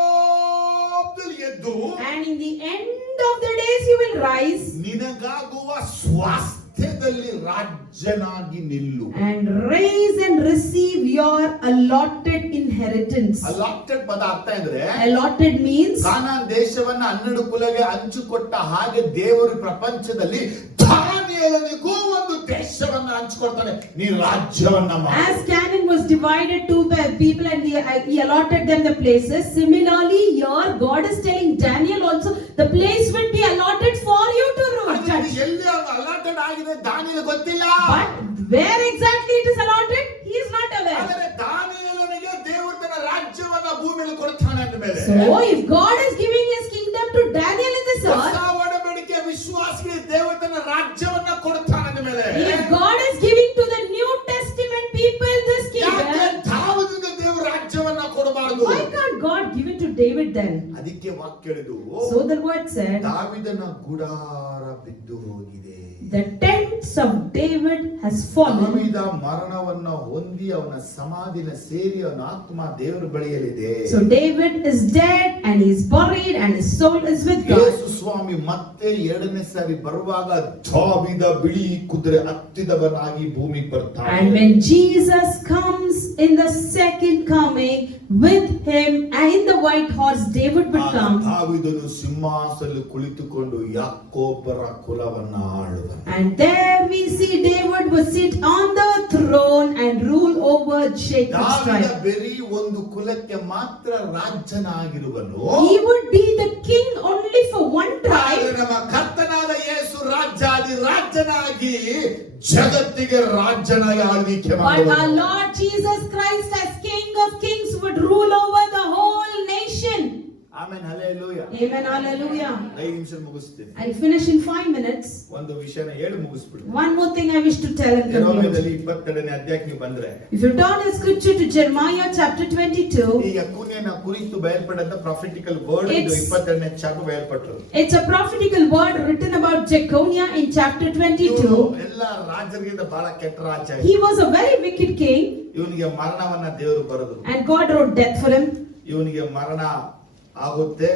ಸಮಾಪ್ತಿಯಲ್ಲಿ ಎದ್ದು And in the end of the days you will rise. ನಿನಗಾಗುವ ಸ್ವಾಸ್ಥ್ಯದಲ್ಲಿ ರಾಜ್ಯನಾಗಿ ನಿಲ್ಲು. And raise and receive your allotted inheritance. Allotted ಪದ ಅರ್ಥ ಅಂದ್ರೆ, Allotted means ಕಾನಾನ್ ದೇಶವನ್ನ 12 ಕುಲಗೆ ಹಂಚಿಕೊಟ್ಟ ಹಾಗೆ ದೇವರು ಪ್ರಪಂಚದಲ್ಲಿ ದಾನಿಯೇಲನಿಗೂ ಒಂದು ದೇಶವನ್ನ ಹಂಚಿಕೊಡ್ತಾನೆ. ನೀ ರಾಜ್ಯವನ್ನ ಮಾಡು. as Canaan was divided to the people and he allotted them the places, similarly here God is telling Daniel also the place will be allotted for you to rule. ಅದು ಎಲ್ಲಿ ಅಲಾಟೆಡ್ ಆಗಿದೆ ದಾನಿಯೇಲ ಗೊತ್ತಿಲ್ಲ. But where exactly it is allotted, he is not aware. ಆದರೆ ದಾನಿಯೇಲನಿಗೆ ದೇವರು ತನ್ನ ರಾಜ್ಯವನ್ನ ಭೂಮಿಯಲ್ಲಿ ಕೊಡ್ತಾನೆ ಅಂದ ಮೇಲೆ, So if God is giving his kingdom to Daniel in this ಹೊಸ earth, ಒಡಂಬಡಿಕೆ ವಿಶ್ವಾಸಿಗಳಿಗೆ ದೇವರು ತನ್ನ ರಾಜ್ಯವನ್ನ ಕೊಡ್ತಾನೆ ಅಂದ ಮೇಲೆ, if God is giving to the New Testament people this ಯಾಕೆ kingdom, ದಾವೀದನಿಗೆ ದೇವರು ರಾಜ್ಯವನ್ನ ಕೊಡಬಾರದು? why can't God give it to David then? ಅದಕ್ಕೆ ವಾಕ್ಯ ಹೇಳಿದು, So the word said, ದಾವೀದನ ಗುಡಾರ ಬಿದ್ದು ಹೋಗಿದೆ. the tents of David has fallen. ದಾವೀದ ಮರಣವನ್ನ ಹೊಂದಿ ಅವನ ಸಮಾಧಿನ ಸೇರಿ ಅವನ ಆತ್ಮ ದೇವರ ಬಳಿಯಲ್ಲಿದೆ. So David is dead and he is buried and his soul is with God. ಯೇಸು ಸ್ವಾಮಿ ಮತ್ತೆ 2ನೇ ಸಾರಿ ಬರುವಾಗ ದಾವೀದ ಬಿಳಿ ಕುದುರೆ ಹತ್ತಿದವನಾಗಿ ಭೂಮಿಗೆ ಬರ್ತಾನೆ. And when Jesus comes in the second coming, with him and in the white horse David would come. ದಾವೀದನು ಸಿಂಹಾಸನದಲ್ಲಿ ಕುಳಿತುಕೊಂಡು ಯಾಕೋಬರ ಕುಲವನ್ನ ಆಳುವನು. And there we see David would sit on the throne and rule over Jacob's ದಾವೀದ tribe. ಬರೀ ಒಂದು ಕುಲಕ್ಕೆ ಮಾತ್ರ ರಾಜನಾಗಿರುವನು. He would be the king only for one tribe. ಆದರೆ ನಮ್ಮ ಕರ್ತನಾದ ಯೇಸು ರಾಜನಾಗಿ ಜಗತ್ತಿಗೆ ರಾಜನಾಗಿ ಆಳ್ವಿಕೆ But ಮಾಡುವನು. our Lord Jesus Christ as King of Kings would rule over the whole nation. ಆಮೇಲೆ ಹಲ್ಲೆಲೂಯಾ. Amen. Hallelujah. 5 ನಿಮಿಷ ಮುಗಿಸ್ತೀನಿ. I'll finish in 5 minutes. ಒಂದು ವಿಷಯನ ಹೇಳಿ ಮುಗಿಸ್ಬಿಡ್ತೀನಿ. One more thing I wish to tell and conclude. ಯೆರೆಮೀಯದಲ್ಲಿ 22ನೇ ಅಧ್ಯಾಯಕ್ಕೆ ನೀವು ಬಂದ್ರೆ, If you turn your scripture to Jeremiah chapter 22, ಈ ಯೆಕೊನ್ಯನ ಕುರಿತು ಬಯಲ್ಪಟ್ಟಂತ ಪ್ರಾಫಿಟಿಕಲ್ ವರ್ಡ್ ಇದು 22ನೇ chapter ಬಯಲ್ಪಟ್ಟರು. it's a prophetical word written about Jeconiah in chapter 22. ಎಲ್ಲ ರಾಜರಿಗಿಂತ ಬಹಳ ಕೆಟ್ಟ ರಾಜ. He was a very wicked king, ಇವನಿಗೆ ಮರಣವನ್ನ ದೇವರು ಬರೆದು, and God wrote death for him, ಇವನಿಗೆ ಮರಣ ಆಗುತ್ತೆ,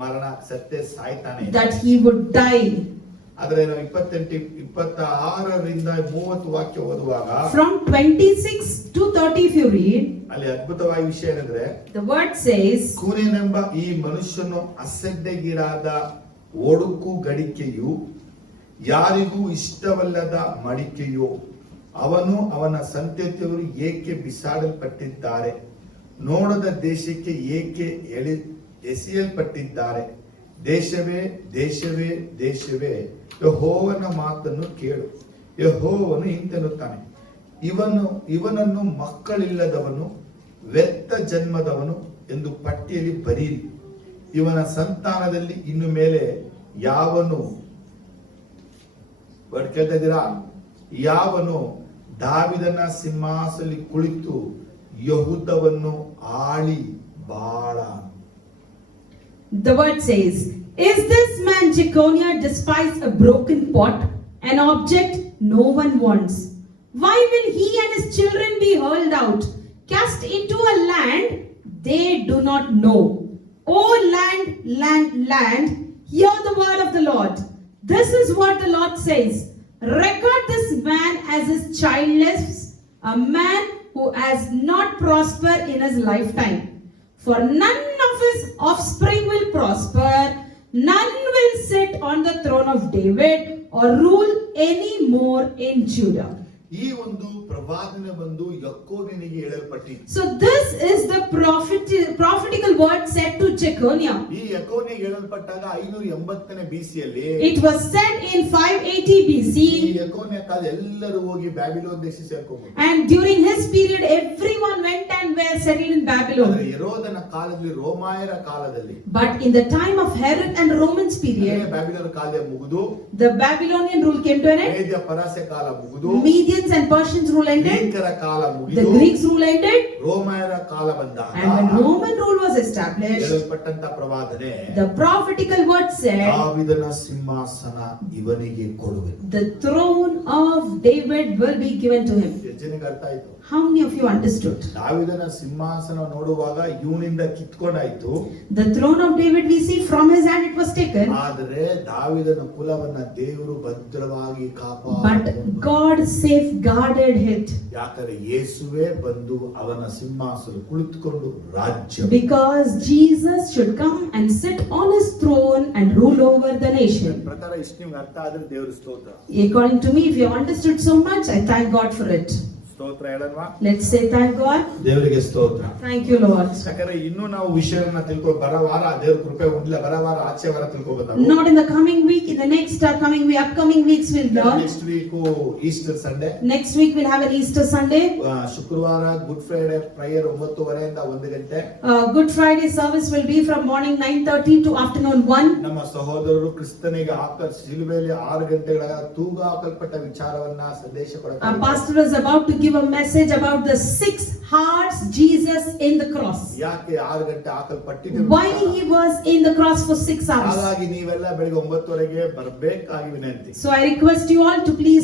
ಮರಣ ಸತ್ಯ ಸಾಯ್ತಾನೆ. that he would die. ಆದ್ರೆ ನಾವು 26ರಿಂದ 30 ವಾಕ್ಯ ಓದುವಾಗ From 26 to 30 if you read, ಅಲ್ಲಿ ಅದ್ಭುತವಾದ ವಿಷಯ ಏನಂದ್ರೆ, the word says, ಕೂನೆನೆಂಬ ಈ ಮನುಷ್ಯನು ಅಸಡ್ಡೆಗೀಡಾದ ಒಡುಕು ಗಡಿಕೆಯು, ಯಾರಿಗೂ ಇಷ್ಟವಲ್ಲದ ಮಡಿಕೆಯು, ಅವನು ಅವನ ಸಂತತಿಯವರು ಏಕೆ ಬಿಸಾಡಲ್ಪಟ್ಟಿದ್ದಾರೆ, ನೋಡದ ದೇಶಕ್ಕೆ ಏಕೆ ಎಸೆಯಲ್ಪಟ್ಟಿದ್ದಾರೆ. ದೇಶವೇ ದೇಶವೇ ದೇಶವೇ, ಯೆಹೋವನ ಮಾತನ್ನು ಕೇಳು. ಯೆಹೋವನು ಇಂತೆನ್ನುತ್ತಾನೆ, ಇವನನ್ನು ಮಕ್ಕಳಿಲ್ಲದವನು, ವ್ಯರ್ಥ ಜನ್ಮದವನು ಎಂದು ಪಟ್ಟಿಯಲ್ಲಿ ಬರೀರಿ. ಇವನ ಸಂತಾನದಲ್ಲಿ ಇನ್ನು ಮೇಲೆ ಯಾವನು, ಕೇಳ್ತಾ ಇದ್ದೀರಾ, ಯಾವನು ದಾವಿದನ ಸಿಂಹಾಸನದಲ್ಲಿ ಕುಳಿತು ಯಹೂದವನ್ನು ಆಳಿ ಬಾಳ. the word says, is this man Jeconiah despised a broken pot, an object no one wants? Why will he and his children be hurled out, cast into a land they do not know? O land, land, land, hear the word of the Lord. This is what the Lord says. Record this man as his childless, a man who has not prospered in his lifetime. For none of his offspring will prosper, none will sit on the throne of David or rule any more in Judah. ಈ ಒಂದು ಪ್ರವಾದನೆ ಬಂದು ಯೆಕೊನ್ಯನಿಗೆ ಹೇಳಲ್ಪಟ್ಟಿತು. So this is the prophetical word said to Jeconiah. ಈ ಯೆಕೊನ್ಯನಿಗೆ ಹೇಳಲ್ಪಟ್ಟಾಗ 580ನೇ BCಯಲ್ಲಿ, It was said in 580 ಈ BC, ಯೆಕೊನ್ಯ ಕಾಲ ಎಲ್ಲರೂ ಹೋಗಿ ಬ್ಯಾಬಿಲೋನ್ ದೇಶ ಸೇರ್ಕೊಂಡ್ರು. and during his period everyone went and were settled in ಆದ್ರೆ Babylon. ಹೆರೋದನ ಕಾಲದಲ್ಲಿ, ರೋಮಾಯರ ಕಾಲದಲ್ಲಿ, But in the time of Herod and Romans period, Babylon ಕಾಲ ಮುಗಿದು, the Babylonian rule came to an end. ಮೇದ್ಯ ಪರಸೆ ಕಾಲ ಮುಗಿದು, Medians and Persians rule ended. ಗ್ರೀಕರ ಕಾಲ The ಮುಗಿದು, Greeks rule ended. ರೋಮಾಯರ ಕಾಲ ಬಂದಾಗ And when Roman rule was established, ಹೇಳಲ್ಪಟ್ಟಂತ ಪ್ರವಾದನೆ, the prophetical word said, ದಾವೀದನ ಸಿಂಹಾಸನ ಇವನಿಗೆ ಕೊಡುವೆನು. the throne of David will be given to him. ಎಷ್ಟು ಜನಕ್ಕೆ ಅರ್ಥ ಆಯ್ತು? How many of you understood? ದಾವೀದನ ಸಿಂಹಾಸನ ನೋಡುವಾಗ ಇವನಿಂದ ಕಿತ್ಕೊಂಡಾಯ್ತು. The throne of David we see from his hand it was taken. ಆದರೆ ದಾವೀದನ ಕುಲವನ್ನ ದೇವರು ಭದ್ರವಾಗಿ But ಕಾಪಾಡಿಕೊಂಡು, God safeguarded it. ಯಾಕಂದ್ರೆ ಯೇಸುವೇ ಬಂದು ಅವನ ಸಿಂಹಾಸನ ಕುಳಿತುಕೊಂಡು ರಾಜ್ಯ. Because Jesus should come and sit on his throne and rule over the nation. ಪ್ರಕಾರ ಇಷ್ಟು ನಿಮ್ಗೆ ಅರ್ಥ ಆದ್ರೆ ದೇವ್ರ ಸ್ತೋತ್ರ. According to me, if you have understood so much, I thank God for it. ಸ್ತೋತ್ರ ಹೇಳಲ್ವಾ? Let's say thank God. ದೇವರಿಗೆ ಸ್ತೋತ್ರ. Thank you, Lord. ಯಾಕಂದ್ರೆ ಇನ್ನೂ ನಾವು ವಿಷಯಗಳನ್ನ ತಿಳ್ಕೊಂಡು ಬರೋ ವಾರ ದೇವ್ರ ಕೃಪೆ ಉಂಟಿಲ್ಲ, ಬರೋ ವಾರ ಆಚೆ ವಾರ ತಿಳ್ಕೊಬೋದು. Not in the coming week, in the next upcoming weeks we'll learn. Next week Easter Sunday, Next week we'll have an Easter Sunday. ಶುಕ್ರವಾರ ಗುಡ್ ಫ್ರೈಡೆ ಪ್ರೇಯರ್ 9:30 1 ಗಂಟೆ. Good Friday service will be from morning 9:30 to afternoon 1. ನಮ್ಮ ಸಹೋದರರು ಕ್ರಿಸ್ತನಿಗೆ ಶಿಲುಬೆಯಲ್ಲಿ 6 ಗಂಟೆಗಳ ತೂಗ ಹಾಕಲ್ಪಟ್ಟ ವಿಚಾರವನ್ನ ಸಂದೇಶ Our ಕೊಡ್ತಾರೆ. pastor is about to give a message about the 6 hours Jesus in the cross. ಯಾಕೆ 6 ಗಂಟೆ ಹಾಕಲ್ಪಟ್ಟಿದೆ, Why he was in the cross for 6 hours. ಹಾಗಾಗಿ ನೀವೆಲ್ಲ ಬೆಳಿಗ್ಗೆ 9:30ಗೆ ಬರಬೇಕಾಗಿ ವಿನಂತಿ. So I request you all to please